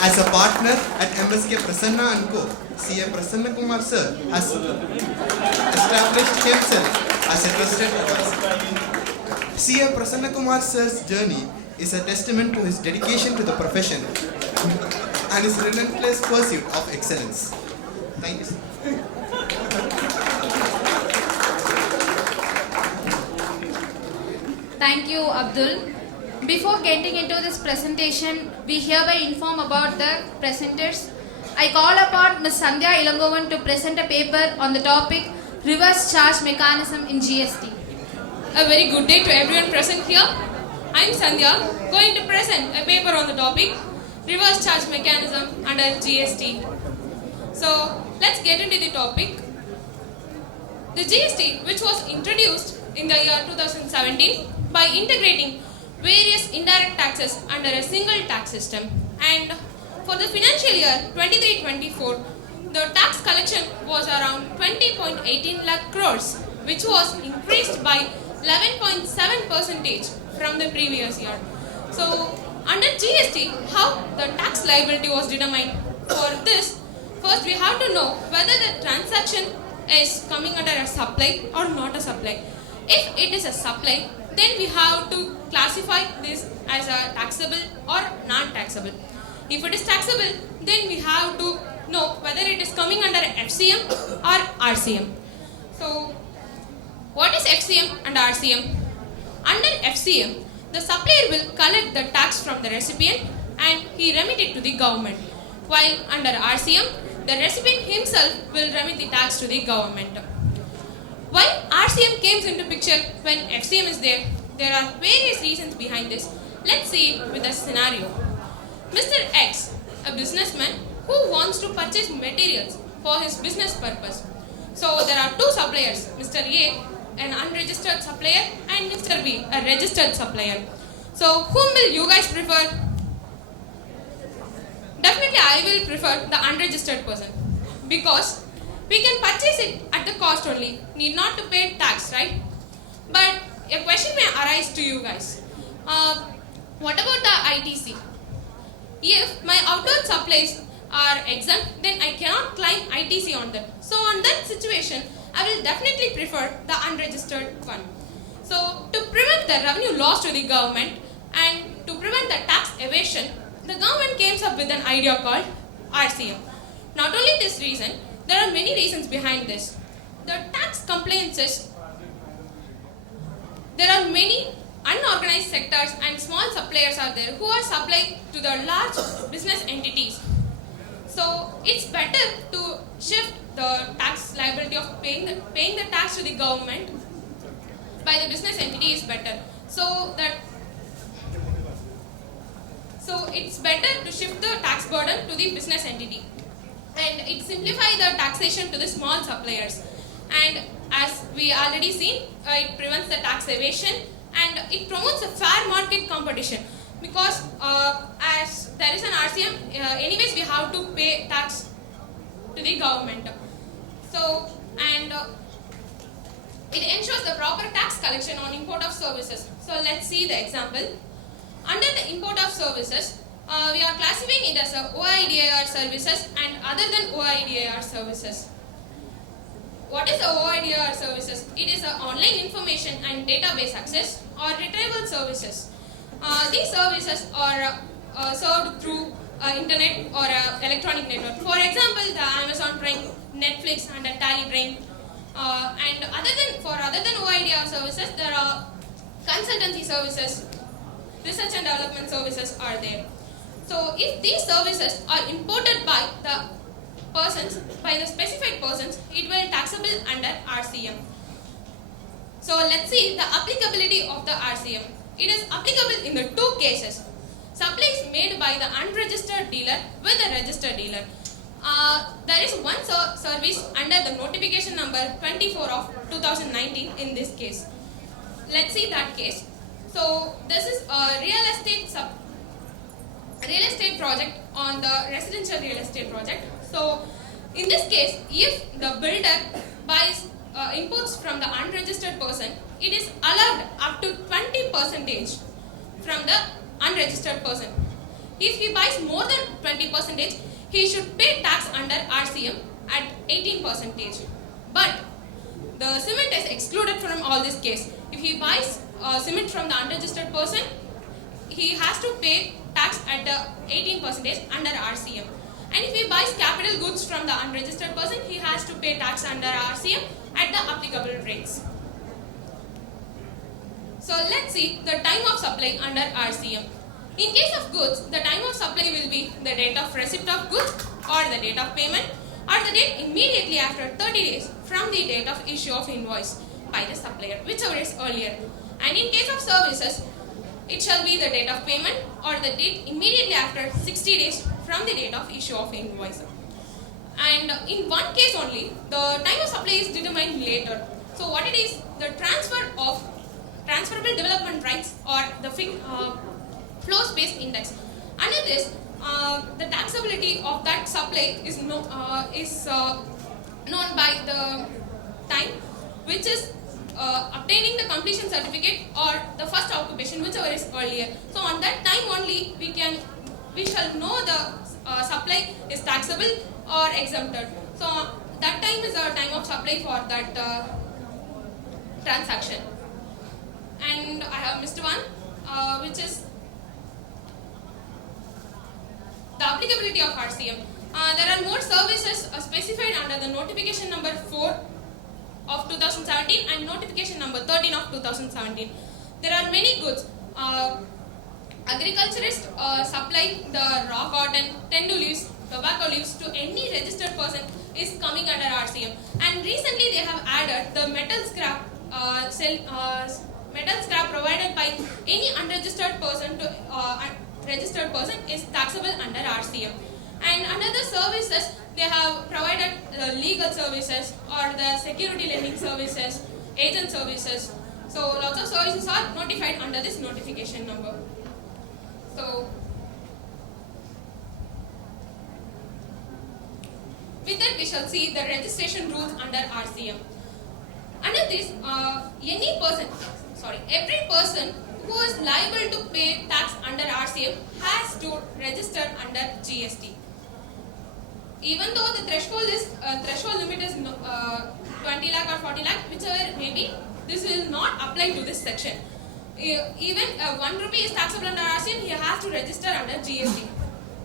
As a partner at MSK Prasanna & Co., CA Prasanna Kumar sir has established himself as a trusted advisor. CA Prasanna Kumar sir's journey is a testament to his dedication to the profession and his relentless pursuit of excellence. Thank you, sir. Thank you, Abdul. Before getting into this presentation, we hereby inform about the presenters. I call upon Ms. Sandhya Ilangovan to present a paper on the topic Reverse Charge Mechanism in GST. A very good day to everyone present here. I am Sandhya, going to present a paper on the topic Reverse Charge Mechanism under GST. So, let's get into the topic. The GST, which was introduced in the year 2017 by integrating various indirect taxes under a single tax system, and for the financial year 23-24, the tax collection was around 20.18 lakh crores, which was increased by 11.7% from the previous year. So, under GST, how the tax liability was determined? For this, first we have to know whether the transaction is coming under a supply or not a supply. If it is a supply, then we have to classify this as a taxable or non-taxable. If it is taxable, then we have to know whether it is coming under FCM or RCM. So, what is FCM and RCM? Under FCM, the supplier will collect the tax from the recipient and he remit it to the government. While under RCM, the recipient himself will remit the tax to the government. Why RCM comes into picture when FCM is there? There are various reasons behind this. Let's see it with a scenario. Mr. X, a businessman who wants to purchase materials for his business purpose. So there are two suppliers, Mr. A, an unregistered supplier, and Mr. B, a registered supplier. So whom will you guys prefer? Definitely I will prefer the unregistered person, because we can purchase it at the cost only, need not to pay tax, right? But a question may arise to you guys. What about the ITC? If my outdoor supplies are exempt, then I cannot claim ITC on that. So on that situation, I will definitely prefer the unregistered one. So to prevent the revenue loss to the government and to prevent the tax evasion, the government came up with an idea called RCM. Not only this reason, there are many reasons behind this. The tax compliances, there are many unorganized sectors and small suppliers are there who are supplying to the large business entities. So it's better to shift the tax liability of paying the tax to the government by the business entity is better. So it's better to shift the tax burden to the business entity. and it simplifies the taxation to the small suppliers. And as we already seen, it prevents the tax evasion and it promotes a fair market competition, because as there is an RCM, anyways we have to pay tax to the government. So, and it ensures the proper tax collection on import of services. So let's see the example. Under the import of services, we are classifying it as a OIDAR services and other than OIDAR services. What is the OIDAR services? It is an online information and database access or retrieval services. These services are served through internet or electronic network. For example, the Amazon Prime, Netflix and the Tally Brain. And other than OIDR services, there are consultancy services, research and development services are there. So if these services are imported by the specified persons, it will taxable under RCM. So let's see the applicability of the RCM. It is applicable in the two cases. Supplies made by the unregistered dealer with a registered dealer. There is one service under the notification number 24 of 2019 in this case. Let's see that case. So this is a real estate project on the residential real estate project. So in this case, if the builder buys inputs from the unregistered person, it is allowed up to 20% from the unregistered person. If he buys more than 20%, he should pay tax under RCM at 18%. But the cement is excluded from all this case. If he buys cement from the unregistered person, he has to pay tax at 18% under RCM. And if he buys capital goods from the unregistered person, he has to pay tax under RCM at the applicable rates. So let's see the time of supply under RCM. In case of goods, the time of supply will be the date of receipt of goods or the date of payment or the date immediately after 30 days from the date of issue of invoice by the supplier, whichever is earlier. And in case of services, it shall be the date of payment or the date immediately after 60 days from the date of issue of invoice. And in one case only, the time of supply is determined later. So what it is, the transferable development rights or the flow space index. Under this, the taxability of that supply is known by the time, which is obtaining the completion certificate or the first occupation, whichever is earlier. So on that time only, we shall know the supply is taxable or exempted. So that time is our time of supply for that transaction. And I have missed one, which is the applicability of RCM. There are more services specified under the notification number 4 of 2017 and notification number 13 of 2017. There are many goods. Agriculturists supply the raw cotton, tendu leaves, tobacco leaves to any registered person is coming under RCM. And recently they have added the metal scrap provided by any unregistered person to registered person is taxable under RCM. And under the services, they have provided legal services or the security lending services, agent services. So lots of services are notified under this notification number. So with that we shall see the registration rules under RCM. Under this, every person who is liable to pay tax under RCM has to register under GST. Even though the threshold limit is 20 lakh or 40 lakh, whichever may be, this will not apply to this section. Even 1 rupee is taxable under RCM, he has to register under GST.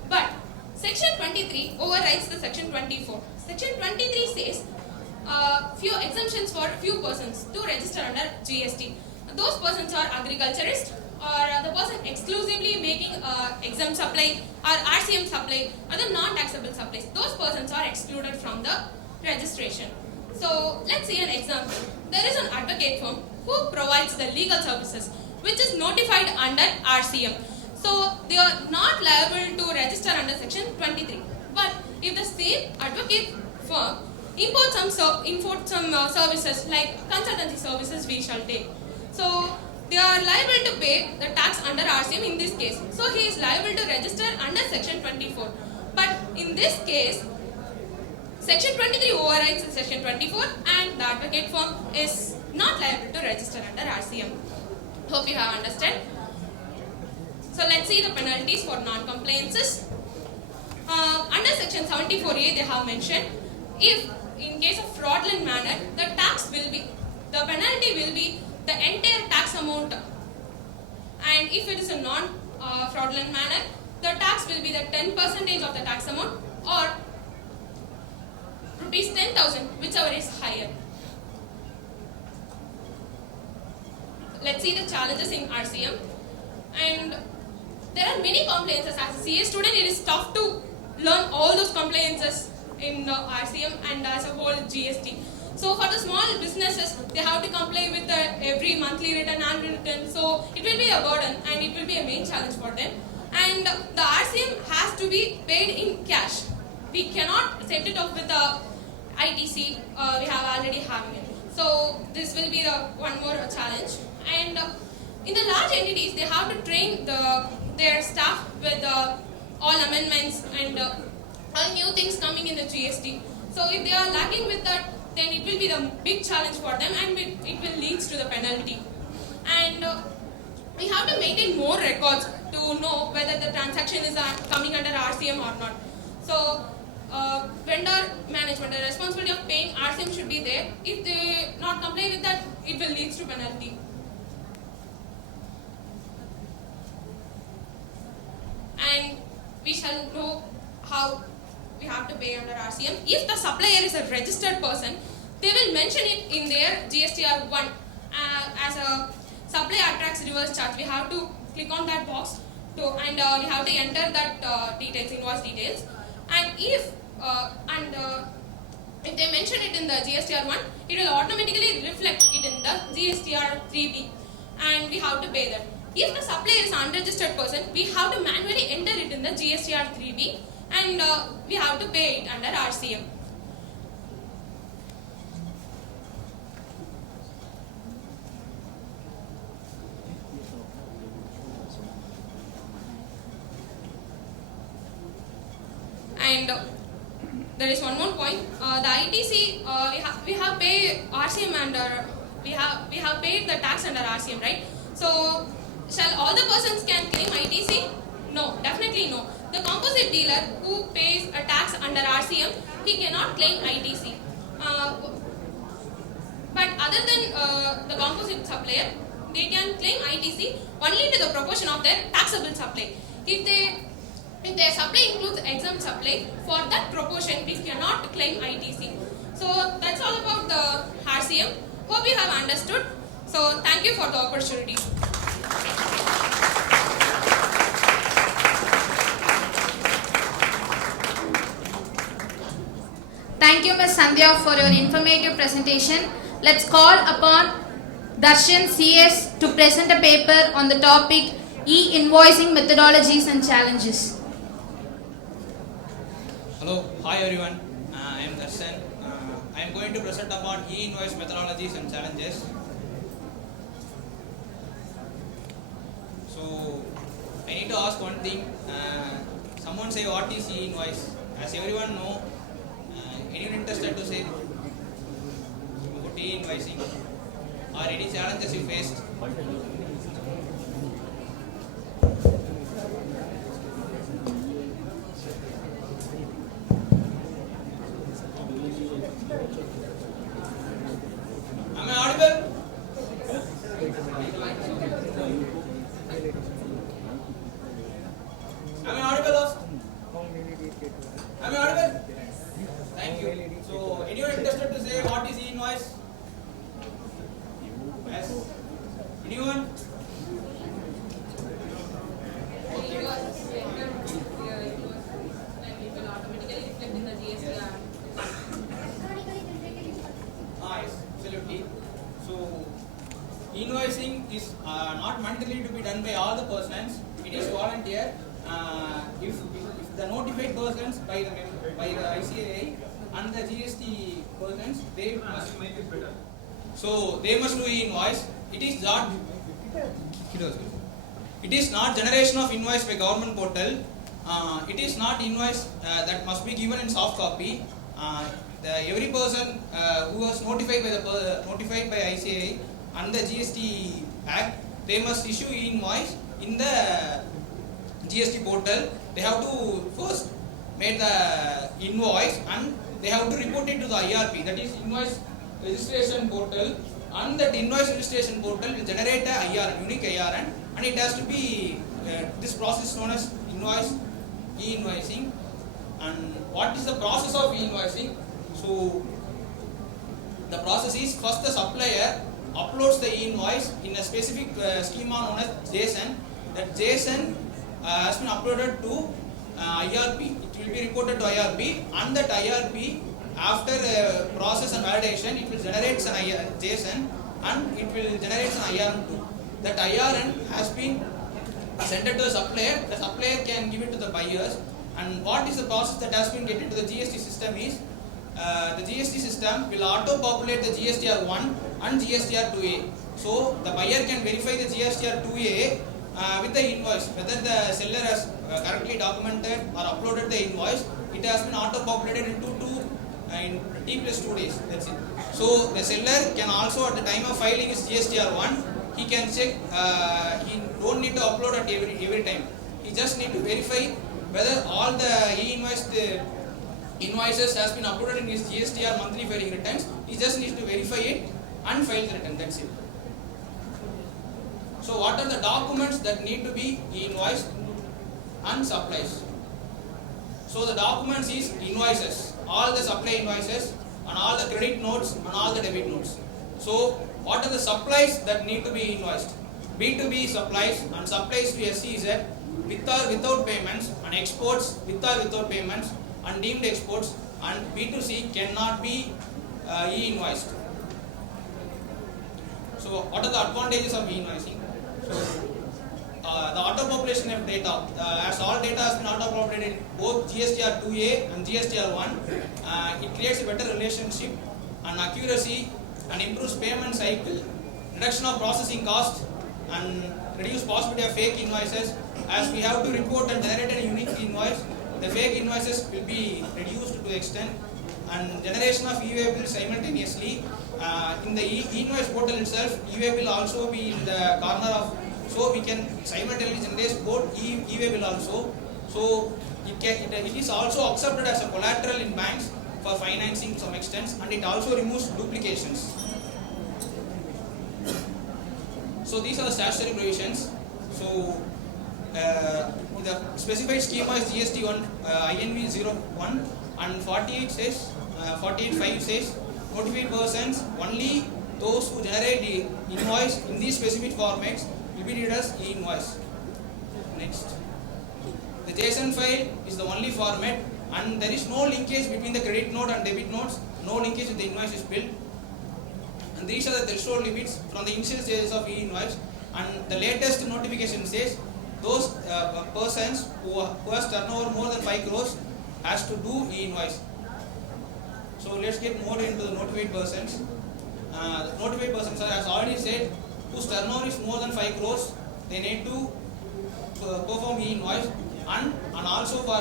But section 23 overrides the section 24. Section 23 says few exemptions for few persons to register under GST. Those persons are agriculturists or the person exclusively making exempt supply or RCM supply or the non-taxable supplies. Those persons are excluded from the registration. So let's see an example. There is an advocate firm who provides the legal services which is notified under RCM. So they are not liable to register under section 23. But if the same advocate firm import some services like consultancy services we shall take. So they are liable to pay the tax under RCM in this case. So he is liable to register under section 24. But in this case, section 23 overrides section 24 and the advocate firm is not liable to register under RCM. Hope you have understood. So let's see the penalties for non-compliances. Under section 74A they have mentioned, if in case of fraudulent manner, the penalty will be the entire tax amount, and if it is a non-fraudulent manner, the tax will be the 10% of the tax amount or rupees 10,000, whichever is higher. Let's see the challenges in RCM. And there are many compliances. As a CA student, it is tough to learn all those compliances in RCM and as a whole GST. So for the small businesses, they have to comply with every monthly return and return. So it will be a burden and it will be a main challenge for them. And the RCM has to be paid in cash. We cannot set it up with the ITC we have already having it. So this will be one more challenge. And in the large entities, they have to train their staff with all amendments and all new things coming in the GST. So if they are lacking with that, then it will be the big challenge for them and it will lead to the penalty. And we have to maintain more records to know whether the transaction is coming under RCM or not. So vendor management, the responsibility of paying RCM should be there. If they not comply with that, it will lead to penalty. And we shall know how we have to pay under RCM. If the supplier is a registered person, they will mention it in their GSTR 1 as a supplier attracts reverse charge. We have to click on that box and we have to enter that invoice details. And if they mention it in the GSTR 1, it will automatically reflect it in the GSTR 3B and we have to pay that. If the supplier is an unregistered person, we have to manually enter it in the GSTR 3B and we have to pay it under RCM. And there is one more point. The ITC, we have paid RCM under we have paid the tax under RCM, right? So shall all the persons can claim ITC? No, definitely no. The composite dealer who pays a tax under RCM, he cannot claim ITC. But other than the composite supplier, they can claim ITC only to the proportion of their taxable supply. If their supply includes exempt supply, for that proportion we cannot claim ITC. So that's all about the RCM. Hope you have understood. So thank you for the opportunity. Thank you, Ms. Sandhya, for your informative presentation. Let's call upon Darshan CS to present a paper on the topic E-invoicing methodologies and challenges. Hello, hi everyone. I am Darshan. I am going to present about E-invoice methodologies and challenges. So, I need to ask one thing. Someone say what is E-invoice? As everyone know, anyone interested to say about E-invoicing or any challenges you faced? Am I audible? Am I audible? Am I audible? Thank you. So, anyone interested to say what is E-invoice? Yes? Anyone? Yes, absolutely. So, invoicing is not mandatory to be done by all the persons. It is volunteer. if the notified persons by the ICAI and the GST persons, they must make it better. So they must do e-invoice. It is not generation of invoice by government portal. It is not invoice that must be given in soft copy. Every person who was notified by ICAI and the GST Act, they must issue e-invoice in the GST portal. They have to first make the invoice and they have to report it to the IRP, that is invoice registration portal, and that invoice registration portal will generate a IRN, unique IRN, and it has to be this process known as e-invoicing. And what is the process of e-invoicing? So the process is, first the supplier uploads the e-invoice in a specific schema known as JSON. That JSON has been uploaded to IRP. It will be reported to IRP, and that IRP, after process and validation, it will generate an JSON and it will generate an IRN too. That IRN has been sent to the supplier. The supplier can give it to the buyers. And what is the process that has been getting to the GST system is, the GST system will auto-populate the GSTR1 and GSTR2A. So the buyer can verify the GSTR2A with the invoice, whether the seller has correctly documented or uploaded the invoice. It has been auto-populated in T+2 days. That's it. So the seller can also, at the time of filing his GSTR1, he can check. He don't need to upload at every time. He just need to verify whether all the invoices has been uploaded in his GSTR monthly filing returns. He just needs to verify it and file the return. That's it. So what are the documents that need to be invoiced and supplies? So the documents is invoices, all the supply invoices and all the credit notes and all the debit notes. So what are the supplies that need to be invoiced? B2B supplies and supplies to SEZ with or without payments, and exports with or without payments, and deemed exports, and B2C cannot be e-invoiced. So what are the advantages of e-invoicing? So the auto-population of data, as all data has been auto-populated, both GSTR2A and GSTR1, it creates a better relationship and accuracy and improves payment cycle, reduction of processing cost, and reduce possibility of fake invoices. As we have to report and generate a unique invoice, the fake invoices will be reduced to extent, and generation of e-way bills simultaneously. In the e-invoice portal itself, e-way will also be in the corner of, so we can simultaneously generate both e-way bill also. So it is also accepted as a collateral in banks for financing to some extent, and it also removes duplications. So these are the statutory provisions. So the specified schema is GST1 INV 01, and 48.5 says notified persons, only those who generate the invoice in these specific formats will be treated as e-invoice. Next, the JSON file is the only format, and there is no linkage between the credit note and debit notes. No linkage with the invoice is built. And these are the threshold limits from the initial stages of e-invoice. And the latest notification says those persons who has turnover more than 5 crores has to do e-invoice. So let's get more into the notified persons. The notified persons are, as already said, whose turnover is more than 5 crores, they need to perform e-invoice, and also for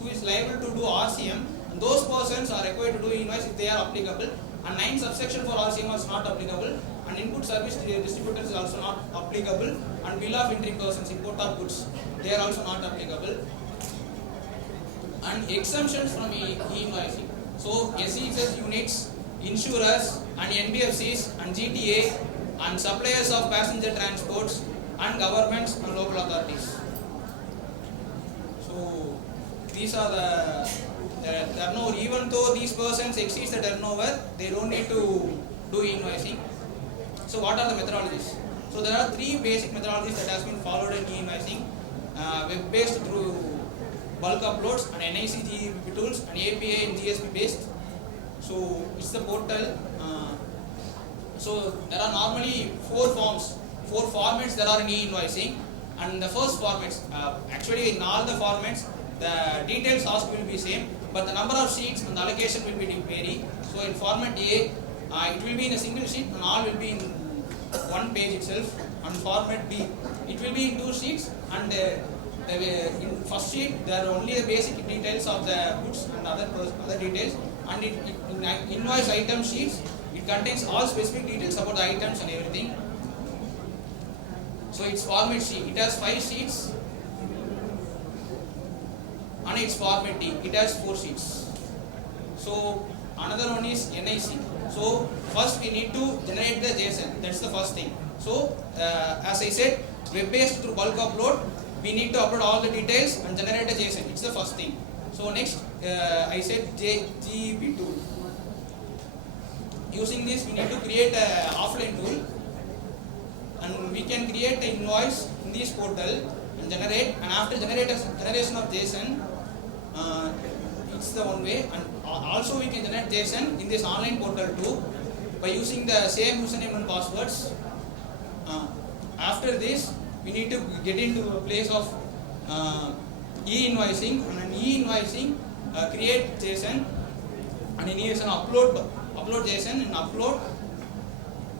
who is liable to do RCM, and those persons are required to do e-invoice if they are applicable. And 9 subsection for RCM is not applicable, and input service distributors is also not applicable, and bill of entry persons, import of goods, they are also not applicable. And exemptions from e-invoicing. So SEZ units, insurers and NBFCs and GTA and suppliers of passenger transports and governments and local authorities. So these are the turnover. Even though these persons exceeds the turnover, they don't need to do invoicing. So what are the methodologies? So there are 3 basic methodologies that has been followed in e-invoicing. Web-based through bulk uploads, and NIC GEP tools, and API and GSP based. So it's the portal. So there are normally 4 formats that are in e-invoicing. And the first formats, actually in all the formats, the details asked will be same, but the number of sheets and the allocation will be vary. So in format A, it will be in a single sheet and all will be in one page itself. And format B, it will be in 2 sheets, and in first sheet there are only the basic details of the goods and other details, and in invoice item sheets it contains all specific details about the items and everything. So its format sheet, it has 5 sheets, and its format D, it has 4 sheets. So another one is NIC. So first we need to generate the JSON, that's the first thing. So as I said, web based through bulk upload, we need to upload all the details and generate a JSON, it's the first thing. So next I said GEP tool. Using this we need to create an offline tool, and we can create an invoice in this portal and generate, and after generation of JSON, it's the one way, and also we can generate JSON in this online portal too by using the same username and passwords. After this we need to get into a place of e-invoicing, and in e-invoicing create JSON, and in JSON upload JSON, and upload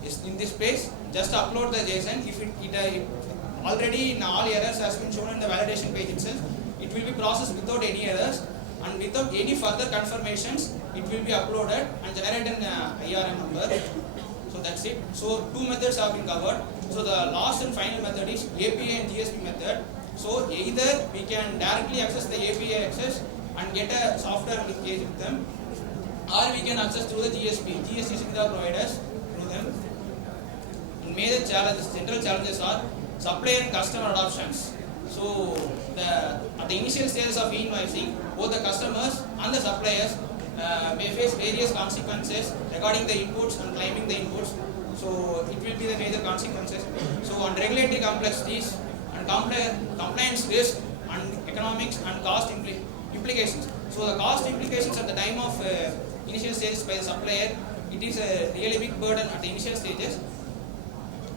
is in this place. Just upload the JSON. If it already in all errors has been shown in the validation page itself, it will be processed without any errors, and without any further confirmations it will be uploaded and generate an IRM number. So that's it. So 2 methods have been covered. So the last and final method is API and GSP method. So either we can directly access the API access and get a software linkage with them, or we can access through the GSP. GSP is the providers through them. And major challenges, general challenges are supplier and customer adoptions. So at the initial stages of e-invoicing, both the customers and the suppliers may face various consequences regarding the inputs and claiming the inputs. So it will be the major consequences. So on regulatory complexities and compliance risk and economics and cost implications. So the cost implications at the time of initial stages by the supplier, it is a really big burden at the initial stages.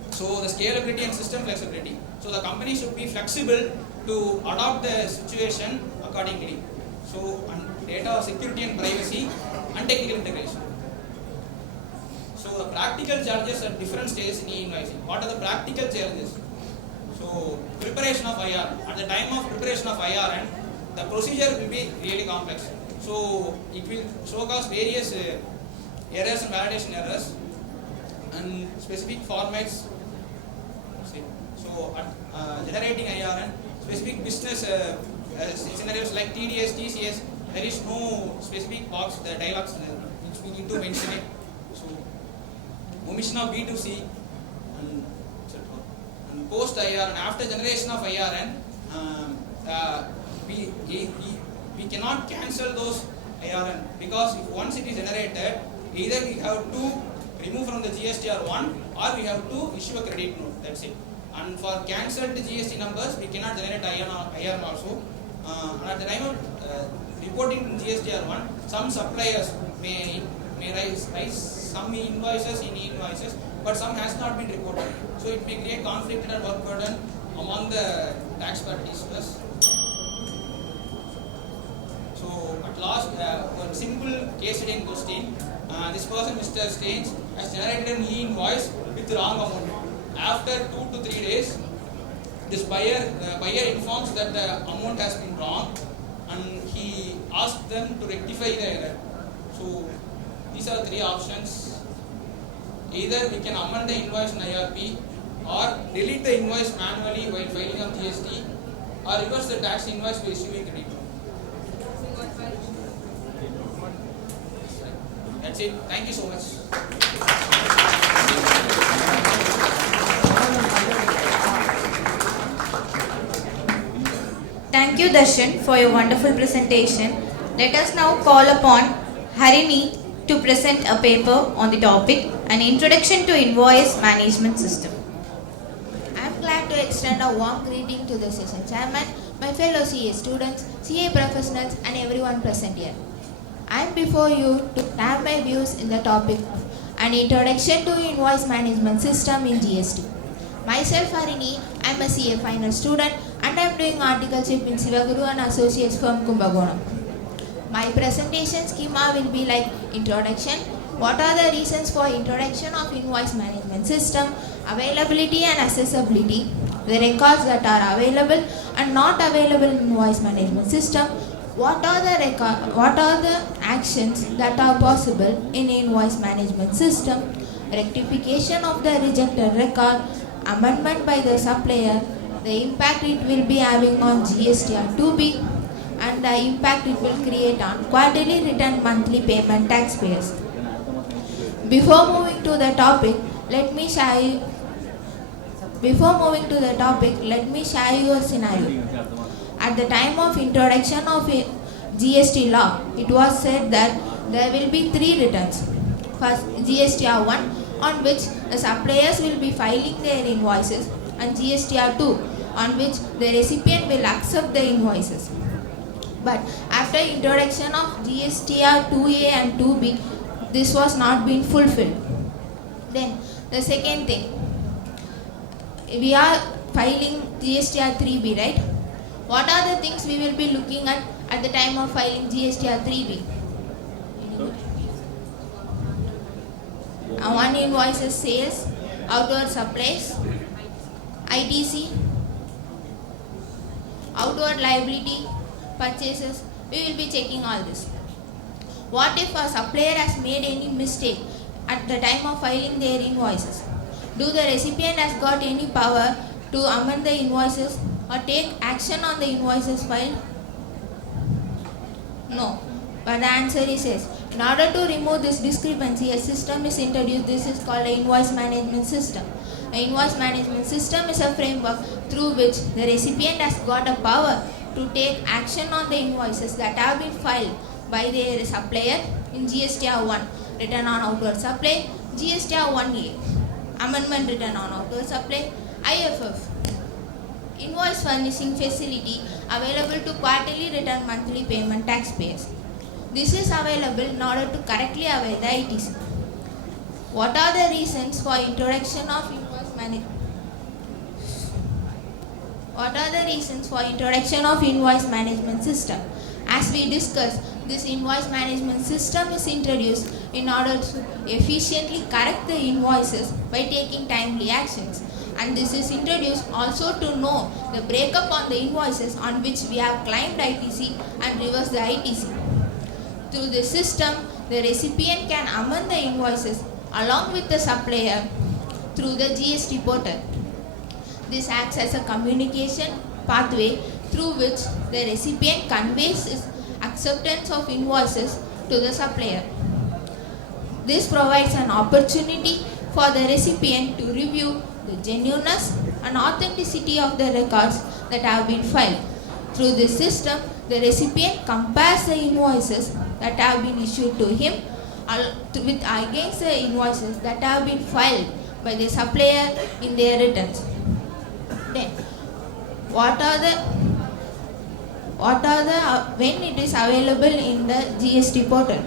So the scalability and system flexibility. So the company should be flexible to adopt the situation accordingly. So data security and privacy and technical integration. So the practical challenges at different stages in e-invoicing. What are the practical challenges? So preparation of IR. At the time of preparation of IR, the procedure will be really complex. So it will cause various errors and validation errors and specific formats. So generating IRN, specific business scenarios like TDS, TCS, there is no specific box, the dialogues which we need to mention it. So omission of B2C and post IRN, after generation of IRN, we cannot cancel those IRN, because if once it is generated, either we have to remove from the GSTR1 or we have to issue a credit note, that's it. And for cancelled GST numbers, we cannot generate IRN also. And at the time of reporting GSTR1, some suppliers may raise some invoices in e-invoices, but some has not been reported. So it may create conflict and work burden among the tax practitioners. So at last, one simple case study in question. This person, Mr. Strange, has generated an e-invoice with wrong amount. After 2 to 3 days, this buyer informs that the amount has been wrong, and he asked them to rectify the error. So these are 3 options. Either we can amend the invoice in IRP, or delete the invoice manually while filing of GST, or reverse the tax invoice by issuing credit note. That's it. Thank you so much. Thank you, Darshan, for your wonderful presentation. Let us now call upon Harini to present a paper on the topic, An Introduction to Invoice Management System. I am glad to extend a warm greeting to the session chairman, my fellow CA students, CA professionals and everyone present here. I am before you to have my views in the topic An Introduction to Invoice Management System in GST. Myself Harini, I I am a CA final student and I am doing articleship in Sivaguru and Associates firm Kumbakonam. My presentation schema will be like introduction. What are the reasons for introduction of invoice management system, availability and accessibility, the records that are available and not available in invoice management system, what are the actions that are possible in invoice management system, rectification of the rejected record, amendment by the supplier, the impact it will be having on GSTR 2B, and the impact it will create on quarterly return monthly payment taxpayers. Before moving to the topic, let me share you a scenario. At the time of introduction of a GST law, it was said that there will be 3 returns. First, GSTR 1, on which the suppliers will be filing their invoices, and GSTR 2, on which the recipient will accept the invoices. But after introduction of GSTR 2A and 2B, this was not being fulfilled. Then the second thing, we are filing GSTR 3B, right? What are the things we will be looking at the time of filing GSTR 3B? One invoice is sales, outward supplies, ITC, outward liability, purchases. We will be checking all this. What if a supplier has made any mistake at the time of filing their invoices? Do the recipient has got any power to amend the invoices or take action on the invoices filed? No. But the answer is yes. In order to remove this discrepancy, a system is introduced. This is called an invoice management system. An invoice management system is a framework through which the recipient has got a power to take action on the invoices that have been filed by their supplier in GSTR 1, return on outward supply, GSTR 1A, amendment return on outward supply, IFF, invoice furnishing facility available to quarterly return monthly payment taxpayers. This is available in order to correctly avail the ITC. What are the reasons for introduction of invoice management? What are the reasons for introduction of invoice management system? As we discussed, this invoice management system is introduced in order to efficiently correct the invoices by taking timely actions. And this is introduced also to know the breakup on the invoices on which we have claimed ITC and reverse the ITC. Through this system, the recipient can amend the invoices along with the supplier through the GST portal. This acts as a communication pathway through which the recipient conveys his acceptance of invoices to the supplier. This provides an opportunity for the recipient to review the genuineness and authenticity of the records that have been filed. Through this system, the recipient compares the invoices that have been issued to him against the invoices that have been filed by the supplier in their returns. Then, when it is available in the GST portal?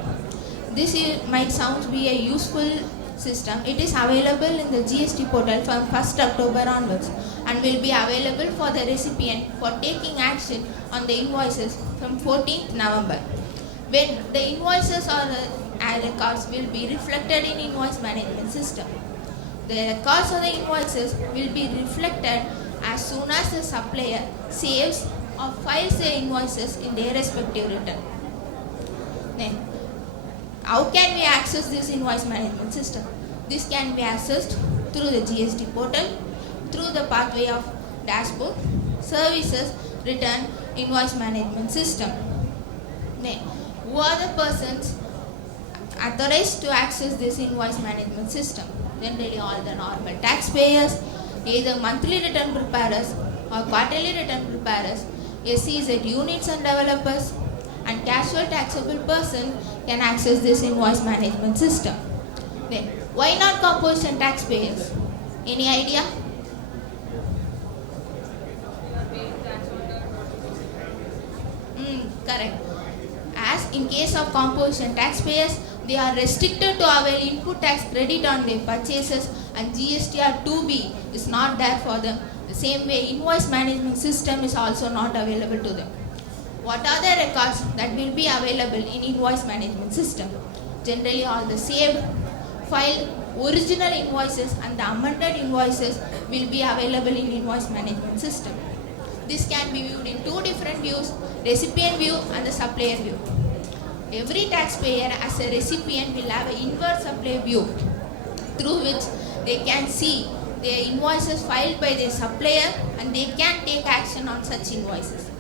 This might sound to be a useful system. It is available in the GST portal from 1st October onwards and will be available for the recipient for taking action on the invoices from 14th November. When the invoices or records will be reflected in invoice management system. The records of the invoices will be reflected as soon as the supplier saves or files the invoices in their respective return. Then, how can we access this invoice management system? This can be accessed through the GST portal, through the pathway of dashboard, services, return, invoice management system. Then, who are the persons authorized to access this invoice management system? Generally, all the normal taxpayers, either monthly return preparers or quarterly return preparers, SEZ units and developers, and casual taxable person can access this invoice management system. Then, why not composition taxpayers? Any idea? Correct. As in case of composition taxpayers, they are restricted to avail input tax credit on their purchases, and GSTR 2B is not there for them. The same way, invoice management system is also not available to them. What are the records that will be available in invoice management system? Generally, all the saved, filed, original invoices and the amended invoices will be available in invoice management system. This can be viewed in two different views, recipient view and the supplier view. Every taxpayer as a recipient will have an inward supplier view through which they can see their invoices filed by their supplier and they can take action on such invoices.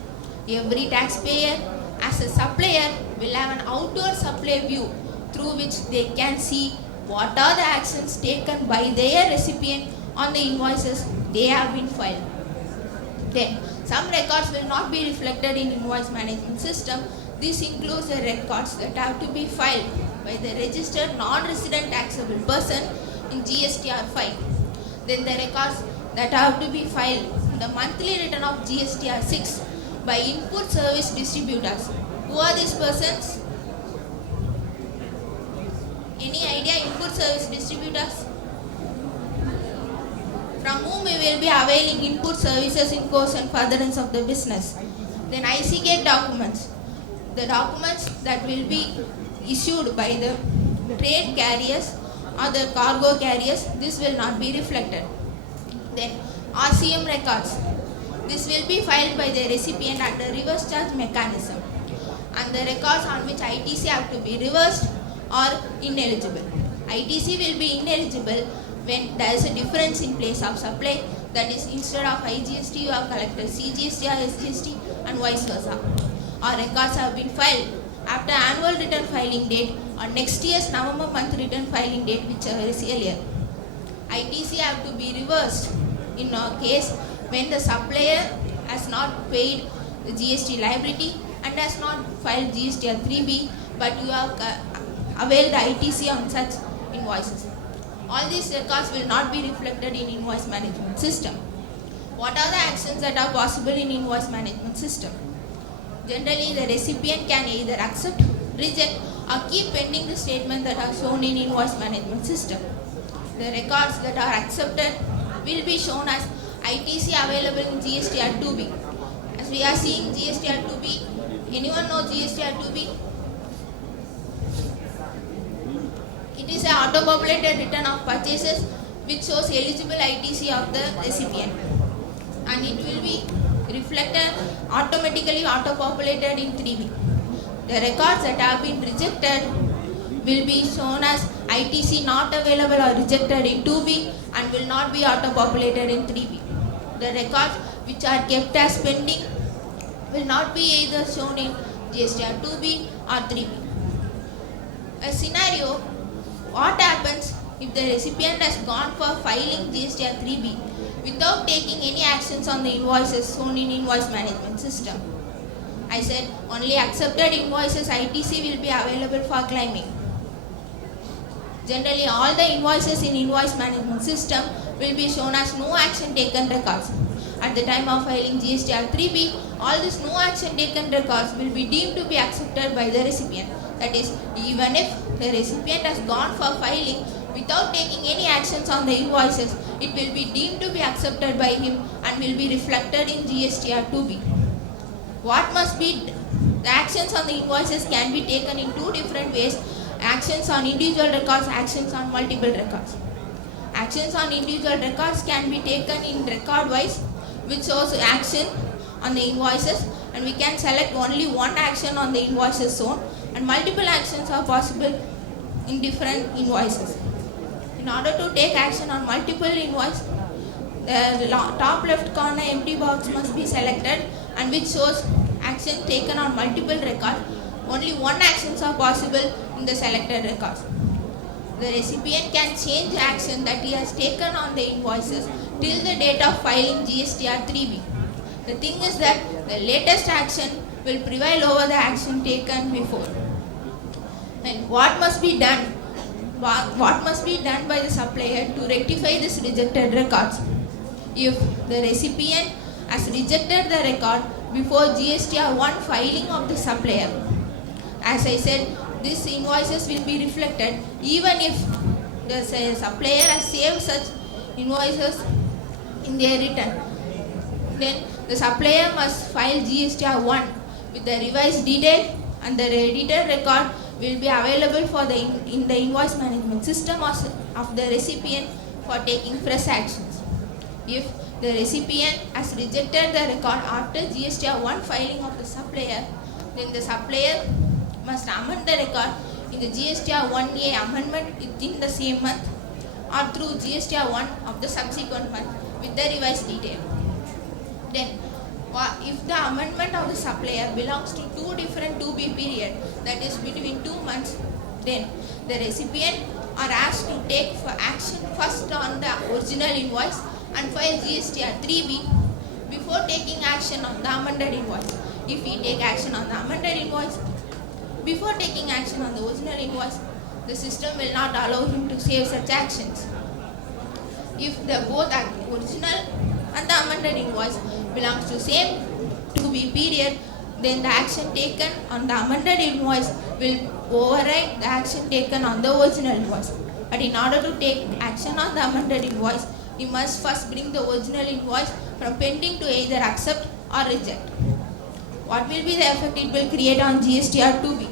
Every taxpayer as a supplier will have an outward supplier view through which they can see what are the actions taken by their recipient on the invoices they have been filed. Then, some records will not be reflected in invoice management system. This includes the records that have to be filed by the registered non-resident taxable person in GSTR 5. Then the records that have to be filed in the monthly return of GSTR 6 by input service distributors. Who are these persons? Any idea? Input service distributors? From whom we will be availing input services in course and furtherance of the business. Then ICGate documents. The documents that will be issued by the trade carriers or the cargo carriers, this will not be reflected. Then RCM records. This will be filed by the recipient under reverse charge mechanism. And the records on which ITC have to be reversed or ineligible. ITC will be ineligible when there is a difference in place of supply, that is instead of IGST you have collected CGST or SGST and vice versa. Or records have been filed after annual return filing date or next year's November month return filing date, whichever is earlier. ITC have to be reversed in a case when the supplier has not paid the GST liability and has not filed GSTR 3B, but you have availed the ITC on such invoices. All these records will not be reflected in invoice management system. What are the actions that are possible in invoice management system? Generally, the recipient can either accept, reject or keep pending the statement that are shown in invoice management system. The records that are accepted will be shown as ITC available in GSTR 2B. As we are seeing GSTR 2B, anyone know GSTR 2B? It is an auto-populated return of purchases which shows eligible ITC of the recipient, and it will be reflected automatically auto-populated in 3B. The records that have been rejected will be shown as ITC not available or rejected in 2B and will not be auto-populated in 3B. The records which are kept as pending will not be either shown in GSTR 2B or 3B. A scenario: what happens if the recipient has gone for filing GSTR 3B without taking any actions on the invoices shown in invoice management system? I said only accepted invoices ITC will be available for claiming. Generally, all the invoices in invoice management system will be shown as no action taken records. At the time of filing GSTR 3B, all these no action taken records will be deemed to be accepted by the recipient. That is, even if the recipient has gone for filing without taking any actions on the invoices, it will be deemed to be accepted by him and will be reflected in GSTR 2B. What must be the actions on the invoices can be taken in two different ways: actions on individual records, actions on multiple records. Actions on individual records can be taken in record wise, which shows action on the invoices, and we can select only one action on the invoices shown, and multiple actions are possible in different invoices. In order to take action on multiple invoices, the top left corner empty box must be selected, and which shows action taken on multiple records. Only one actions are possible in the selected records. The recipient can change action that he has taken on the invoices till the date of filing GSTR 3B. The thing is that the latest action will prevail over the action taken before. And what must be done? What must be done by the supplier to rectify this rejected records? If the recipient has rejected the record before GSTR 1 filing of the supplier, as I said, these invoices will be reflected even if the supplier has saved such invoices in their return. Then the supplier must file GSTR 1 with the revised detail, and the edited record will be available for in the invoice management system of the recipient for taking fresh actions. If the recipient has rejected the record after GSTR 1 filing of the supplier, then the supplier must amend the record in the GSTR 1A amendment within the same month or through GSTR 1 of the subsequent month with the revised detail. Then, if the amendment of the supplier belongs to two different 2B periods, that is between 2 months, then the recipient are asked to take action first on the original invoice and file GSTR 3B before taking action on the amended invoice. If we take action on the amended invoice before taking action on the original invoice, the system will not allow him to save such actions. If the both original and the amended invoice belongs to same 2B period, then the action taken on the amended invoice will override the action taken on the original invoice. But in order to take action on the amended invoice, we must first bring the original invoice from pending to either accept or reject. What will be the effect it will create on GSTR 2B?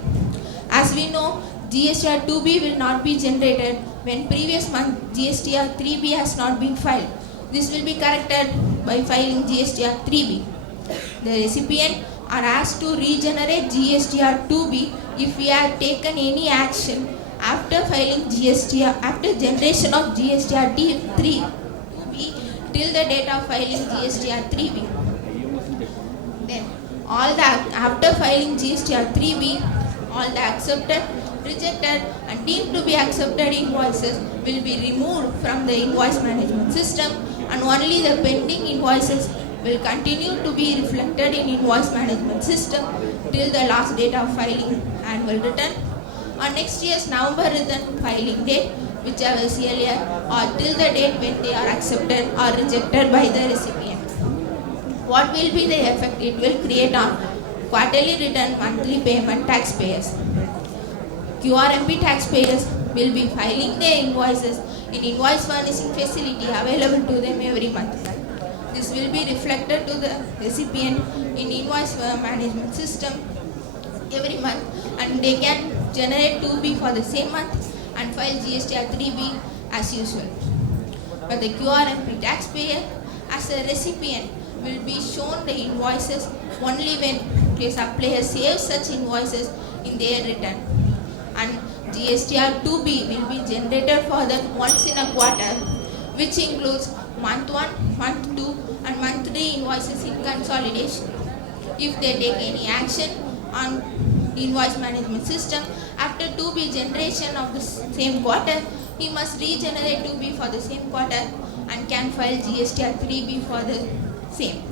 As we know, GSTR 2B will not be generated when previous month GSTR 3B has not been filed. This will be corrected by filing GSTR 3B. The recipient are asked to regenerate GSTR 2B if we have taken any action after filing GSTR, after generation of GSTR 2B till the date of filing GSTR 3B. Then, after filing GSTR 3B, all the accepted, rejected and deemed to be accepted invoices will be removed from the invoice management system, and only the pending invoices will continue to be reflected in invoice management system till the last date of filing annual return or next year's November return filing date, whichever is earlier, or till the date when they are accepted or rejected by the recipient. What will be the effect it will create on quarterly return monthly payment taxpayers? QRMP taxpayers will be filing their invoices in invoice furnishing facility available to them every month. This will be reflected to the recipient in invoice management system every month, and they can generate 2B for the same month and file GSTR 3B as usual. But the QRMP taxpayer as a recipient will be shown the invoices only when the supplier saves such invoices in their return, and GSTR 2B will be generated for them once in a quarter, which includes month 1, month 2 and month 3 invoices in consolidation. If they take any action on invoice management system after 2B generation of the same quarter, he must regenerate 2B for the same quarter and can file GSTR 3B for the same.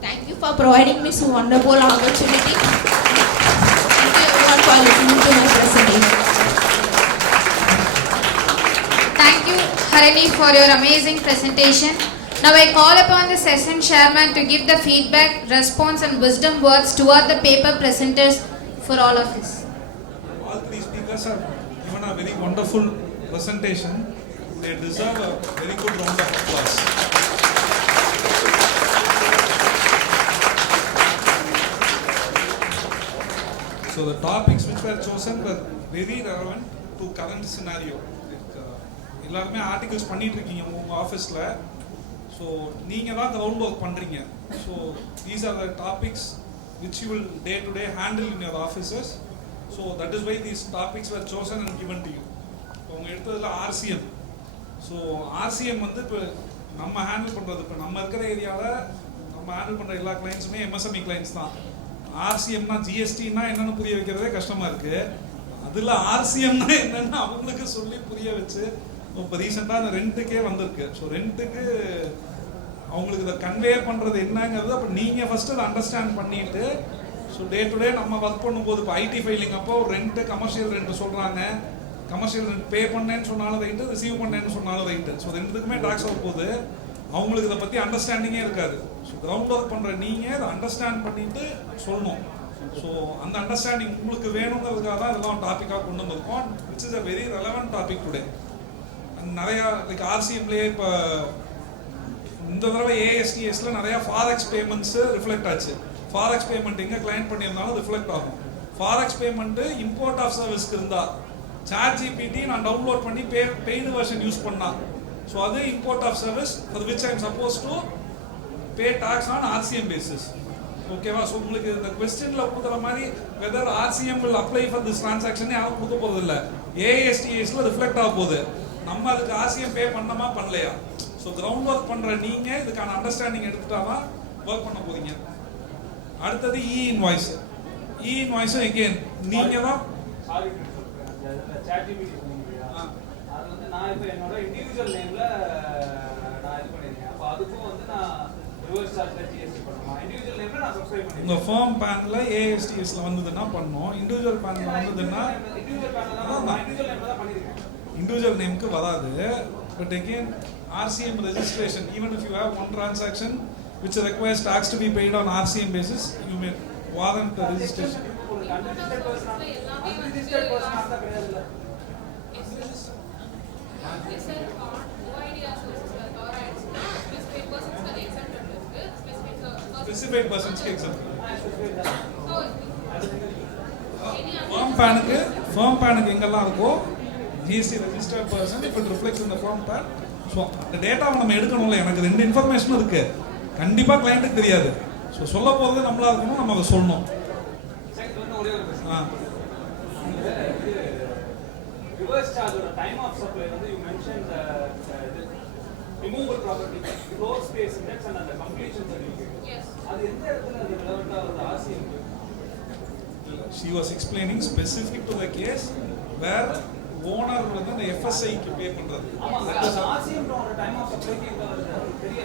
Thank you for providing me this wonderful opportunity. Thank you everyone for listening to my presentation. Thank you, Harini, for your amazing presentation. Now I call upon the session chairman to give the feedback, response and wisdom words toward the paper presenters for all of us. All three speakers have given a very wonderful presentation. They deserve a very good round of applause. So the topics which were chosen were very relevant to current scenario. எல்லாருமே articles பண்ணிட்டு இருக்கீங்க உங்க ஆஃபீஸில். So நீங்கள் தான் ground work பண்ணுறீங்க. So these are the topics which you will day to day handle in your offices. So that is why these topics were chosen and given to you. அவங்க எடுத்ததில் RCM. So RCM வந்து இப்போ நம்ம handle பண்ணுறது, இப்போ நம்ம இருக்கிற ஏரியாவில் நம்ம ஹேண்டில் பண்ணுற எல்லா கிளைண்ட்ஸுமே MSME கிளைண்ட்ஸ் தான். RCMனா ஜிஎஸ்டின்னா என்னென்னு புரிய வைக்கிறதே கஷ்டமாக இருக்குது. அதில் RCMனா என்னென்னு அவங்களுக்கு சொல்லி புரிய வச்சு இப்போ ரீசெண்டாக அந்த ரெண்ட்டுக்கே வந்திருக்கு. ஸோ ரெண்ட்டுக்கு அவங்களுக்கு இதை கன்வே பண்ணுறது என்னங்கிறது அப்போ நீங்கள் ஃபஸ்ட்டு அதை அண்டர்ஸ்டாண்ட் பண்ணிவிட்டு, ஸோ டே டு டே நம்ம ஒர்க் பண்ணும்போது இப்போ ஐடி ஃபைலிங் அப்போ ரெண்ட்டு கமர்ஷியல் ரெண்ட்டு சொல்கிறாங்க. கமர்ஷியல் ரெண்ட் பே பண்ணேன்னு சொன்னாலும் ரைட்டு, ரிசீவ் பண்ணேன்னு சொன்னாலும் ரைட்டு. ஸோ ரெண்டுக்குமே டாக்ஸ் வரும்போது அவங்களுக்கு இதை பற்றி அண்டர்ஸ்டாண்டிங்கே இருக்காது. ஸோ கிரவுண்ட் ஒர்க் பண்ணுற நீங்கள் அதை அண்டர்ஸ்டாண்ட் பண்ணிவிட்டு சொல்லணும். ஸோ ஸோ அந்த அண்டர்ஸ்டாண்டிங் உங்களுக்கு வேணுங்கிறதுக்காக தான் இதெல்லாம் டாப்பிக்காக கொண்டு வந்திருக்கோம், which is a very relevant topic today. நிறையா லைக் ஆர்சிஎம்லேயே இப்போ இந்த தடவை ஏஎஸ்டிஎஸ்ல நிறையா ஃபாரெக்ஸ் பேமெண்ட்ஸு ரிஃப்ளெக்ட் ஆச்சு. ஃபாரெக்ஸ் பேமெண்ட் எங்கே கிளைண்ட் பண்ணியிருந்தாலும் ரிஃப்ளெக்ட் ஆகும். ஃபாரெக்ஸ் பேமெண்ட்டு இம்போர்ட் ஆஃப் சர்வீஸ்க்கு இருந்தால் சாட் ஜிபிடி நான் டவுன்லோட் பண்ணி பெய்டு வெர்ஷன் யூஸ் பண்ணால், ஸோ அது import of service for which I am supposed to pay tax on RCM basis. ஓகேவா? ஸோ உங்களுக்கு இந்த கொஸ்டினில் கொடுக்குற மாதிரி whether RCM will apply for this transaction யாரும் கொடுக்க போகிறது இல்லை. ஏஎஸ்டிஎஸ்ல ரிஃப்ளெக்ட் ஆக போகுது. நம்ம அதுக்கு ஆர்சிஎம் பே பண்ணமா பண்ணலையா? ஸோ கிரவுண்ட் ஒர்க் பண்ணுற நீங்கள் இதுக்கான அண்டர்ஸ்டாண்டிங் எடுத்துட்டாதான் ஒர்க் பண்ண போறீங்க. அடுத்தது இ இன்வாய்ஸ். இ இன்வாய்ஸும் எகெயின் நீங்கள் தான் அது வந்து நான் இப்போ என்னோட இண்டிவிஜுவல் நேம்ல நான் இது பண்ணிருக்கேன். அப்போ அதுக்கும் வந்து நான் ரிவர்ஸ் சார்ஜ்ல ஜிஎஸ்டி பண்ணுவேன். இண்டிவிஜுவல் நேம்ல நான் சப்ஸ்கிரைப் பண்ணிருக்கேன். உங்க ஃபார்ம் பேன்ல ஏஎஸ்டிஎஸ்ல வந்ததுன்னா பண்ணோம், இண்டிவிஜுவல் பேன்ல வந்ததுன்னா இண்டிவிஜுவல் பேன்ல தான் நான் இண்டிவிஜுவல் நேம்ல தான் பண்ணிருக்கேன். இண்டிவிஜுவல் நேமுக்கு வராது. But again RCM registration, even if you have one transaction which requires tax to be paid on RCM basis, you may warrant the registration. Unregistered person ஆக கிடையாதுல்ல. Specified persons க்கு exempt. firm pan எங்கெல்லாம் இருக்கோ GST registered person if it reflects in the firm pan. So அந்த டேட்டாவை நம்ம எடுக்கணும்ல. எனக்கு ரெண்டு இன்ஃபர்மேஷனும் இருக்கு, கண்டிப்பாக கிளைண்ட்டுக்கு தெரியாது. ஸோ சொல்ல போகிறது நம்மளா இருக்கணும், நம்ம அதை சொல்லணும். ரிவர்ஸ் சார்ஜோட டைம் ஆஃப் சப்ளை வந்து you mention removable property floor space index and அந்த கம்ப்ளீஷன் சர்டிஃபிகேட். அது எந்த இடத்துல அது ரெலவெண்டா வருது RCM? She was explaining specific to the case where owner வந்து அந்த FSI க்கு பே பண்றது. ஆமா, அந்த ஆர்சிஎம் ஓட டைம் ஆஃப் சப்ளைக்கு எங்க வருது?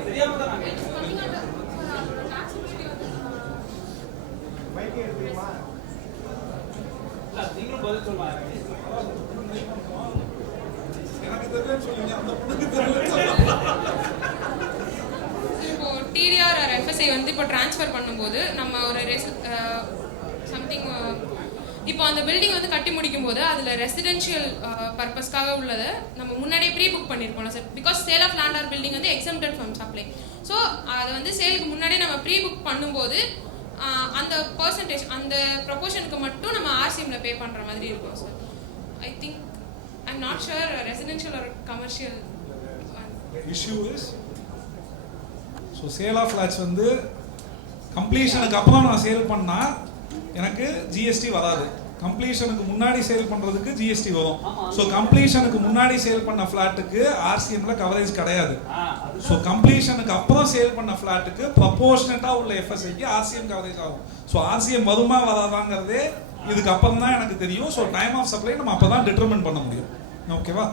தெரியாம தான் நான் கேக்குறேன். மைக்கே எடுத்துமா? இல்ல நீங்களும் பதில் சொல்லுங்க. எனக்கு தெரியல சொல்லுங்க, அந்த பொண்ணுக்கு தெரியல. இப்போ டிடிஆர் ஆர் எஃப்எஸ்ஐ வந்து இப்போ ட்ரான்ஸ்ஃபர் பண்ணும்போது நம்ம ஒரு சம்திங் இப்போ அந்த பில்டிங் வந்து கட்டி முடிக்கும் போது அதில் ரெசிடென்ஷியல் பர்பஸ்க்காக உள்ளதை நம்ம முன்னாடியே ப்ரீ புக் பண்ணியிருப்போம்ல sir. Because sale of land or building வந்து எக்ஸம்டட் ஃப்ரம் சப்ளை. ஸோ அதை வந்து சேலுக்கு முன்னாடியே நம்ம ப்ரீ புக் பண்ணும்போது அந்த பர்சன்டேஜ் அந்த ப்ரொபோர்ஷனுக்கு மட்டும் நம்ம ஆர்சிஎம்ல பே பண்ணுற மாதிரி இருக்கும் sir. I think I am not sure residential or commercial. Issue is so sale of flats வந்து கம்ப்ளீஷனுக்கு அப்புறம் நான் சேல் பண்ணால் எனக்கு ஜிஎஸ்டி வராது. கம்ப்ளீஷனுக்கு முன்னாடி சேல் பண்ணுறதுக்கு ஜிஎஸ்டி வரும். ஸோ கம்ப்ளீஷனுக்கு முன்னாடி சேல் பண்ண ஃப்ளாட்டுக்கு ஆர்சிஎம்ல கவரேஜ் கிடையாது. ஸோ கம்ப்ளீஷனுக்கு அப்புறம் சேல் பண்ண ஃப்ளாட்டுக்கு ப்ரொபோர்ஷனட்டாக உள்ள எஃப்எஸ்ஐக்கு ஆர்சிஎம் கவரேஜ் ஆகும். ஸோ ஆர்சிஎம் வருமா வராதாங்கிறதே இதுக்கு அப்புறம் தான் எனக்கு தெரியும். ஸோ டைம் ஆஃப் சப்ளை நம்ம அப்போ தான் டிட்டர்மின் பண்ண முடியும். ஓகேவா?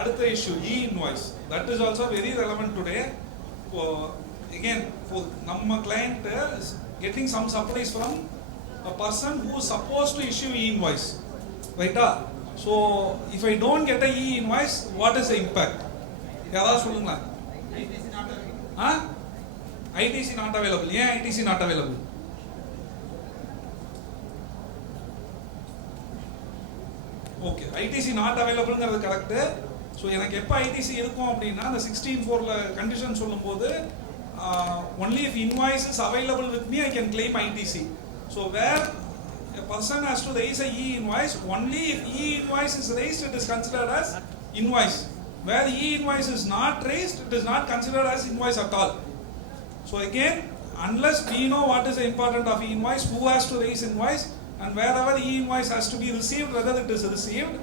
அடுத்த issue E invoice. That is also very relevant today. Again, for நம்ம client is getting some supplies from a person who is supposed to issue e-invoice, right? So if I don't get a e-invoice, what is the impact? யாராவது சொல்லுங்களா? ITC not available. ஏன் ITC not available? Okay, ITC not availableங்கிறது correct. So எனக்கு எப்போ ITC இருக்கும் அப்படின்னா அந்த 16(4)ல கண்டிஷன் சொல்லும்போது only if invoice is available with me I can claim ITC. So where a person has to raise a e-invoice, only if e-invoice is raised it is considered as invoice. Where e-invoice is not raised, it is not considered as invoice at all. So again, unless we know what is the importance of e-invoice, who has to raise invoice, and wherever e-invoice has to be received, whether it is received,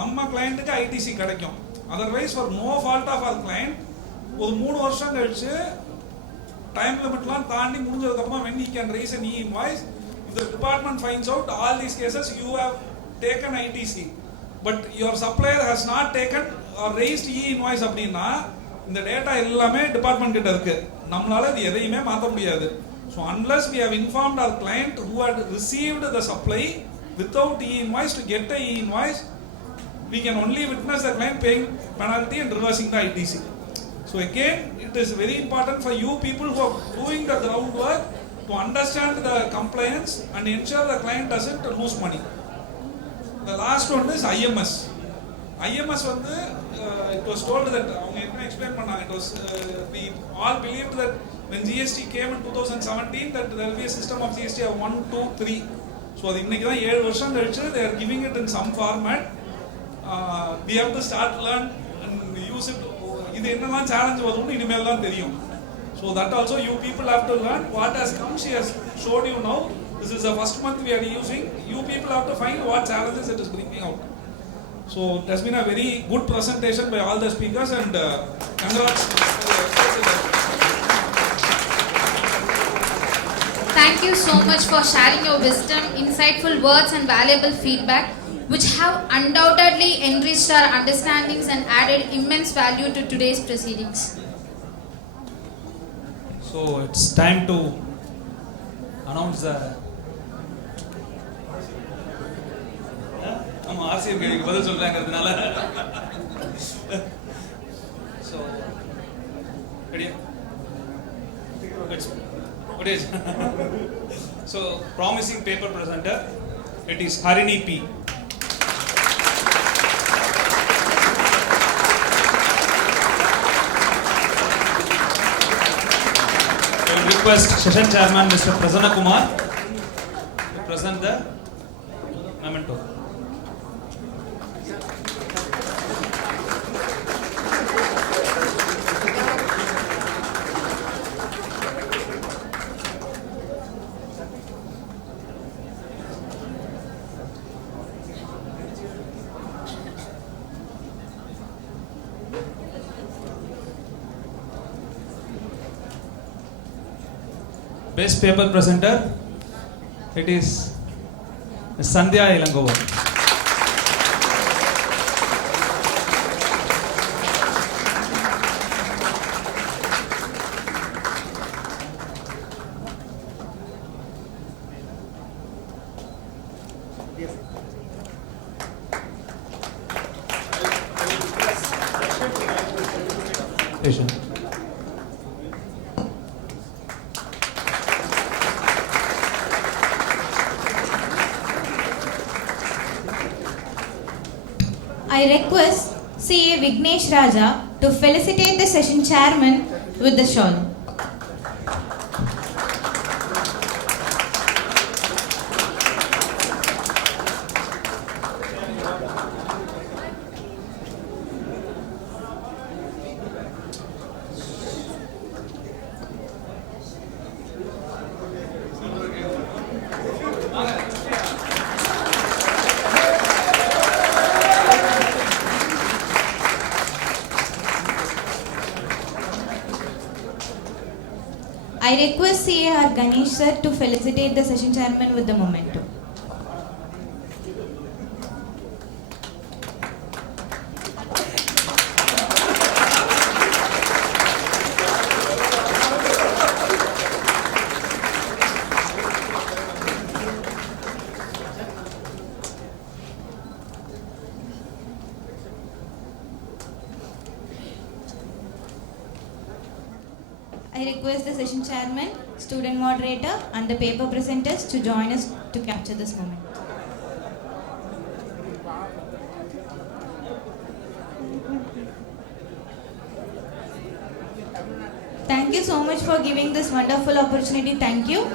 நம்ம கிளைண்ட்டுக்கு ITC கிடைக்கும். Otherwise, for no fault of our client, ஒரு 3 வருஷம் கழிச்சு time லிமிட்லாம் தாண்டி முடிஞ்சதுக்கப்புறம் when he can raise an e-invoice, if the department finds out all these cases you have taken ITC but your supplier has not taken or raised e-invoice அப்படின்னா இந்த data எல்லாமே department கிட்ட இருக்கு, நம்மளால இது எதையுமே மாற்ற முடியாது. So unless we have informed our client who had received the supply without e-invoice to get the e-invoice, we can only witness the client paying penalty and reversing the ITC. So again, it is very important for you people who are doing the groundwork to understand the compliance and ensure the client doesn't lose money. The last one is IMS. IMS it was told that it was we all believed that when GST came in 2017 that there will be a system of GST of 1, 2, 3. So they are giving it in some format. We have to start learn and use it. So that also you people have to learn what has come. She has showed you now. This is the first month we are using. You people have to find what challenges it is bringing out. So it has been a very good presentation by all the speakers and congrats. Thank you so much for sharing your wisdom, insightful words and valuable feedback, which have undoubtedly enriched our understandings and added immense value to today's proceedings. So it's time to announce the so ready? What is so promising paper presenter, it is Harini P. I will request Session Chairman Mr. Prasanna Kumar to present the memento. Best paper presenter, it is Sandhya Ilangovan. Patient. I request CA Vignesh Raja to felicitate the session chairman with the shawl. I request CAR Ganesh sir to felicitate the session chairman with the memento. I request the session chairman, student moderator and the paper presenters to join us to capture this moment. Thank you so much for giving this wonderful opportunity. Thank you.